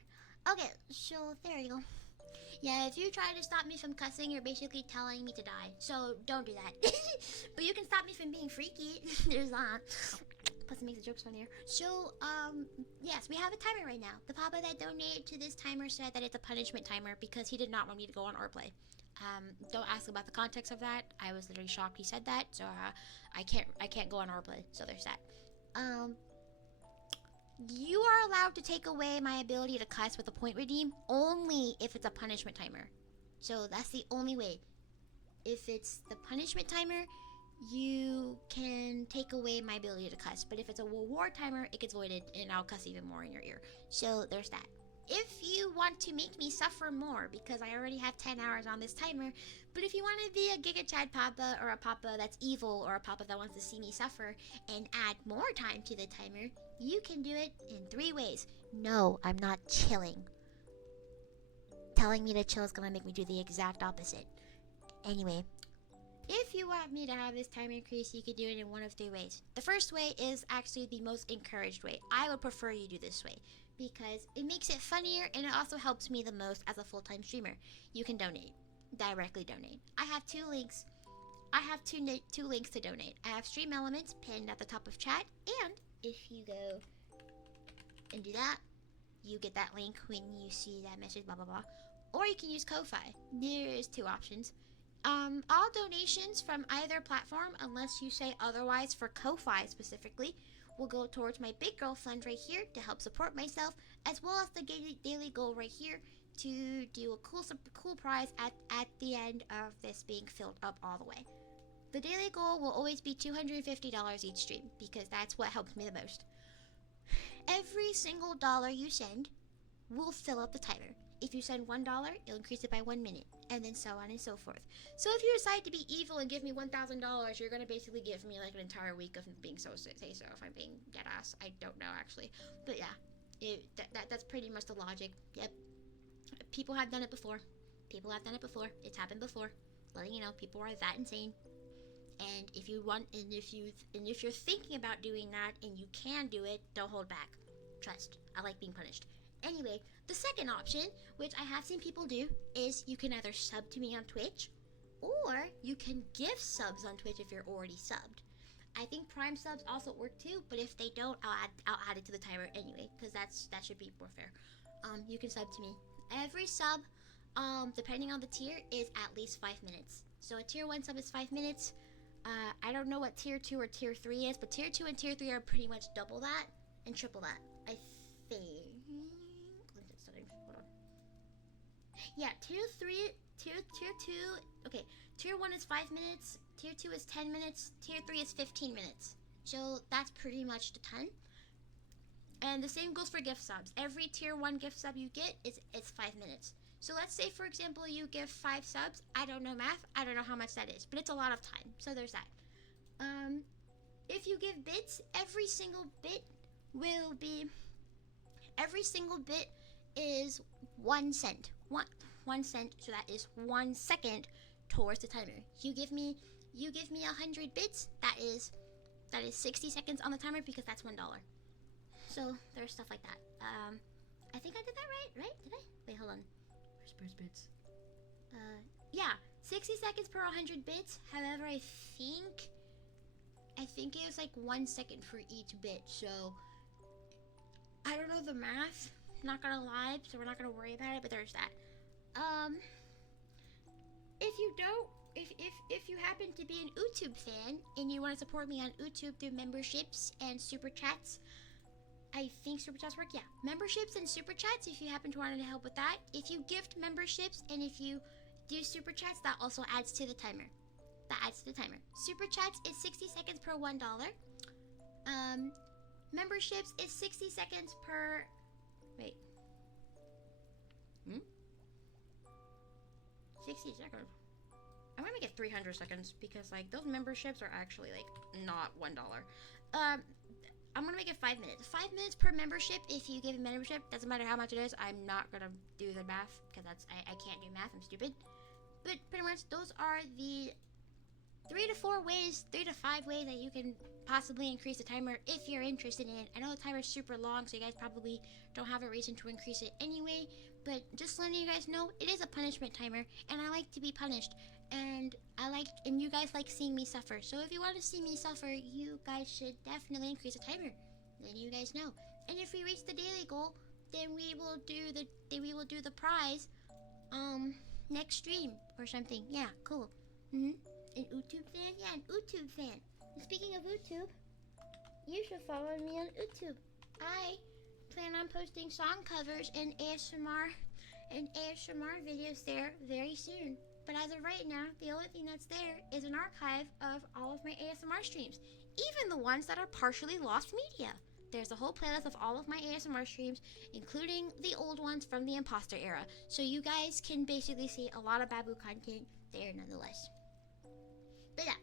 Okay, so there you go. Yeah, if you try to stop me from cussing, you're basically telling me to die. So don't do that. But you can stop me from being freaky. There's that. Plus it makes the jokes funnier. So, yes, we have a timer right now. The papa that donated to this timer said that it's a punishment timer because he did not want me to go on rplay. Don't ask about the context of that. I was literally shocked he said that, so I can't go on rplay. So there's that. You are allowed to take away my ability to cuss with a point redeem only if it's a punishment timer. So that's the only way. If it's the punishment timer, you can take away my ability to cuss. But if it's a World War timer, it gets voided and I'll cuss even more in your ear. So there's that. If you want to make me suffer more, because I already have 10 hours on this timer, but if you want to be a Giga Chad Papa or a Papa that's evil or a Papa that wants to see me suffer and add more time to the timer, you can do it in 3 ways. No, I'm not chilling. Telling me to chill is gonna make me do the exact opposite. Anyway, if you want me to have this time increase, you can do it in one of 3 ways. The first way is actually the most encouraged way. I would prefer you do this way because it makes it funnier and it also helps me the most as a full-time streamer. You can donate. Directly donate. I have 2 links. I have two links to donate. I have Stream Elements pinned at the top of chat, and if you go and do that, you get that link when you see that message, blah blah blah. Or you can use Ko-Fi. There's 2 options. All donations from either platform, unless you say otherwise for Ko-Fi specifically, will go towards my Big Girl Fund right here to help support myself, as well as the daily goal right here to do a cool prize at the end of this being filled up all the way. The daily goal will always be $250 each stream, because that's what helps me the most. Every single dollar you send will fill up the timer. If you send $1, it'll increase it by 1 minute, and then so on and so forth. So if you decide to be evil and give me $1,000, you're gonna basically give me like an entire week of being so if I'm being dead ass. I don't know actually, but yeah, that's pretty much the logic. Yep, people have done it before. It's happened before. Letting you know, people are that insane. And if you want, and if you're thinking about doing that and you can do it, don't hold back. Trust. I like being punished. Anyway, the second option, which I have seen people do, is you can either sub to me on Twitch, or you can give subs on Twitch if you're already subbed. I think Prime subs also work too, but if they don't, I'll add it to the timer anyway, because that should be more fair. You can sub to me. Every sub, depending on the tier, is at least 5 minutes. So a tier 1 sub is 5 minutes. I don't know what tier 2 or tier 3 is, but tier 2 and tier 3 are pretty much double that and triple that, I think. Hold on. Yeah, tier 2, okay, tier 1 is 5 minutes, tier 2 is 10 minutes, tier 3 is 15 minutes. So that's pretty much the ton. And the same goes for gift subs. Every tier 1 gift sub you get it's 5 minutes. So let's say, for example, you give 5 subs. I don't know math. I don't know how much that is, but it's a lot of time. So there's that. If you give bits, every single bit is 1 cent. 1 cent. So that is 1 second towards the timer. You give me 100 bits. That is 60 seconds on the timer, because that's $1. So there's stuff like that. I think I did that right? Did I? Wait, hold on. Where's bits? Yeah, 60 seconds per 100 bits. However, I think it was like 1 second for each bit. So I don't know the math. Not gonna lie, so we're not gonna worry about it. But there's that. If you happen to be an YouTube fan and you want to support me on YouTube through memberships and super chats, I think super chats work. Yeah, memberships and super chats. If you happen to want to help with that, if you gift memberships and if you do super chats, that also adds to the timer. Super chats is 60 seconds per $1. Memberships is 60 seconds per. Wait. 60 seconds. I'm gonna make it 300 seconds because like those memberships are actually like not $1. I'm gonna make it 5 minutes. 5 minutes per membership. If you give a membership, doesn't matter how much it is. I'm not gonna do the math because I can't do math. I'm stupid. But pretty much those are the 3 to 5 ways that you can possibly increase the timer if you're interested in it. I know the timer's super long, so you guys probably don't have a reason to increase it anyway. But just letting you guys know, it is a punishment timer, and I like to be punished. And you guys like seeing me suffer. So if you want to see me suffer, you guys should definitely increase the timer. Then you guys know. And if we reach the daily goal, then we will do the prize next stream or something. Yeah, cool. An YouTube fan? Yeah, an YouTube fan. Speaking of YouTube, you should follow me on YouTube. I plan on posting song covers and ASMR videos there very soon. But as of right now, the only thing that's there is an archive of all of my ASMR streams, even the ones that are partially lost media. There's a whole playlist of all of my ASMR streams, including the old ones from the imposter era. So you guys can basically see a lot of Babu content there nonetheless. But yeah,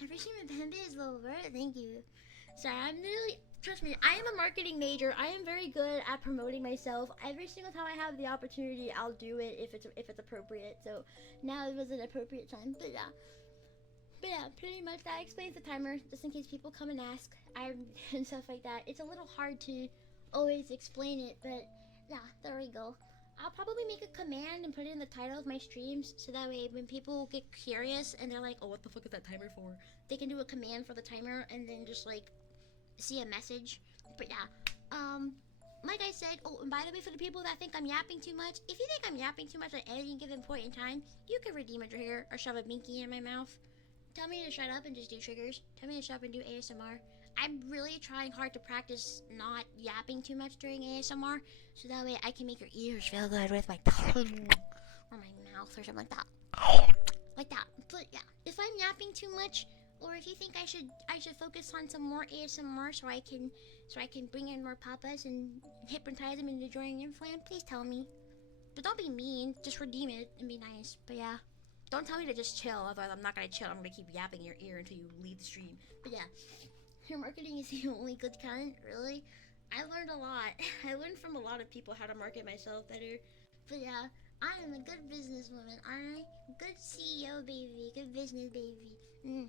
I appreciate my pen is over. Thank you. Sorry, I'm literally, trust me, I am a marketing major. I am very good at promoting myself. Every single time I have the opportunity, I'll do it if it's appropriate. So now it was an appropriate time. But yeah, pretty much that explains the timer, just in case people come and ask and stuff like that. It's a little hard to always explain it, but yeah, there we go. I'll probably make a command and put it in the title of my streams, so that way when people get curious and they're like, oh, what the fuck is that timer for? They can do a command for the timer and then just like see a message. But yeah, like I said, oh, and by the way, for the people that think I'm yapping too much, if you think I'm yapping too much at any given point in time, you can redeem a trigger or shove a binky in my mouth. Tell me to shut up and just do triggers. Tell me to shut up and do ASMR. I'm really trying hard to practice not yapping too much during ASMR, so that way I can make your ears feel good with my tongue or my mouth or something like that. Like that. But yeah, if I'm yapping too much, or if you think I should focus on some more ASMR so I can bring in more papas and hypnotize them into joining in flam, please tell me. But don't be mean. Just redeem it and be nice. But yeah. Don't tell me to just chill, otherwise I'm not gonna chill. I'm gonna keep yapping in your ear until you leave the stream. But yeah, your marketing is the only good kind, really. I learned a lot. I learned from a lot of people how to market myself better. But yeah, I am a good businesswoman, aren't I? Good CEO, baby. Good business, baby.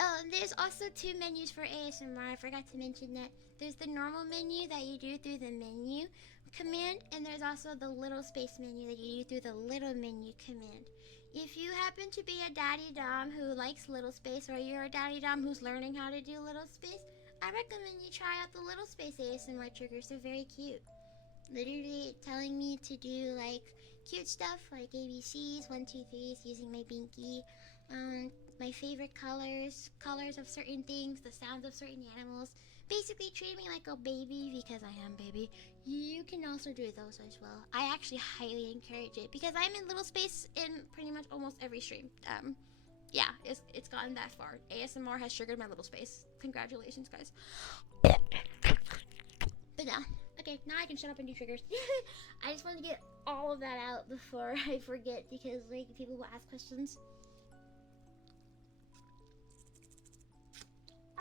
Oh, and there's also 2 menus for ASMR. I forgot to mention that. There's the normal menu that you do through the menu command, and there's also the little space menu that you do through the little menu command. If you happen to be a daddy dom who likes little space, or you're a daddy dom who's learning how to do little space, I recommend you try out the little space ASMR triggers. They're very cute. Literally telling me to do like cute stuff like ABCs, 1, 2, 3s using my binky. My favorite colors of certain things, the sounds of certain animals. Basically treat me like a baby because I am baby. You can also do those as well. I actually highly encourage it because I'm in little space in pretty much almost every stream. Yeah, it's gotten that far. ASMR has triggered my little space. Congratulations, guys. But yeah, okay, now I can shut up and do triggers. I just wanted to get all of that out before I forget because like people will ask questions.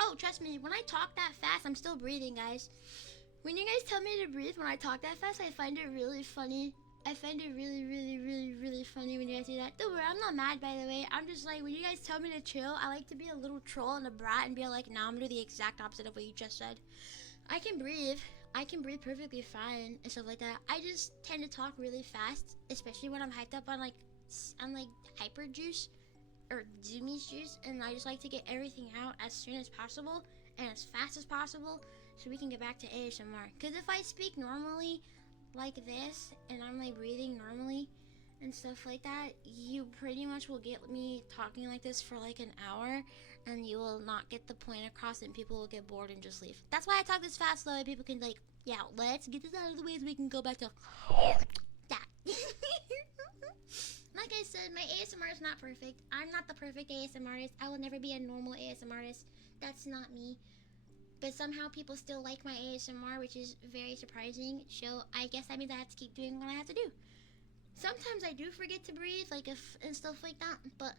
Oh, trust me, when I talk that fast, I'm still breathing, guys. When you guys tell me to breathe when I talk that fast, I find it really funny. I find it really, really, really, really funny when you guys do that. Don't worry, I'm not mad, by the way. I'm just like, when you guys tell me to chill, I like to be a little troll and a brat and be like, nah, I'm gonna do the exact opposite of what you just said. I can breathe. I can breathe perfectly fine and stuff like that. I just tend to talk really fast, especially when I'm hyped up on like hyper juice or Zoomies juice, and I just like to get everything out as soon as possible and as fast as possible so we can get back to ASMR. Because if I speak normally like this and I'm like breathing normally and stuff like that, you pretty much will get me talking like this for like an hour and you will not get the point across and people will get bored and just leave. That's why I talk this fast so that people can like, yeah, let's get this out of the way so we can go back to that. Like I said, my ASMR is not perfect. I'm not the perfect ASMR artist. I will never be a normal ASMR artist. That's not me. But somehow people still like my ASMR, which is very surprising. So I guess that means I have to keep doing what I have to do. Sometimes I do forget to breathe, and stuff like that. But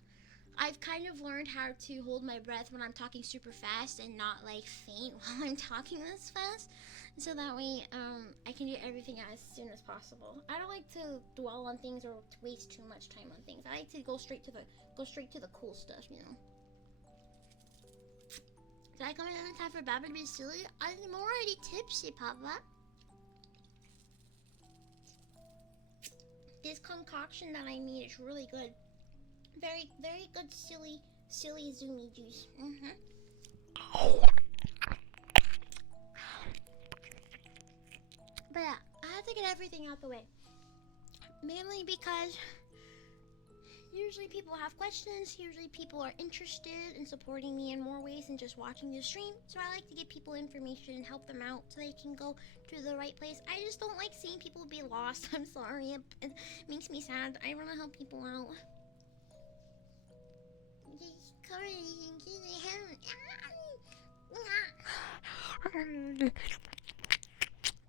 I've kind of learned how to hold my breath when I'm talking super fast and not like faint while I'm talking this fast. So that way, I can get everything out as soon as possible. I don't like to dwell on things or to waste too much time on things. I like to go straight to the cool stuff, you know. Did I come in time for Baba to be silly? I'm already tipsy, Papa. This concoction that I made is really good. Very, very good silly zoomy juice. But yeah, I have to get everything out the way. Mainly because usually people have questions, usually people are interested in supporting me in more ways than just watching the stream. So I like to give people information and help them out so they can go to the right place. I just don't like seeing people be lost. I'm sorry, it makes me sad. I want to help people out.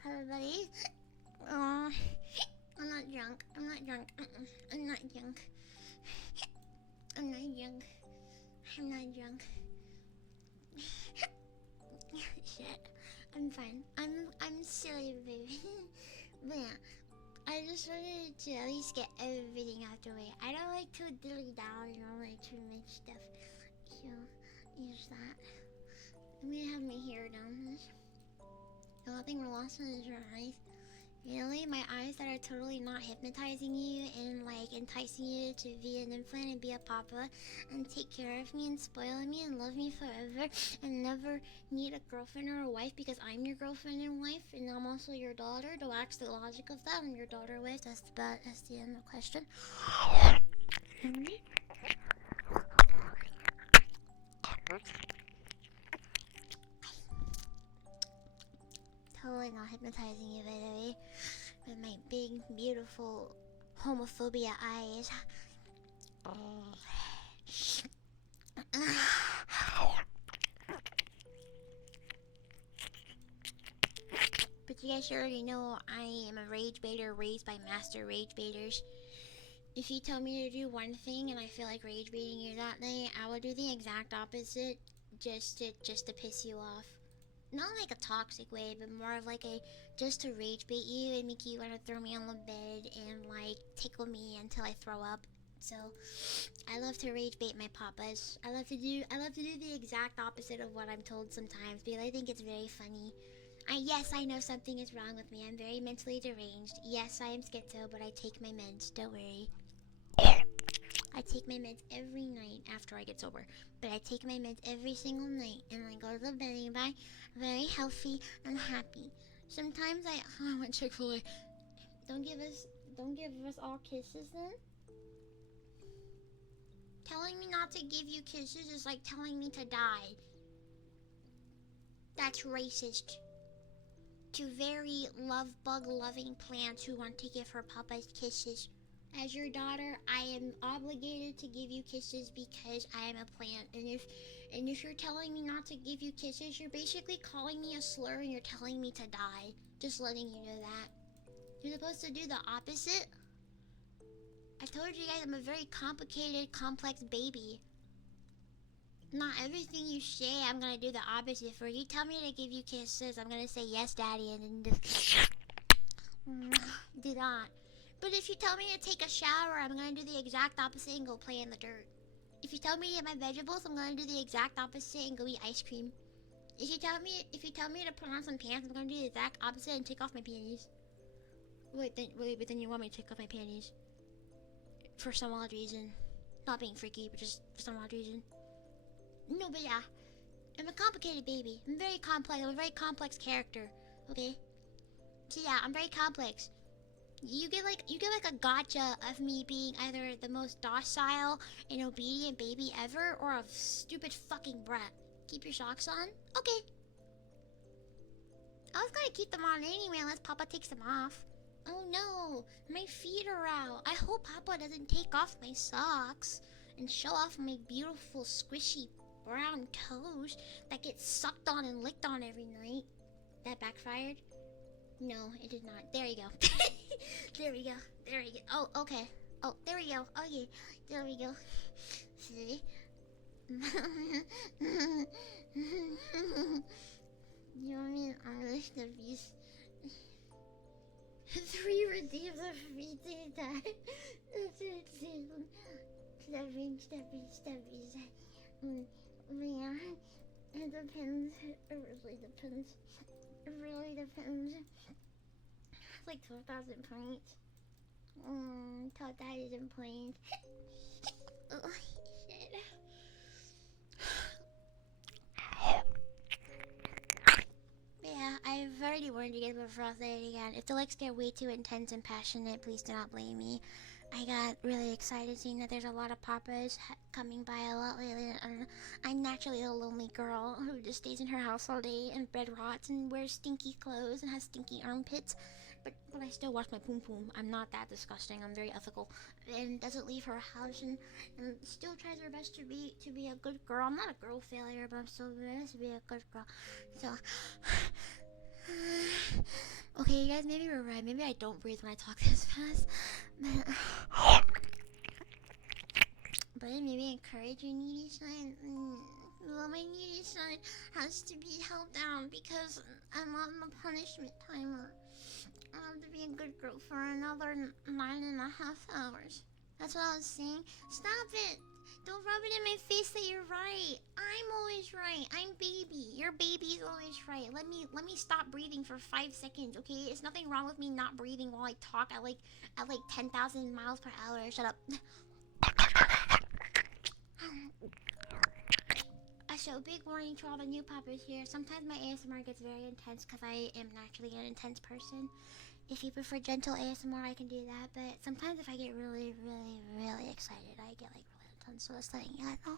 Hello, buddy. Oh, I'm not drunk. I'm not drunk. I'm not drunk. I'm not drunk. I'm not drunk. Shit. I'm fine. I'm silly, baby. But yeah, I just wanted to at least get everything out the way. I don't like to dilly dally. I don't like too much stuff. So, use that. I'm gonna have my hair down. The only thing we're lost in is your eyes. Really? My eyes that are totally not hypnotizing you and like enticing you to be an implant and be a papa and take care of me and spoil me and love me forever and never need a girlfriend or a wife because I'm your girlfriend and wife and I'm also your daughter. Don't ask the logic of that. I'm your daughter wife. That's the end of the question. Totally not hypnotizing you, by the way. With my big, beautiful homophobia eyes. But you guys already know I am a rage baiter raised by master rage baiters. If you tell me to do one thing and I feel like rage baiting you that day, I will do the exact opposite just to piss you off. Not like a toxic way, but more of like a just to rage bait you and make you want to throw me on the bed and like tickle me until I throw up. So I love to rage bait my papas. I love to do the exact opposite of what I'm told sometimes because I think it's very funny. Yes, I know something is wrong with me. I'm very mentally deranged. Yes, I am schizo, but I take my meds. Don't worry. I take my meds every night after I get sober. But I take my meds every single night and I go to the bed by very healthy and happy. Sometimes I want Chick-fil-A. Don't give us all kisses then. Telling me not to give you kisses is like telling me to die. That's racist. To very love bug loving plants who want to give her papas kisses. As your daughter, I am obligated to give you kisses because I am a plant. And if you're telling me not to give you kisses, you're basically calling me a slur and you're telling me to die. Just letting you know that. You're supposed to do the opposite. I told you guys I'm a very complicated, complex baby. Not everything you say I'm gonna do the opposite for. You tell me to give you kisses, I'm gonna say yes, daddy, and then just do that. But if you tell me to take a shower, I'm gonna do the exact opposite and go play in the dirt. If you tell me to eat my vegetables, I'm gonna do the exact opposite and go eat ice cream. If you tell me to put on some pants, I'm gonna do the exact opposite and take off my panties. But then you want me to take off my panties for some odd reason. Not being freaky, but just for some odd reason. No, but yeah, I'm a complicated baby. I'm very complex. I'm a very complex character. Okay. So yeah, I'm very complex. You get like a gotcha of me being either the most docile and obedient baby ever or a stupid fucking brat. Keep your socks on? Okay. I was gonna keep them on anyway unless Papa takes them off. Oh no, my feet are out. I hope Papa doesn't take off my socks and show off my beautiful squishy brown toes that get sucked on and licked on every night. That backfired? No, it did not. There you go. There we go. There we go. Oh, okay. Oh, there we go. Okay. There we go. See? You want me to unleash the beast? 3 redeems of free data. Stubby. Yeah, it depends. It really depends. It's like 12,000 points. 12,000 points. Oh, shit. Yeah, I've already warned you guys before. I'll say it again. If the likes get way too intense and passionate, please do not blame me. I got really excited seeing that there's a lot of papas coming by a lot lately. I'm naturally a lonely girl who just stays in her house all day and bed rots and wears stinky clothes and has stinky armpits. but I still wash my poom poom. I'm not that disgusting. I'm very ethical, and doesn't leave her house, and still tries her best to be a good girl. I'm not a girl failure, but I'm still best to be a good girl. So, okay, you guys, maybe we're right. Maybe I don't breathe when I talk this fast, but maybe encourage your needy side. Well, my needy side has to be held down because I'm on the punishment timer. I have to be a good girl for another 9.5 hours. That's what I was saying. Stop it! Don't rub it in my face that you're right. I'm always right. I'm baby. Your baby's always right. Let me stop breathing for 5 seconds, okay? It's nothing wrong with me not breathing while I talk at like 10,000 miles per hour. Shut up. So, big warning to all the new poppers here. Sometimes my ASMR gets very intense because I am naturally an intense person. If you prefer gentle ASMR, I can do that. But sometimes if I get really, really, really excited, I get like really intense. So that's letting you know.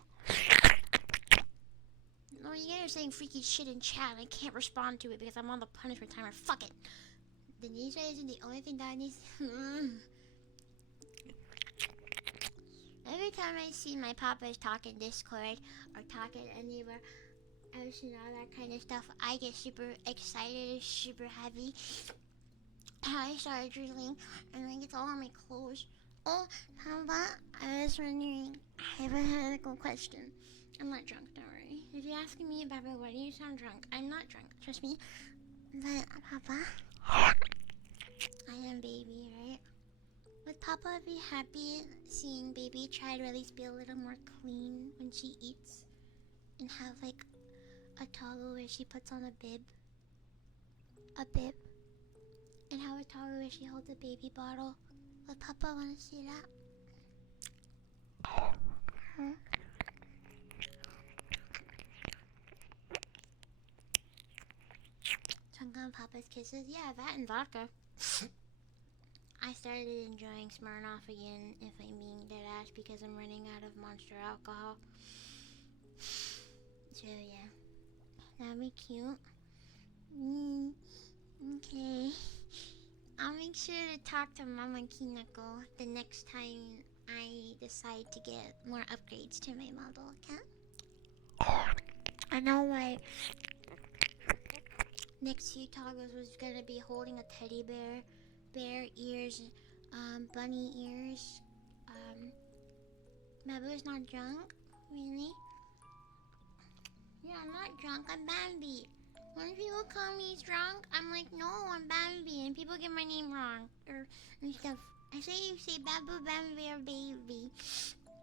No, you guys are saying freaky shit in chat and I can't respond to it because I'm on the punishment timer. Fuck it. The ninja isn't the only thing that needs. Every time I see my papas talk in Discord or talking anywhere else and all that kind of stuff, I get super excited, super happy. I start drizzling and then gets all on my clothes. Oh, Papa, I was wondering, I have a hypothetical question. I'm not drunk, don't worry. If you're asking me about why do you sound drunk, I'm not drunk, trust me. But, Papa, I am baby, right? Would Papa be happy seeing baby try to at least be a little more clean when she eats? And have like a toggle where she puts on a bib? A bib? And have a toggle where she holds a baby bottle? Would Papa want to see that? Huh? Chunk on Papa's kisses? Yeah, that and vodka. I started enjoying Smirnoff again, if I'm being dead ass, because I'm running out of Monster alcohol. So yeah, that'd be cute. Okay. I'll make sure to talk to Mama Kinako the next time I decide to get more upgrades to my model, okay? I know my next few toggles was gonna be holding a teddy bear, bear ears, bunny ears. Babu's not drunk? Really? Yeah, I'm not drunk, I'm Bambi. When people call me drunk, I'm like, no, I'm Bambi, and people get my name wrong, and stuff. I say you say Babu, Bambi, or Baby,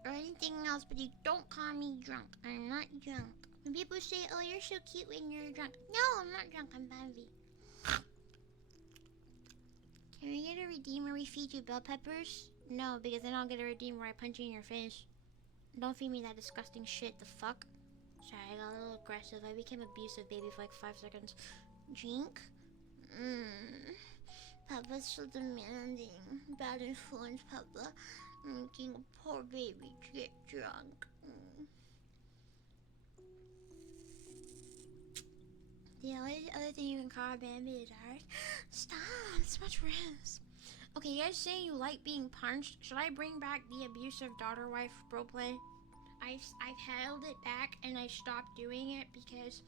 or anything else, but you don't call me drunk. I'm not drunk. When people say, oh, you're so cute when you're drunk. No, I'm not drunk, I'm Bambi. Can we get a redeem where we feed you bell peppers? No, because then I'll get a redeem where I punch you in your face. Don't feed me that disgusting shit, the fuck? Sorry, I got a little aggressive. I became abusive, baby, for like 5 seconds. Drink? Papa's so demanding. Bad influence, Papa. Making a poor baby get drunk. The only other thing you can call a Bambi is ours. Stop, it's much risk. Okay, you guys saying you like being punched. Should I bring back the abusive daughter-wife roleplay? I've held it back and I stopped doing it because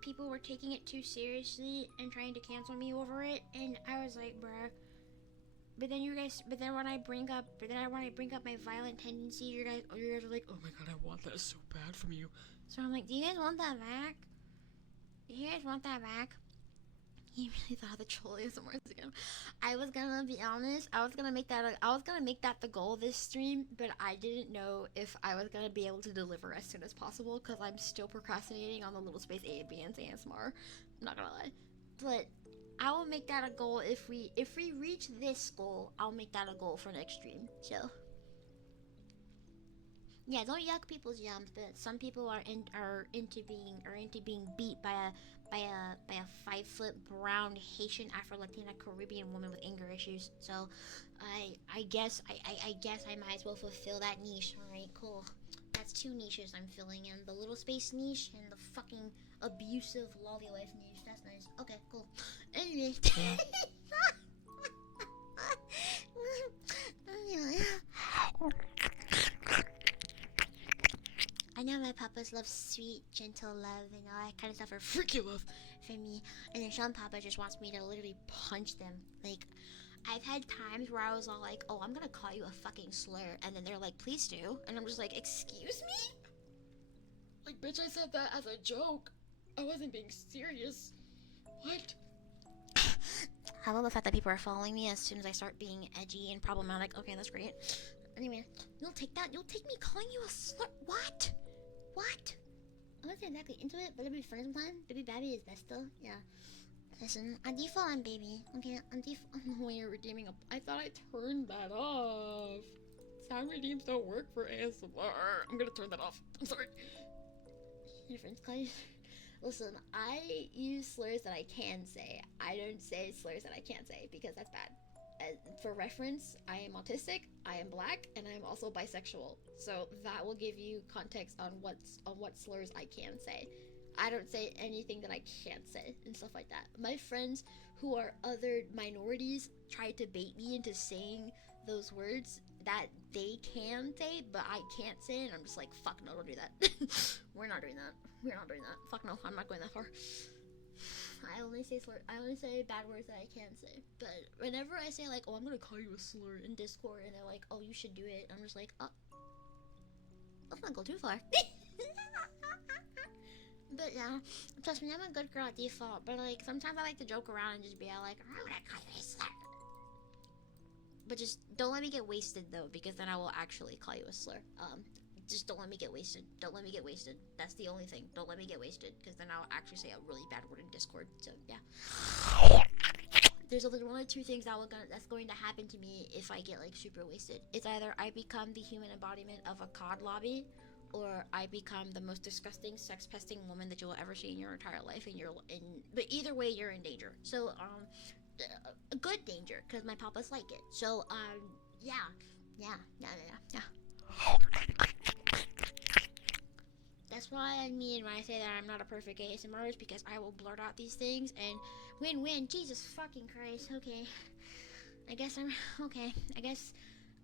people were taking it too seriously and trying to cancel me over it, and I was like, bruh. But then when I bring up my violent tendencies, you guys are like, oh my god, I want that so bad from you. So I'm like, do you guys want that back? Do you guys want that back? He really thought the troll ASMR was again. I was gonna be honest. I was gonna make that the goal this stream, but I didn't know if I was gonna be able to deliver as soon as possible because I'm still procrastinating on the Little Space A and B and ASMR. I'm not gonna lie, but I will make that a goal if we reach this goal. I'll make that a goal for next stream. So yeah, don't yuck people's yums, but some people are into being beat by a 5-foot brown Haitian Afro-Latina Caribbean woman with anger issues. So I guess I might as well fulfill that niche. Alright, cool. That's 2 niches I'm filling in. The little space niche and the fucking abusive lolly wife niche. That's nice. Okay, cool. Anyway. papas love sweet, gentle love and all that kind of stuff, or freaky love from me. And then some papa just wants me to literally punch them. Like, I've had times where I was all like, oh, I'm gonna call you a fucking slur. And then they're like, please do. And I'm just like, excuse me? Like, bitch, I said that as a joke. I wasn't being serious. What? How about the fact that people are following me as soon as I start being edgy and problematic? Okay, that's great. Anyway, you'll take that? You'll take me calling you a slur? What? What? I'm not exactly into it, but it'll be fun sometime. Baby Babby is best though. Yeah. Listen, on default, I'm baby. Okay, on default. When you're redeeming I thought I turned that off. Sound redeems don't work for ASMR. I'm gonna turn that off. I'm sorry. Your friends call you. Listen, I use slurs that I can say. I don't say slurs that I can't say because that's bad. For reference, I am autistic, I am black, and I am also bisexual. So that will give you context on what slurs I can say. I don't say anything that I can't say and stuff like that. My friends who are other minorities try to bait me into saying those words that they can say, but I can't say, and I'm just like, fuck no, don't do that. We're not doing that. We're not doing that. Fuck no, I'm not going that far. I only say bad words that I can say. But whenever I say like, oh, I'm gonna call you a slur in Discord, and they're like, oh, you should do it, I'm just like, oh, let's not go too far. But yeah, trust me, I'm a good girl at default. But like, sometimes I like to joke around and just be all like, I'm gonna call you a slur. But just don't let me get wasted though, because then I will actually call you a slur. Just don't let me get wasted. Don't let me get wasted. That's the only thing. Don't let me get wasted, because then I'll actually say a really bad word in Discord. So yeah. There's only one or two things that's going to happen to me if I get like super wasted. It's either I become the human embodiment of a COD lobby, or I become the most disgusting, sex-pesting woman that you will ever see in your entire life. But either way, you're in danger. So a good danger, because my papas like it. So yeah. That's why I mean when I say that I'm not a perfect ASMR, because I will blurt out these things and win. Jesus fucking Christ. Okay. I guess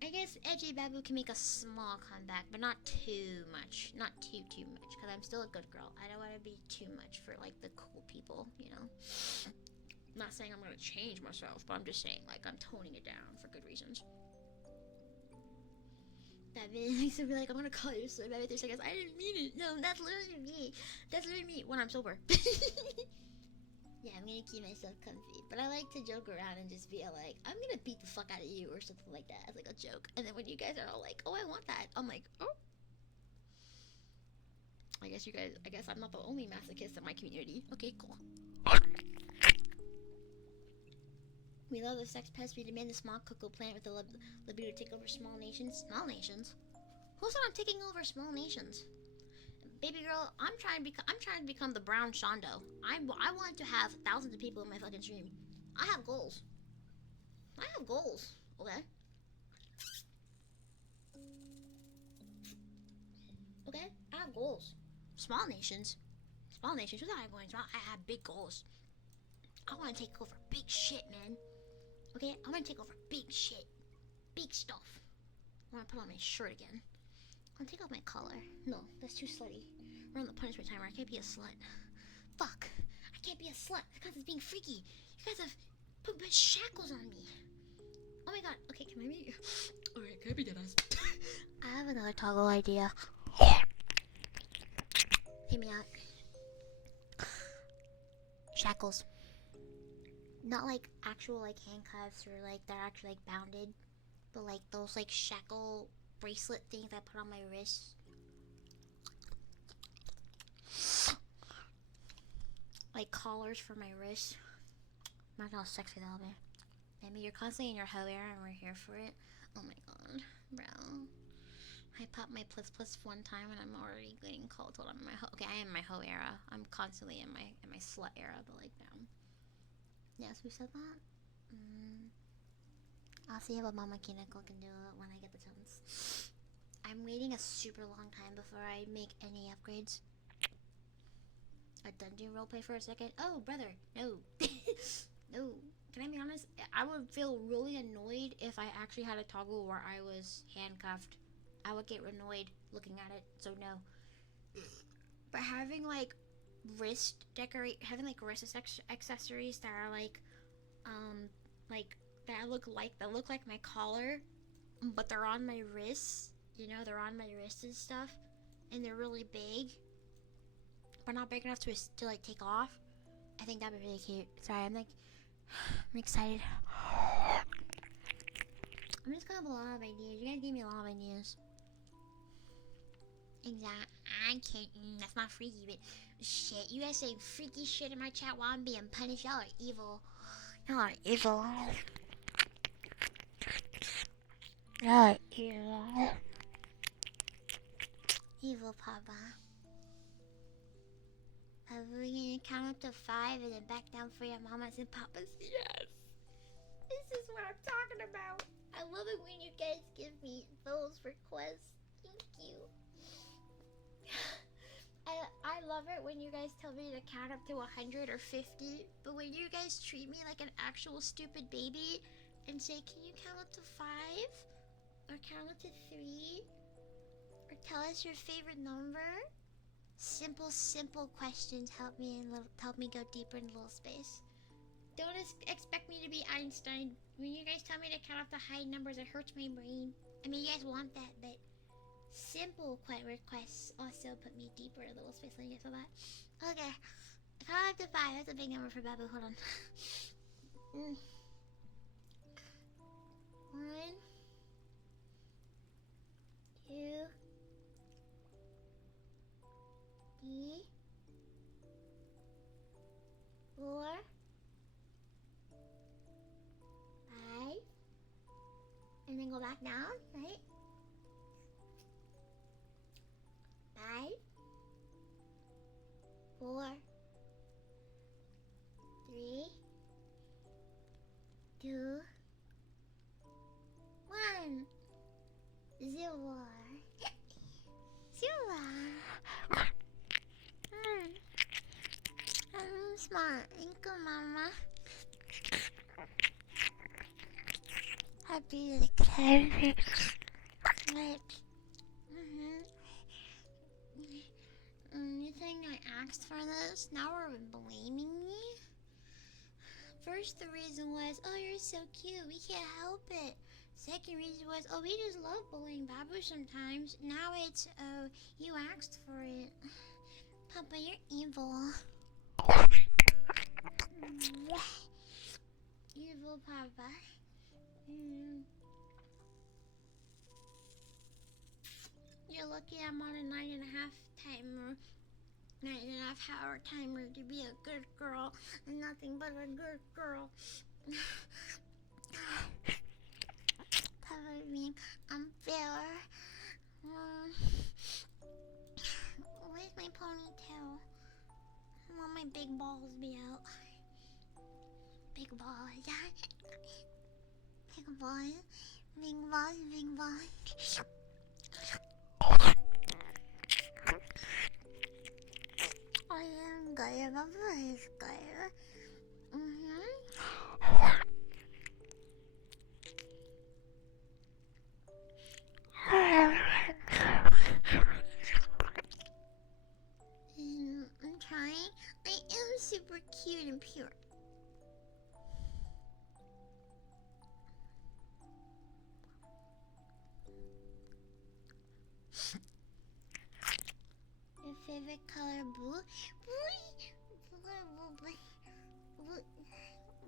Edgy Babu can make a small comeback, but not too much. Not too much, because I'm still a good girl. I don't want to be too much for like the cool people, you know? I'm not saying I'm gonna change myself, but I'm just saying like I'm toning it down for good reasons. Babby likes to be like, I'm gonna call you so Babby 3 seconds. I didn't mean it. No, that's literally me. That's literally me when I'm sober. Yeah, I'm gonna keep myself comfy. But I like to joke around and just be like, I'm gonna beat the fuck out of you or something like that as like a joke. And then when you guys are all like, oh, I want that, I'm like, oh. I guess I'm not the only masochist in my community. Okay, cool. We love the sex pest. We demand the small cocoa plant with the libido to take over small nations. Small nations? Who said I'm taking over small nations? Baby girl, I'm trying to become the brown Shondo. I want to have thousands of people in my fucking stream. I have goals. Okay? Okay? I have goals. Small nations. Who's not going small? I have big goals. I want to take over big shit, man. Okay? I want to take over big shit. Big stuff. I want to put on my shirt again. I'll take off my collar. No, that's too slutty. We're on the punishment timer. I can't be a slut. Fuck. I can't be a slut because it's being freaky. You guys have put shackles on me. Oh my god. Okay, can I meet you? Alright, can I be deadass? I have another toggle idea. Hear me out. Shackles. Not like actual like handcuffs or like they're actually like bounded, but like those like shackle bracelet things I put on my wrists. Like collars for my wrists. Imagine how sexy that'll be. Maybe you're constantly in your hoe era and we're here for it. Oh my god, bro. I popped my plus one time and I'm already getting cold till I'm in my hoe. Okay, I am in my hoe era. I'm constantly in my slut era, but like now. Yes, who said that? I'll see how Mama Kineko can do it when I get the chance. I'm waiting a super long time before I make any upgrades. A dungeon roleplay for a second? Oh, brother, no. No. Can I be honest? I would feel really annoyed if I actually had a toggle where I was handcuffed. I would get annoyed looking at it, so no. But having like wrist accessories that are like that look like my collar, but they're on my wrists. You know, they're on my wrists and stuff, and they're really big, but not big enough to like take off. I think that'd be really cute. Sorry, I'm excited. I'm just gonna have a lot of ideas. You guys gave me a lot of ideas. Exactly. I can't. That's not freaky, but shit. You guys say freaky shit in my chat while I'm being punished. Y'all are evil. Y'all are evil. Y'all are evil. Evil Papa. Are we gonna count up to 5 and then back down for your mamas and papas? Yes. This is what I'm talking about. I love it when you guys give me those requests. Thank you. I love it when you guys tell me to count up to 100 or 50, but when you guys treat me like an actual stupid baby and say, can you count up to 5? Or count up to 3? Or tell us your favorite number? Simple questions help me go deeper in little space. Don't expect me to be Einstein. When you guys tell me to count up the high numbers, it hurts my brain. I mean, you guys want that, but simple requests also put me deeper in a little space. Let me get to that. Okay, count up to 5. That's a big number for Babu. Hold on. 1, 2, 3, 4, 5, and then go back down, right? 5, 4, 3, 2, 1. Zero. I'm smart. Thank you, Mama. Happy to carry. You think I asked for this? Now we're blaming me? First the reason was, oh, you're so cute, we can't help it. Second reason was, oh, we just love bullying Babu sometimes. Now it's, oh, you asked for it. Papa, you're evil. Evil Papa. You're lucky I'm on a 9.5 timer. 9.5 hour timer to be a good girl and nothing but a good girl. That would mean I'm fair. Where's my ponytail? I want my big balls to be out. Big balls. Big balls. Big balls. Big balls. I am good. My voice is good. I'm trying. I am super cute and pure. Your favorite color blue?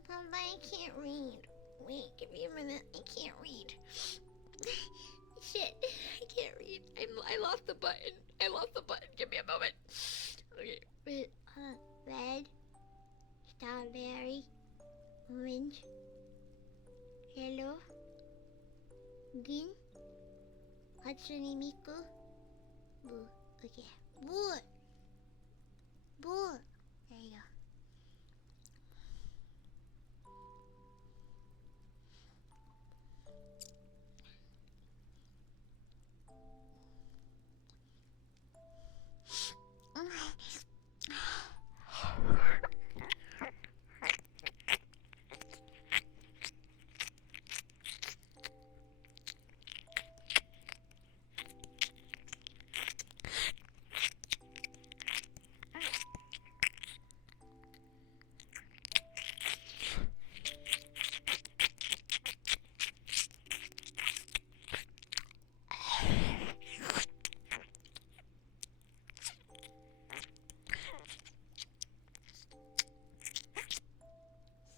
Papa, I can't read. Wait, give me a minute. I can't read. Shit, I can't read. I lost the button. Give me a moment. Okay. Red, strawberry, orange, yellow, green, Hatsune Miku, blue. Okay. Blue. There you go.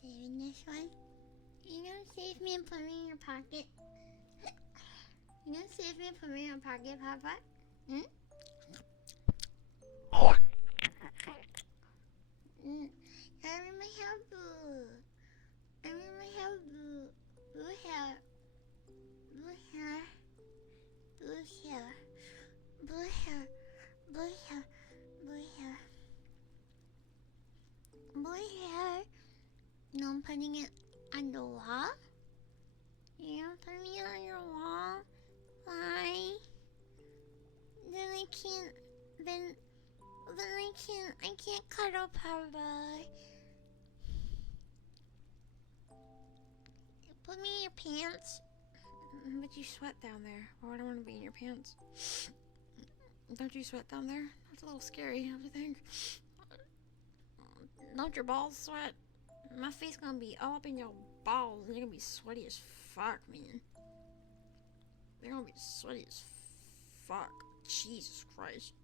saving this one? You gonna save me and put me in your pocket? You gonna save me and put me in your pocket, Papa? Hmm? I'm in my hair, boo. I'm in my hair, boo. Blue hair. Blue hair. Blue hair. Blue hair. Blue hair. Blue hair. Blue hair. No, I'm putting it on the wall. You're putting it on your wall. Why? Then I can't. Then I can't cuddle Papa. Put me in your pants. But you sweat down there. Why would I want to be in your pants? Don't you sweat down there? That's a little scary, don't you think? Don't your balls sweat? My face gonna be all up in your balls and you're gonna be sweaty as fuck, man. They're gonna be sweaty as fuck. Jesus Christ.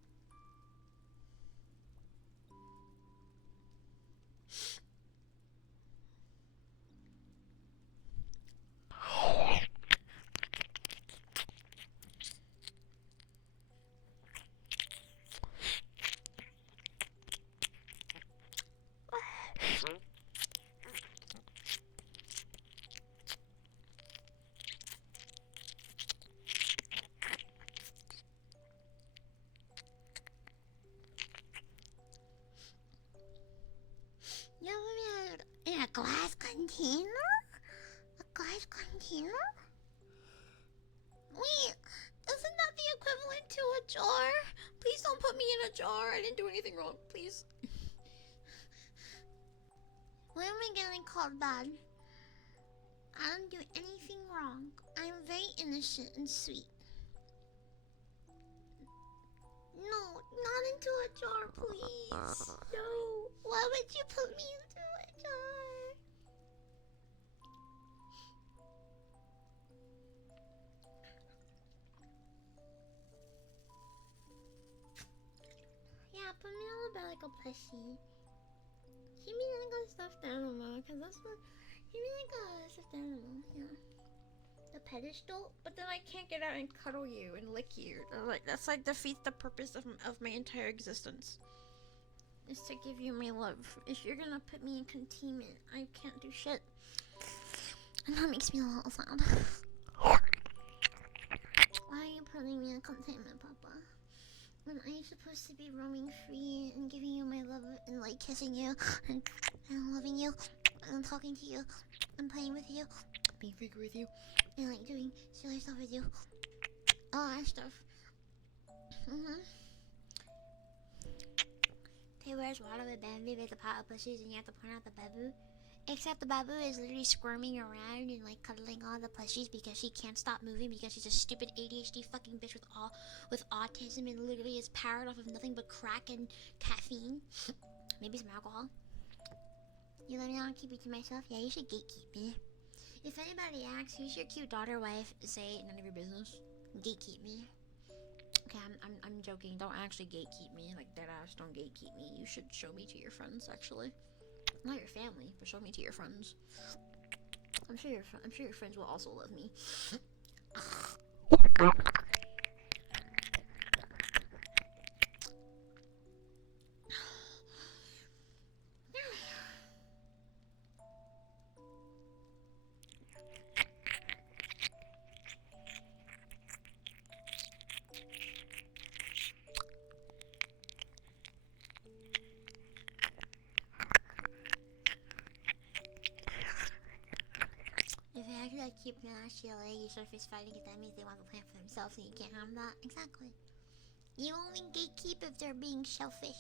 You have in a glass container? A glass container? Wait, isn't that the equivalent to a jar? Please don't put me in a jar. I didn't do anything wrong, please. Why am I getting called bad? I don't do anything wrong. I'm very innocent and sweet. No, not into a jar, please. No. Why would you put me into a jar? Yeah, put me a little bit like a plushie. Give me like a stuffed animal, cause that's what. Give me like a stuffed animal, yeah. The pedestal, but then I can't get out and cuddle you and lick you. Like that's like defeats the purpose of my entire existence. Is to give you my love. If you're gonna put me in containment, I can't do shit. And that makes me a little sad. Why are you putting me in containment, Papa? When I'm supposed to be roaming free and giving you my love and like kissing you and loving you and talking to you and playing with you, Being freaky with you. and like doing silly stuff with you, all that stuff. Okay, where's water with Bambi with the pot of plushies and you have to point out the babu? Except the babu is literally squirming around and like cuddling all the plushies because she can't stop moving because she's a stupid ADHD fucking bitch with autism and literally is powered off of nothing but crack and caffeine. Maybe some alcohol. You let me know and keep it to myself? Yeah, you should gatekeep me. If anybody asks who's your cute daughter wife, say none of your business. Gatekeep me. Okay, I'm joking. Don't actually gatekeep me. Like dead ass, don't gatekeep me. You should show me to your friends actually. Not your family, but show me to your friends. I'm sure your friends will also love me. If you actually like keep an ass to your leg, you surface fighting if that means they want the plant for themselves and you can't harm that. Exactly. You only gatekeep if they're being selfish.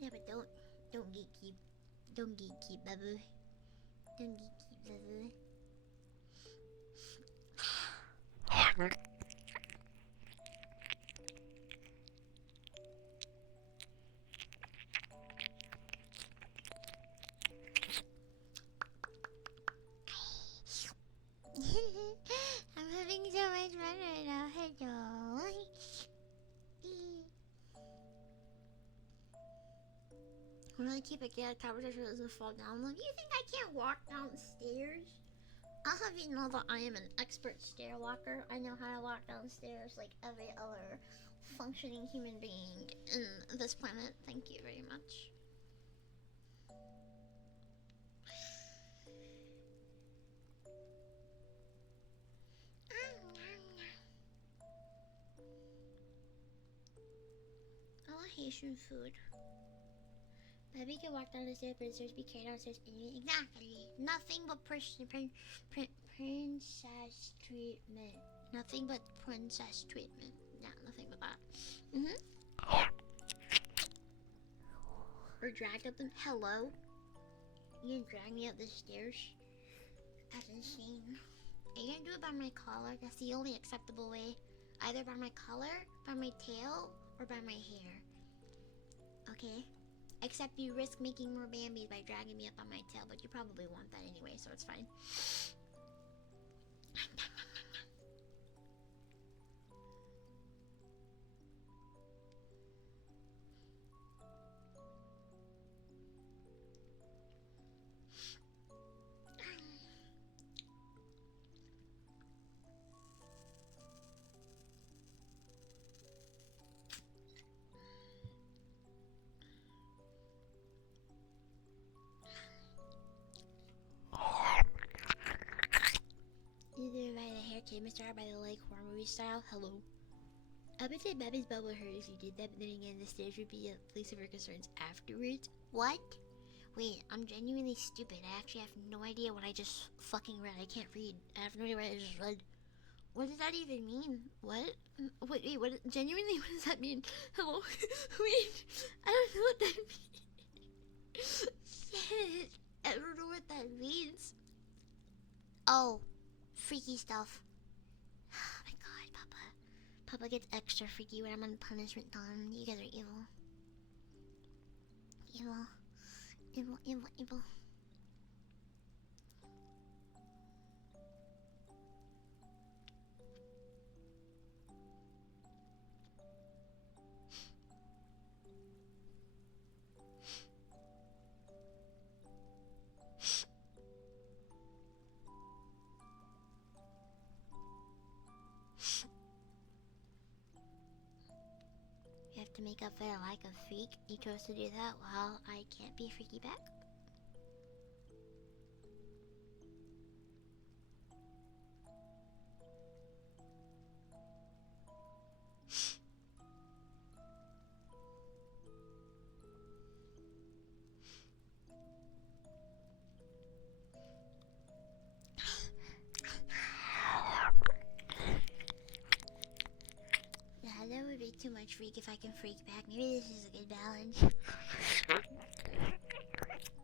Yeah, but don't gatekeep. Don't gatekeep, babu. Don't gatekeep, babu. I'm having so much fun right now. Hello. I really keep a cat conversation so it doesn't fall down. Like, you think I can't walk downstairs? I'll have you know that I am an expert stair walker. I know how to walk downstairs like every other functioning human being in this planet. Thank you very much. I want Haitian food. Baby can walk down the stairs, but the stairs be carried downstairs. Exactly. Nothing but princess treatment. Nothing but princess treatment. Yeah, nothing but that. Or dragged up them. Hello? You gonna drag me up the stairs? That's insane. Are you gonna do it by my collar? That's the only acceptable way. Either by my collar, by my tail, or by my hair. Okay? Except you risk making more Bambis by dragging me up on my tail, but you probably want that anyway, so it's fine. Either by the hair came star by the like horror movie style. Hello. I would say Baby's butt would hurt if you did that, but then again, the stairs would be a place of her concerns afterwards. What? Wait, I'm genuinely stupid. I actually have no idea what I just fucking read. I can't read. I have no idea what I just read. What does that even mean? What? Wait, what? Genuinely, what does that mean? Hello? Wait, I don't know what that means. Shit. I don't know what that means. Oh. Freaky stuff. Oh my god, Papa. Papa gets extra freaky when I'm on punishment time. You guys are evil. Evil. Evil, evil, evil. You have to make up for the lack of freak. You chose to do that while I can't be freaky back. Yeah, that would be too much freak if I can freak back. Maybe this is a good balance.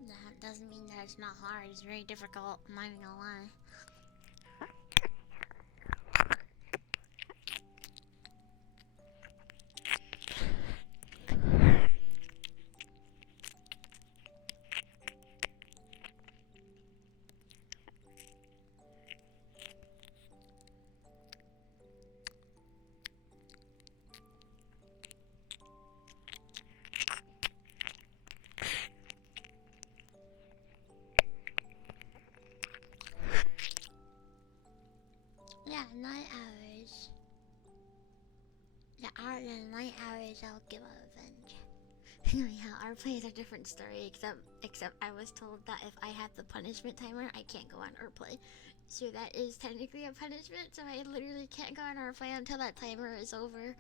That doesn't mean that it's not hard. It's very difficult. I'm not even gonna lie. Yeah, night hours. The night hours I'll give a revenge. Yeah, our play is a different story, except I was told that if I have the punishment timer, I can't go on our play. So that is technically a punishment, so I literally can't go on our play until that timer is over.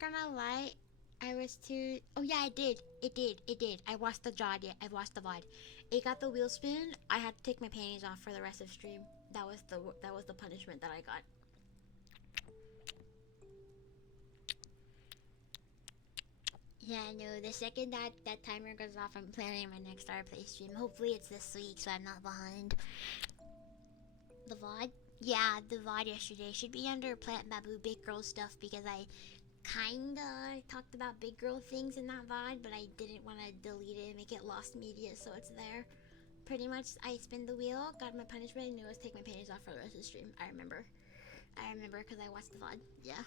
not gonna lie, I was too. Oh yeah, I did. It did. I watched the VOD. Yeah, I watched the VOD. It got the wheel spin. I had to take my panties off for the rest of stream. That was the punishment that I got. Yeah, no. The second that timer goes off, I'm planning my next rplay stream. Hopefully it's this week, so I'm not behind. The VOD? Yeah, the VOD yesterday should be under Plant Babu Big Girl stuff because I kinda talked about big girl things in that VOD, but I didn't want to delete it and make it lost media, so it's there. Pretty much, I spin the wheel, got my punishment, and it was take my panties off for the rest of the stream. I remember because I watched the VOD. Yeah.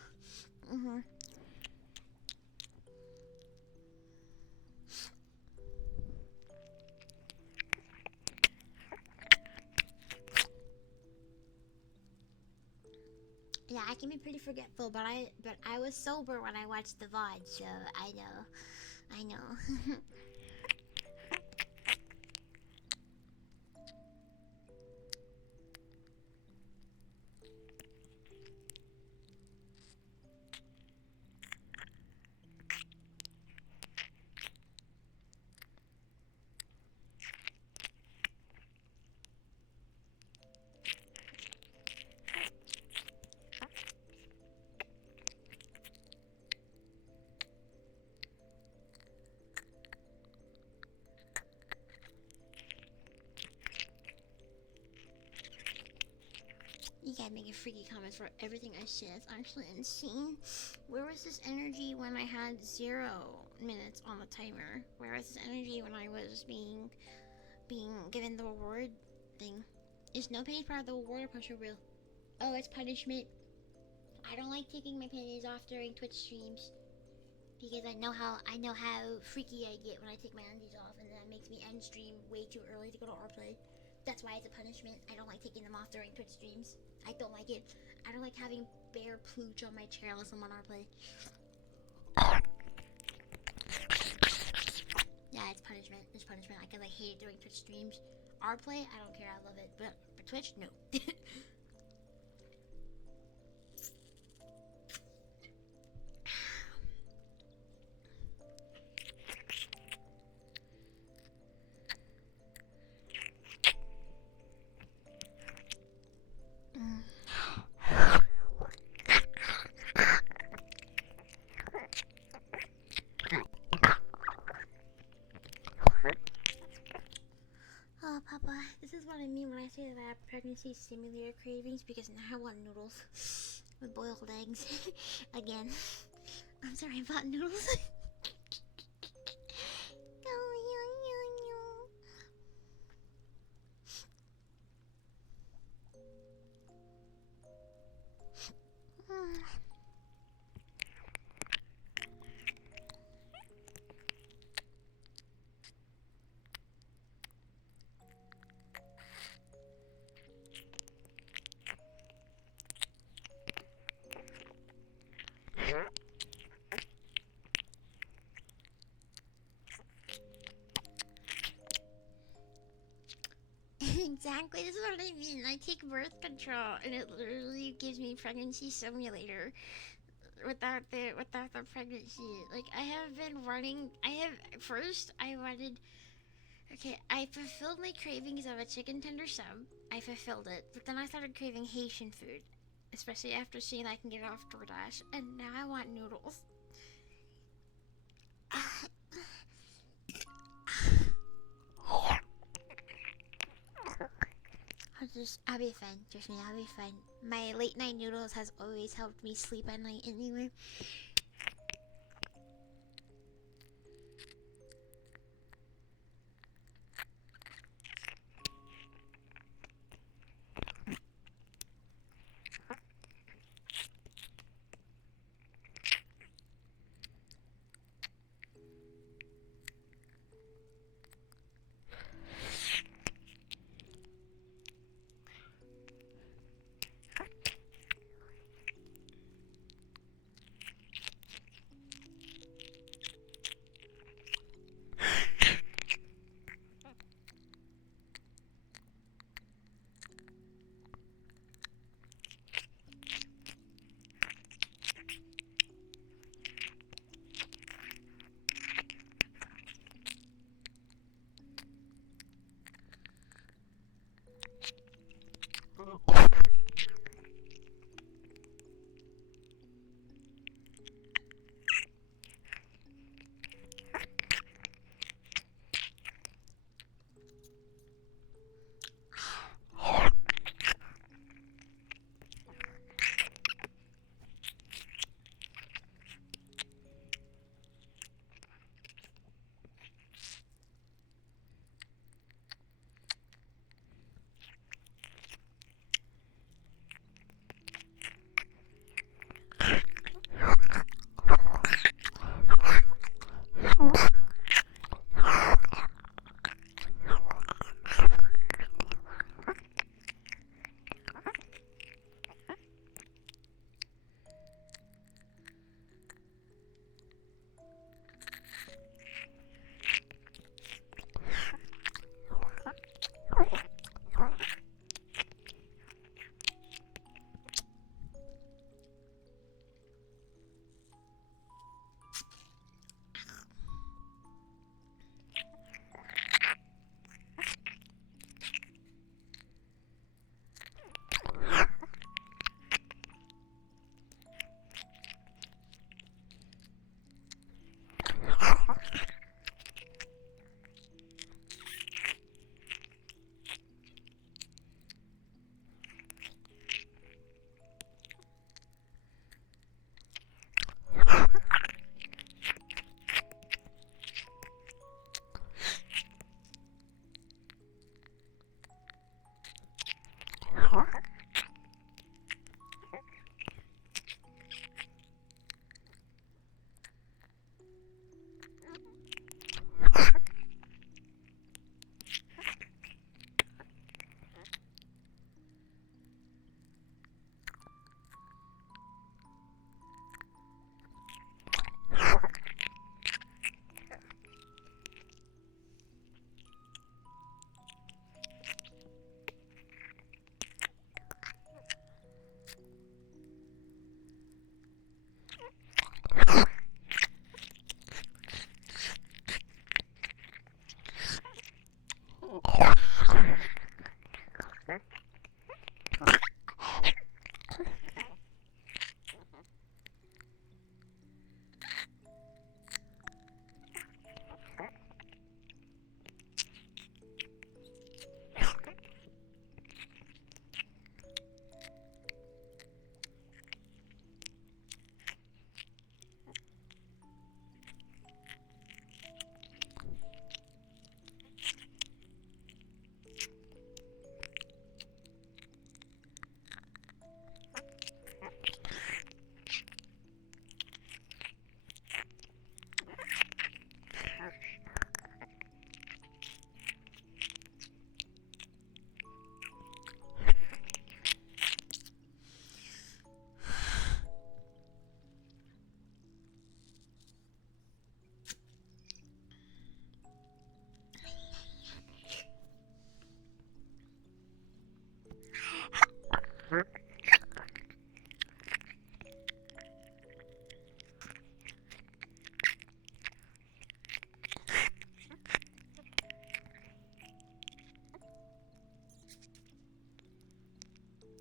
Yeah, I can be pretty forgetful, but I was sober when I watched the VOD, so I know. You gotta make freaky comments for everything I say. It's actually insane. Where was this energy when I had 0 minutes on the timer? Where was this energy when I was being given the reward thing? Is no page part of the reward or pressure wheel? Oh, it's punishment. I don't like taking my panties off during Twitch streams because I know how freaky I get when I take my undies off, and that makes me end stream way too early to go to rplay. That's why it's a punishment. I don't like taking them off during Twitch streams. I don't like it. I don't like having bare plooch on my chair unless I'm on rplay. Yeah, it's punishment. It's punishment. Because I hate it during Twitch streams. Rplay, I don't care. I love it. But for Twitch, no. Oh, Papa, this is what I mean when I say that I have pregnancy simulator cravings, because now I want noodles with boiled eggs. Again. I'm sorry about noodles. Exactly, this is what I mean. I take birth control and it literally gives me pregnancy simulator without the pregnancy. Like, I have been running. Okay, I fulfilled my cravings of a chicken tender sub. I fulfilled it, but then I started craving Haitian food, especially after seeing I can get it off DoorDash, and now I want noodles. I'll be fine. Trust me, I'll be fine. My late night noodles has always helped me sleep at night anyway.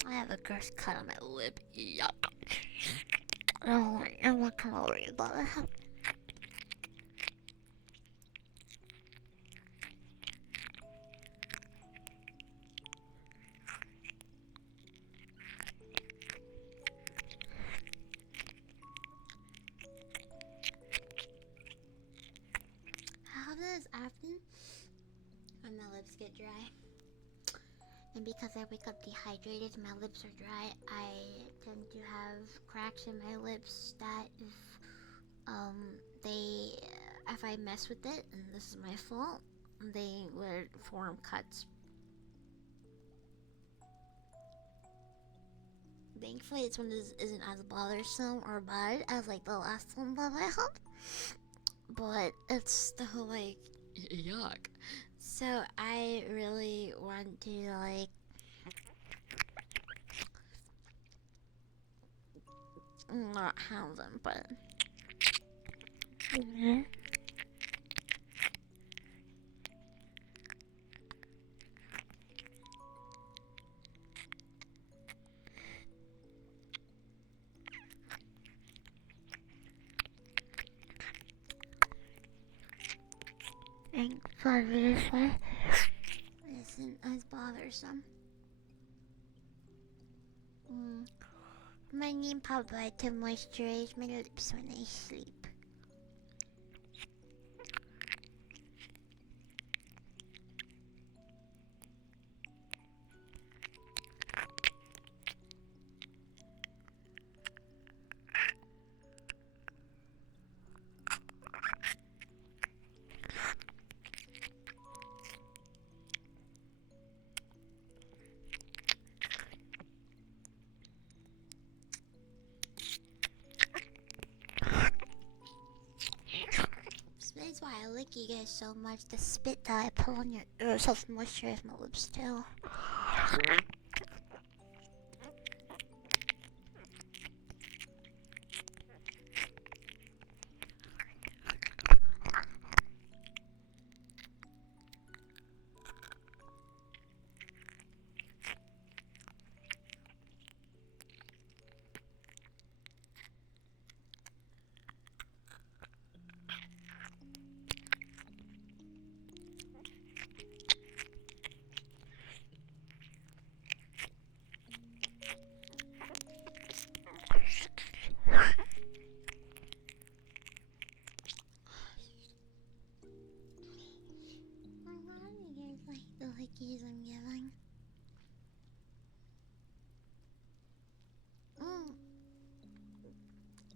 I have a gross cut on my lip. Yuck. Oh, I'm not gonna worry about it. I have this often when my lips get dry. And because I wake up dehydrated, my lips are dry, I tend to have cracks in my lips that if I mess with it, and this is my fault, they would form cuts. Thankfully, this one isn't as bothersome or bad as like the last one that I had. But it's still like, yuck. So I really want to like not have them, but thankfully this one isn't as bothersome. My need powder to moisturize my lips when I sleep. That's why I like you guys so much. The spit that I put on your ears helps moisturize my lips too. The lickies I'm giving.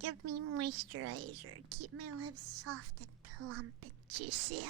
Give me moisturizer. Keep my lips soft and plump and juicy.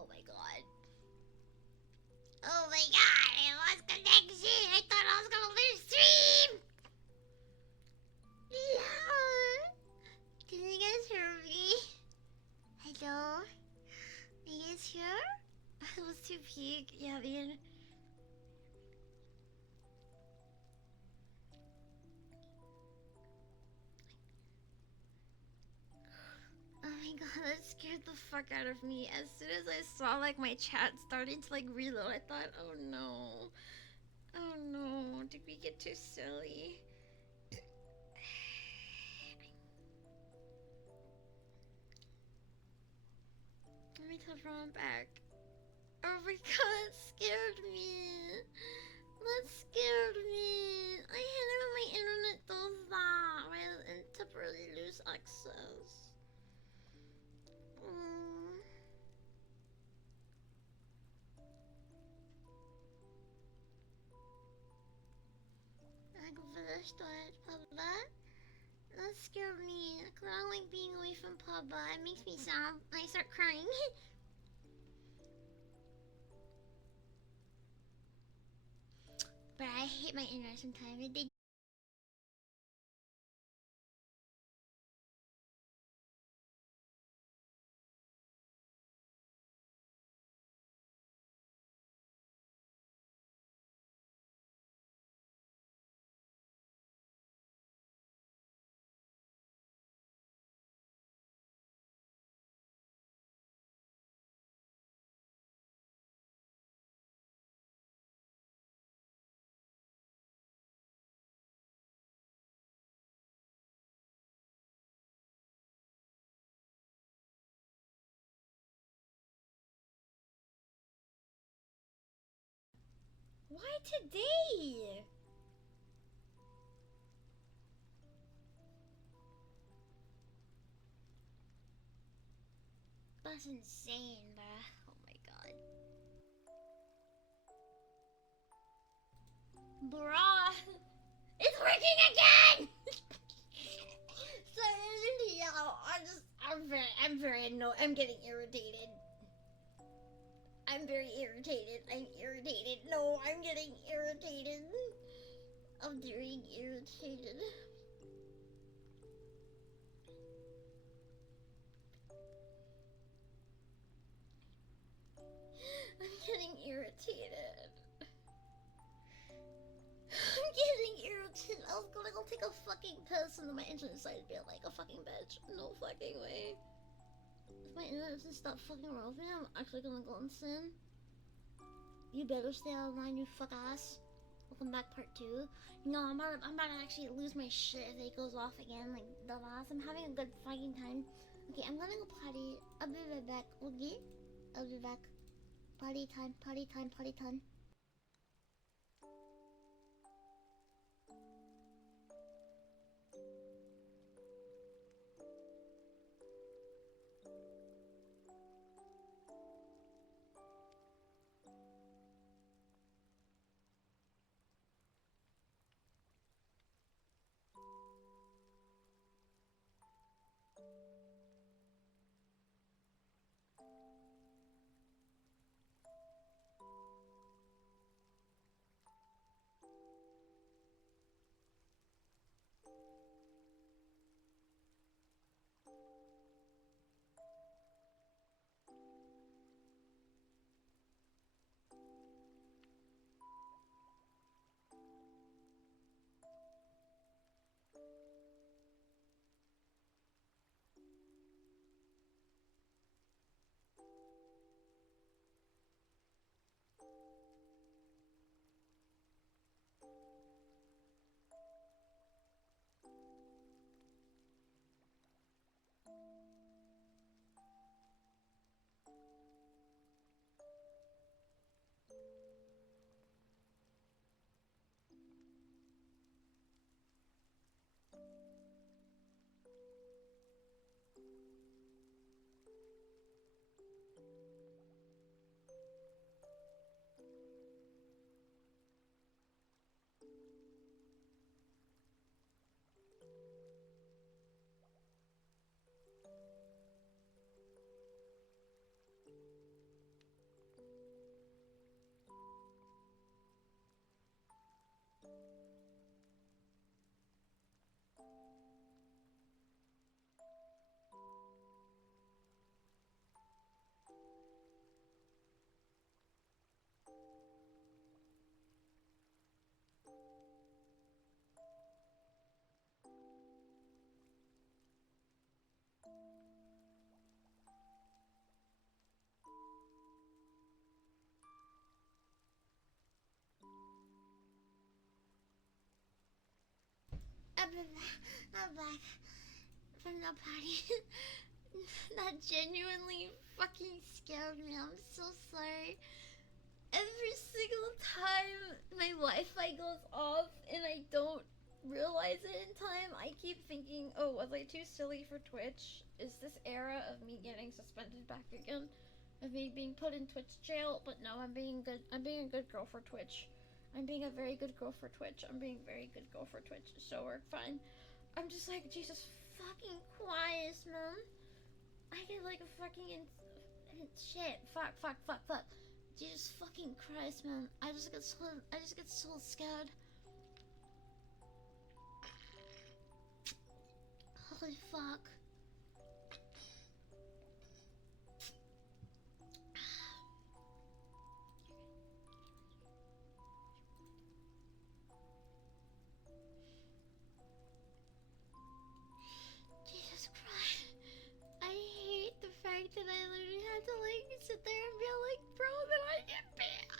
Oh my god. Oh my god, I lost connection. I thought I was gonna lose stream. Yeah. Can you guys hear me? Hello? Are you guys here? I was too peak. Yeah, man. Oh my god, that scared the fuck out of me. As soon as I saw like my chat starting to like reload, I thought, oh no. Oh no, did we get too silly? Let me tell everyone back. Oh my god, that scared me. That scared me. I hate it when my internet does that. When I temporarily lose access. I can finish that, Papa. That scared me. I don't like being away from Papa. It makes me sad. I start crying. But I hate my internet sometimes. They Why today? That's insane, bruh. Oh my god. Bruh. It's working again! So, yeah, I'm very annoyed. I'm getting irritated. I'm very irritated. I'm irritated. No, I'm getting irritated. I'm very irritated. I'm getting irritated. I'm getting irritated. I was gonna go take a fucking piss and then my internet decided to be like a fucking bitch. No fucking way. If my internet doesn't stop fucking wrong with me, I'm actually gonna go insane. You better stay online, you fuck ass. Welcome back, part 2. No, I'm about to actually lose my shit if it goes off again, like the last. I'm having a good fucking time. Okay, I'm gonna go potty. I'll be right back, okay? I'll be back. Party time, party time, party time. I'm back from the party. That genuinely fucking scared me. I'm so sorry. Every single time my Wi-Fi goes off and I don't realize it in time, I keep thinking, oh, was I too silly for Twitch? Is this era of me getting suspended back again? Of me being put in Twitch jail? But no, I'm being good. I'm being a good girl for Twitch. I'm being a very good girl for Twitch. I'm being a very good girl for Twitch. So we're fine. I'm just like, Jesus fucking Christ, man. I get like a fucking shit. Fuck. Jesus fucking Christ, man. I just get so scared. Holy fuck. Jesus Christ. I hate the fact that I literally had to like sit there and be like, bro, that I get banned.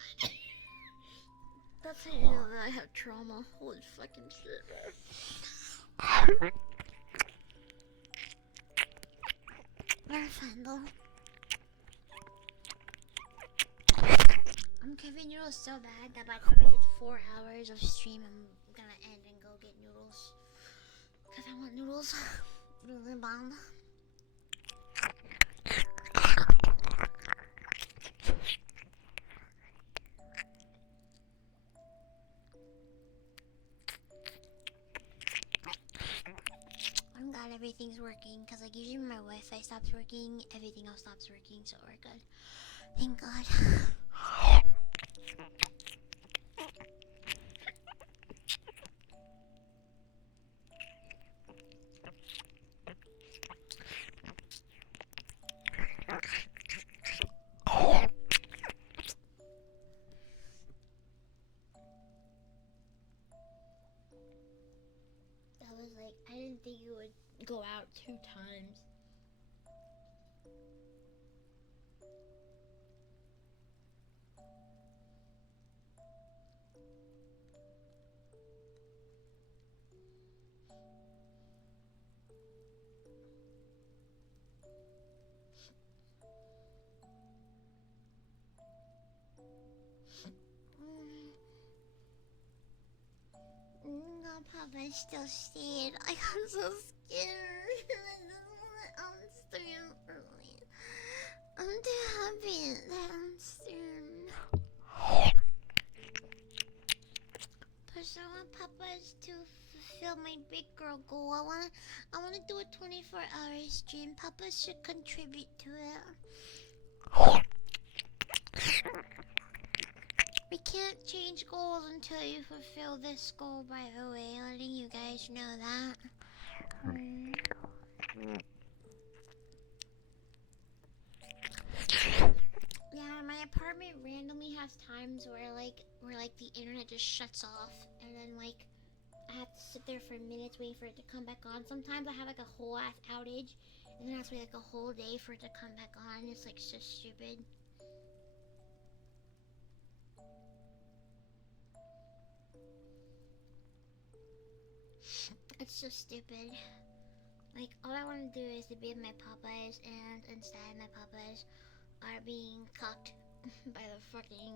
That's how you know that I have trauma. Holy fucking shit, bro. We're fine though. I'm craving noodles so bad that by the time I hit 4 hours of stream, I'm gonna end and go get noodles. Cause I want noodles. Really bomb. I'm glad everything's working, cause like usually when my Wi-Fi stops working, everything else stops working, so we're good. Thank God. That was like, I didn't think you would go out 2 times. No, Papa's still staying. I got so scared. I just want to stream early. I'm too happy that I'm streaming. But so I want Papa's to fulfill my big girl goal. I wanna do a 24-hour stream. Papa should contribute to it. We can't change goals until you fulfill this goal, by the way. Letting you guys know that. Yeah, my apartment randomly has times where like the internet just shuts off, and then like I have to sit there for minutes waiting for it to come back on. Sometimes I have like a whole ass outage, and then I have to wait like a whole day for it to come back on. It's like so stupid. It's so stupid. Like, all I want to do is to be with my Popeyes, and instead my Popeyes are being cocked by the fucking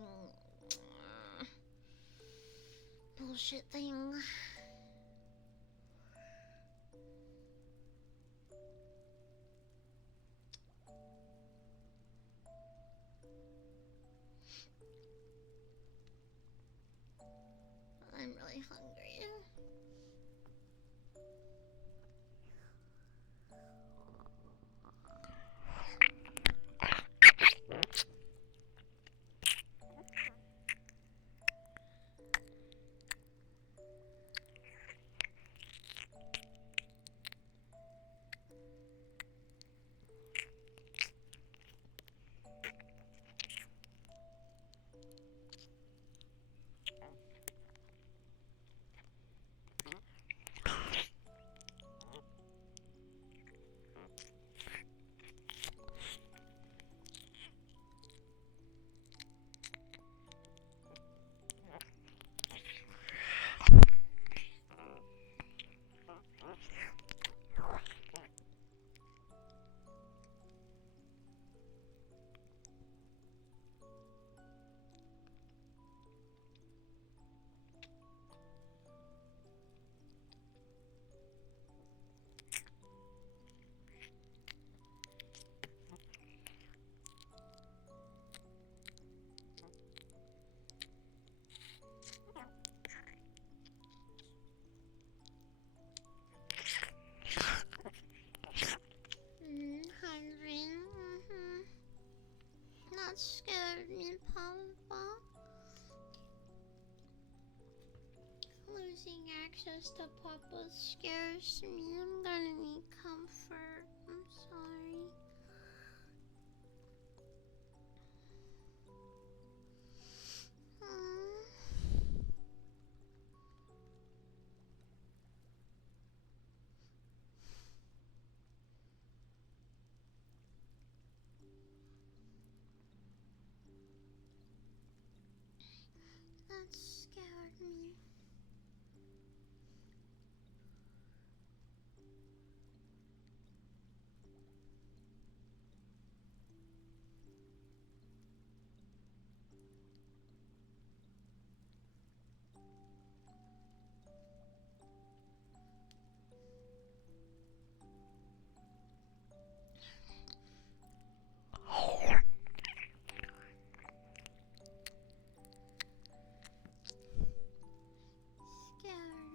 bullshit thing. I'm really hungry. scared me, Papa. Losing access to Papa scares me. I'm gonna need comfort. I'm sorry. That scared me. Scared me.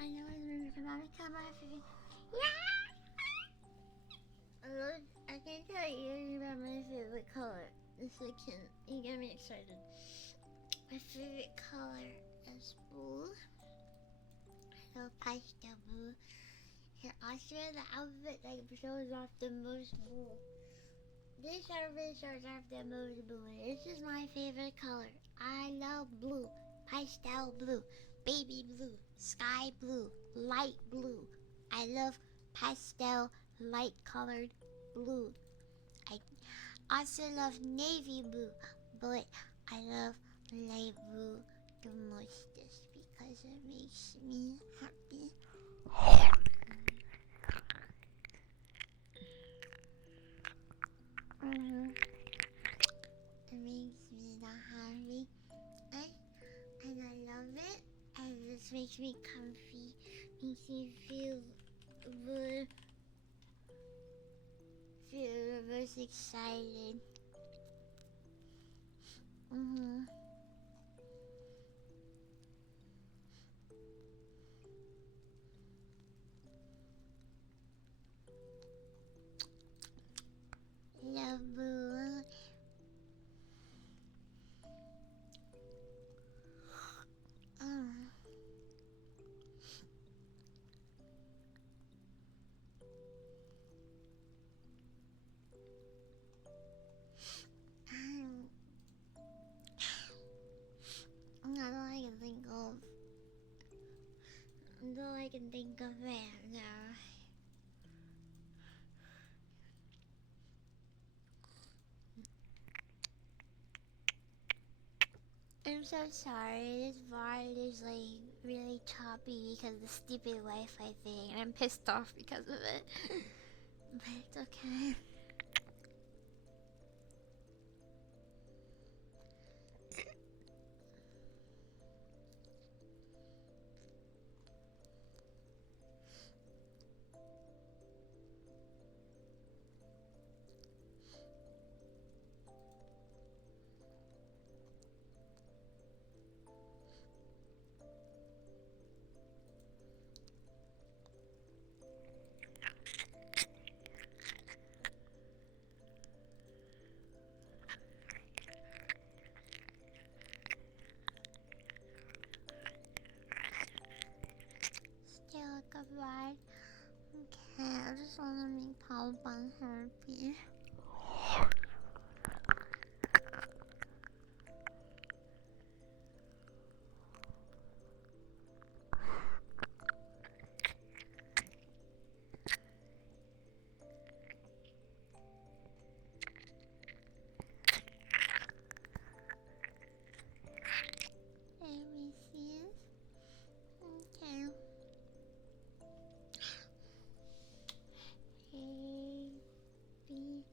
I know it's really dramatic. Come on, I can tell you about my favorite color. This section, you get me excited. My favorite color is blue. I love pastel blue. Here, I'll show you the outfit that shows off the most blue. This outfit shows off the most blue. This is my favorite color. I love blue. Pastel blue. Baby blue. Sky blue. Light blue. I love pastel, light colored blue. I also love navy blue, but I love light blue the most just because it makes me happy. It makes me that happy. And I love it. And this makes me comfy. Makes me feel the most excited. Love blue. That's all I can think of. That's all I can think of right now. I'm so sorry, this VOD is like really choppy because of the stupid Wi-Fi thing, and I'm pissed off because of it. But it's okay. I just want to make Papa happy. Everything. Okay. A, B,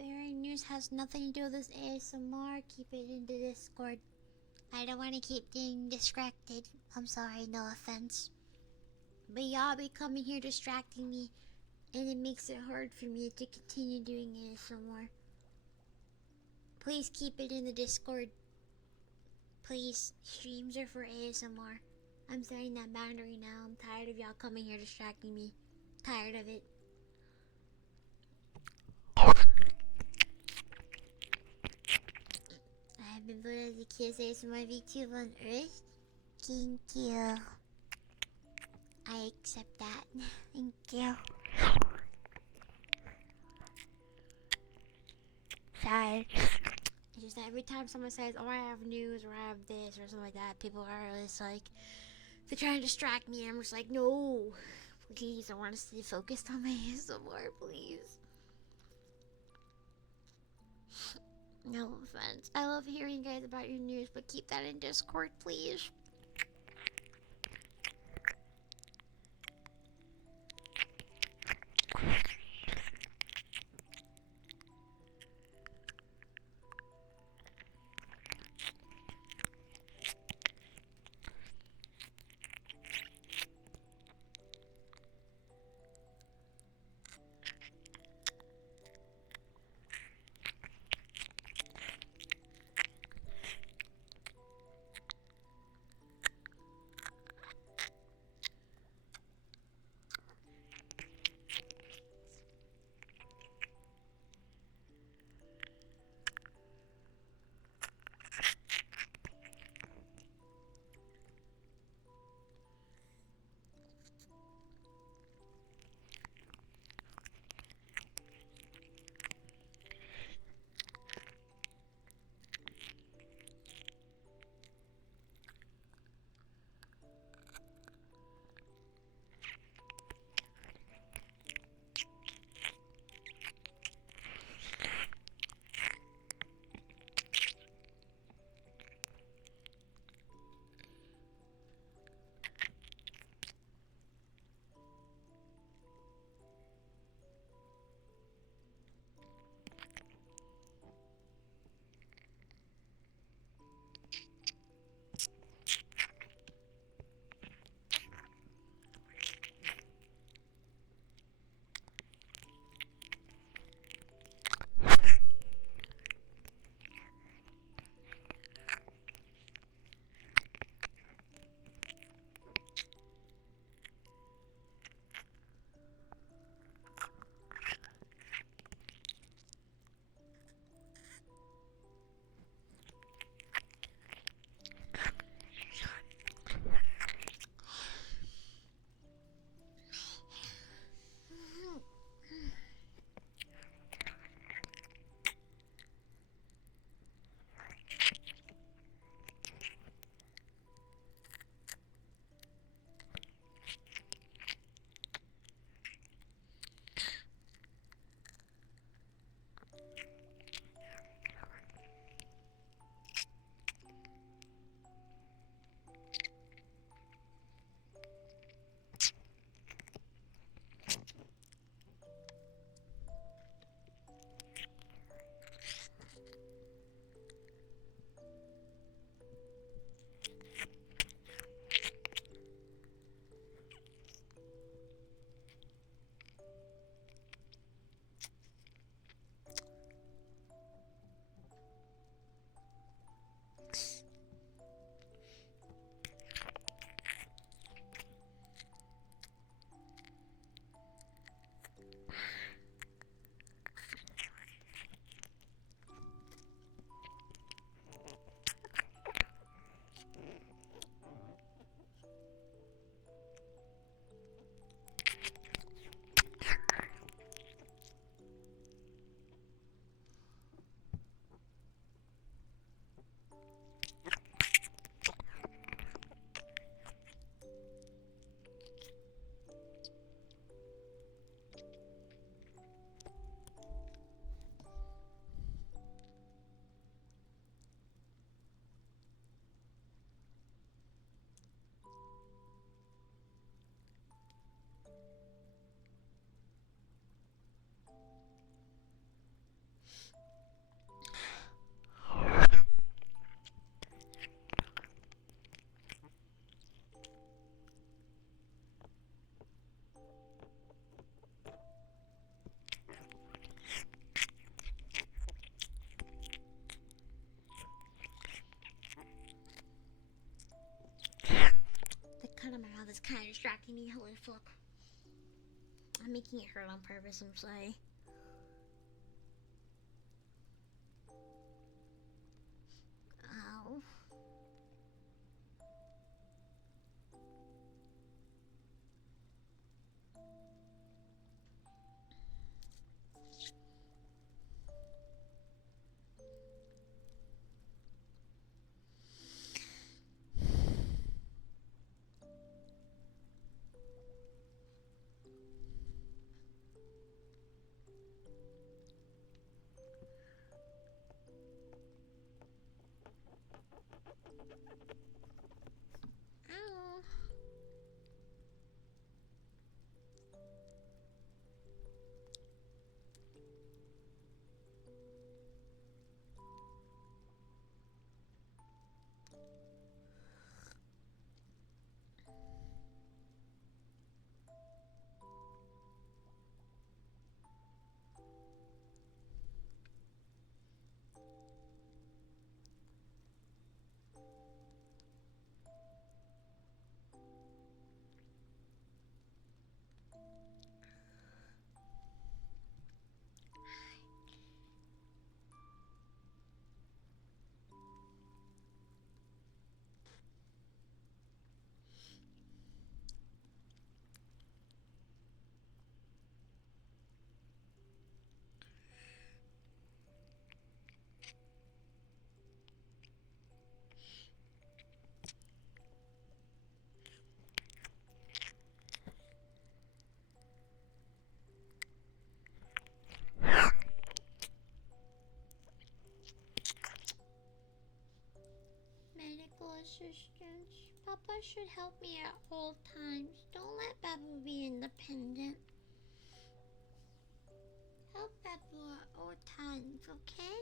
Very news has nothing to do with this ASMR. Keep it in the Discord. I don't want to keep getting distracted. I'm sorry, no offense. But y'all be coming here distracting me, and it makes it hard for me to continue doing ASMR. Please keep it in the Discord. Please, streams are for ASMR. I'm setting that boundary now. I'm tired of y'all coming here distracting me. Tired of it. I have been voted as the cutest ASMR VTuber on Earth. Thank you. I accept that. Thank you. Sorry. It's just that every time someone says, oh, I have news or I have this or something like that, people are just like, they're trying to distract me, and I'm just like, no. Please, I want to stay focused on my ASMR, please. No offense. I love hearing guys about your news, but keep that in Discord, please. kind of distracting me. Holy fuck. I'm making it hurt on purpose, I'm sorry. Ow. Ow. Medical assistance. Papa should help me at all times. Don't let Babu be independent. Help Babu at all times, okay?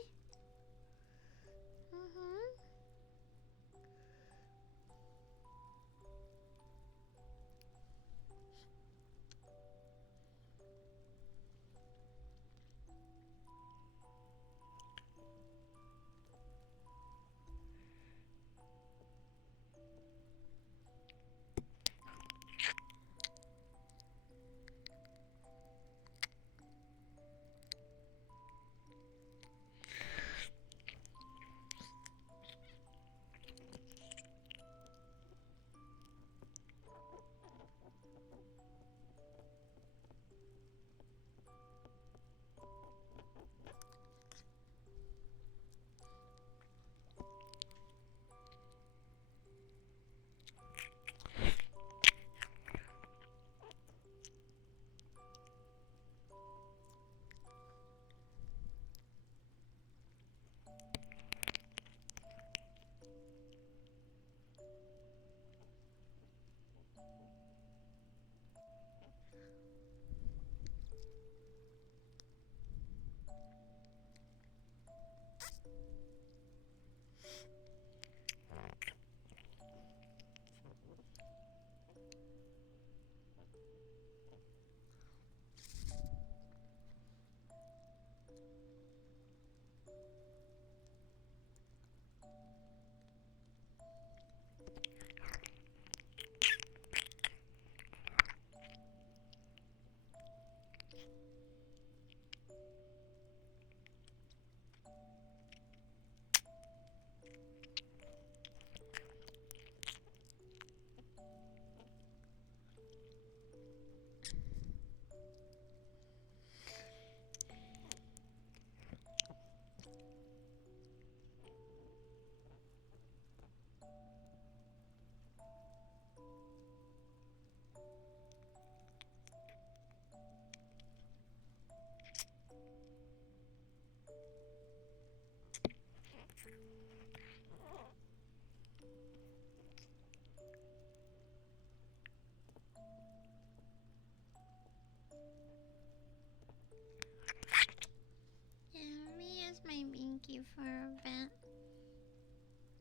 My binky for a bit.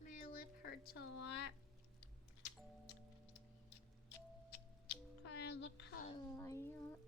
My lip hurts a lot. Look how I look.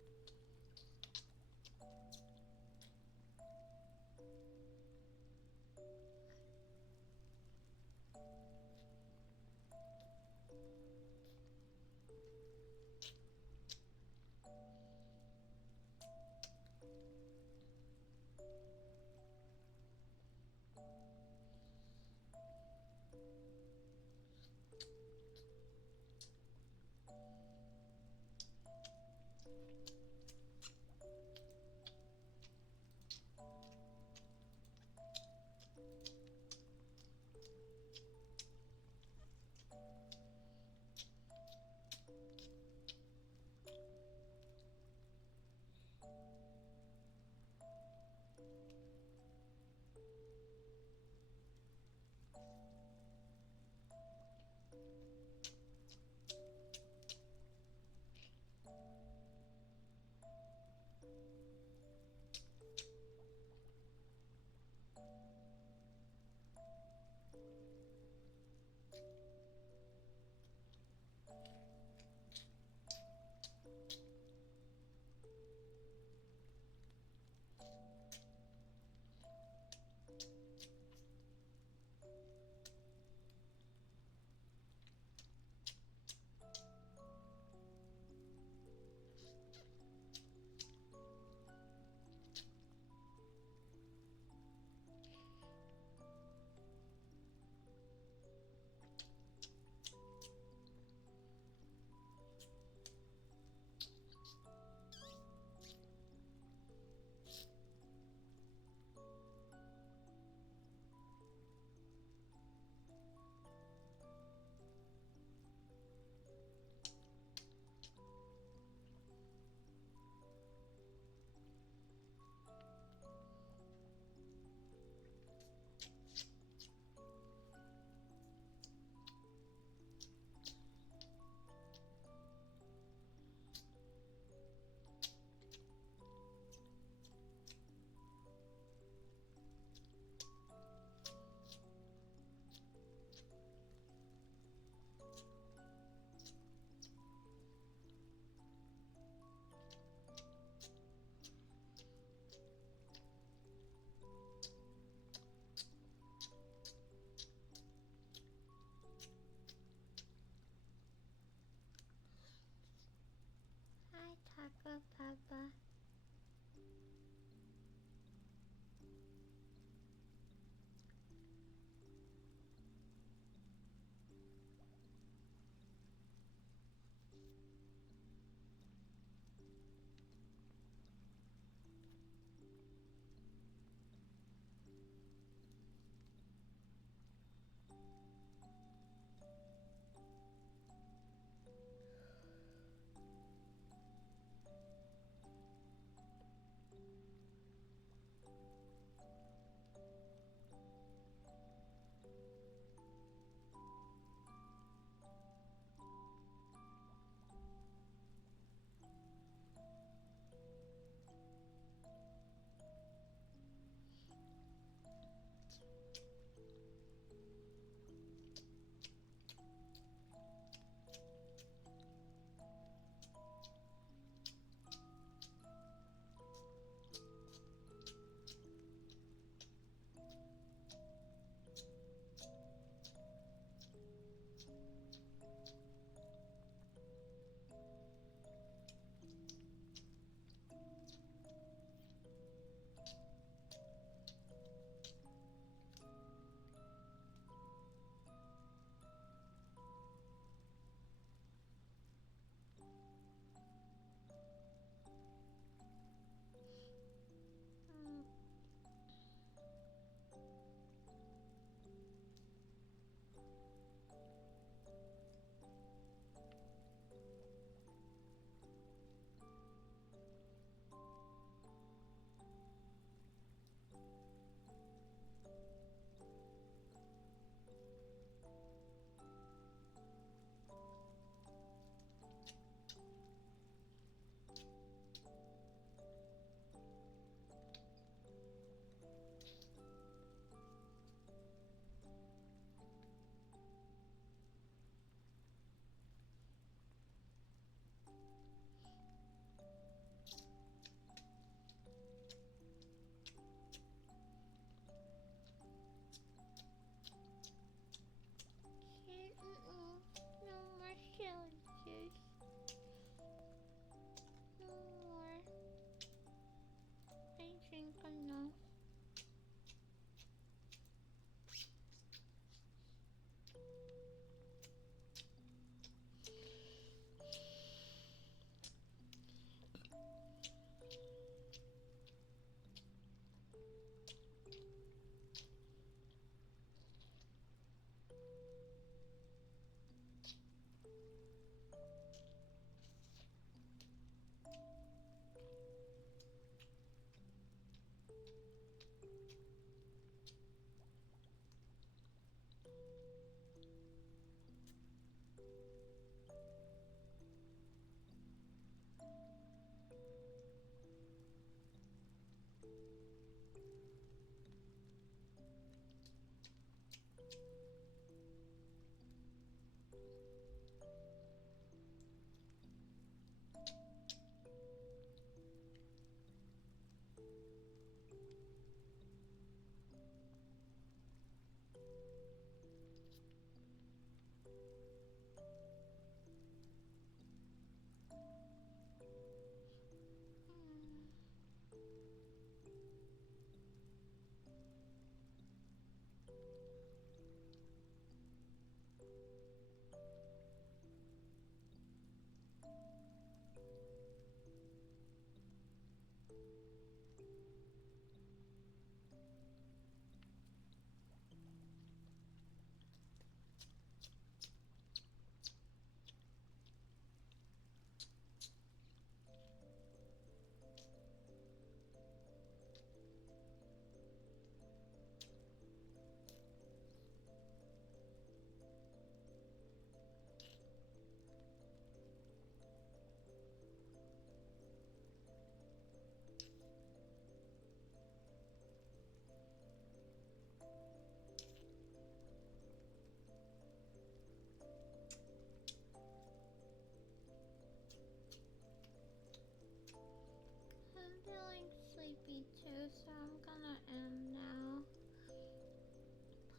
feeling sleepy too, so I'm gonna end now.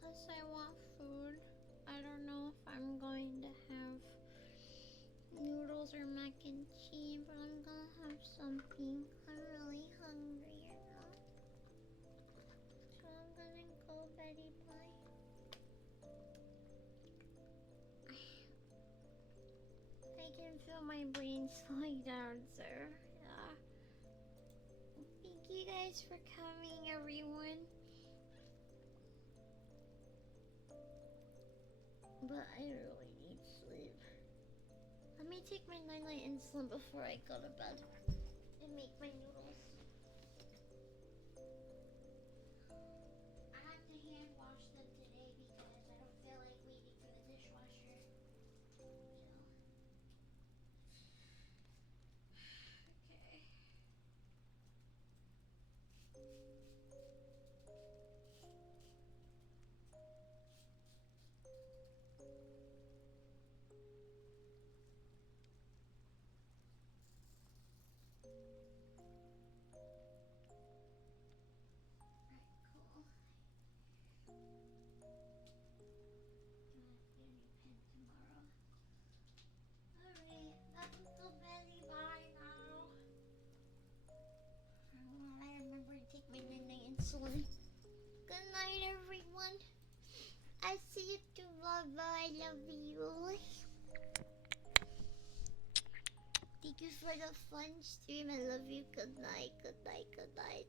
Plus, I want food. I don't know if I'm going to have noodles or mac and cheese, but I'm gonna have something. I'm really hungry, you know. So I'm gonna go Betty Bye. I can feel my brain slowing down, sir. Yeah. Thank you guys for coming, everyone. But I really need sleep. Let me take my night insulin before I go to bed and make my noodles. I have to hand wash them today because I don't feel like waiting for the dishwasher. So. Okay. Insulin. Good night, everyone. I see you tomorrow. I love you. Thank you for the fun stream. I love you. Good night. Good night. Good night.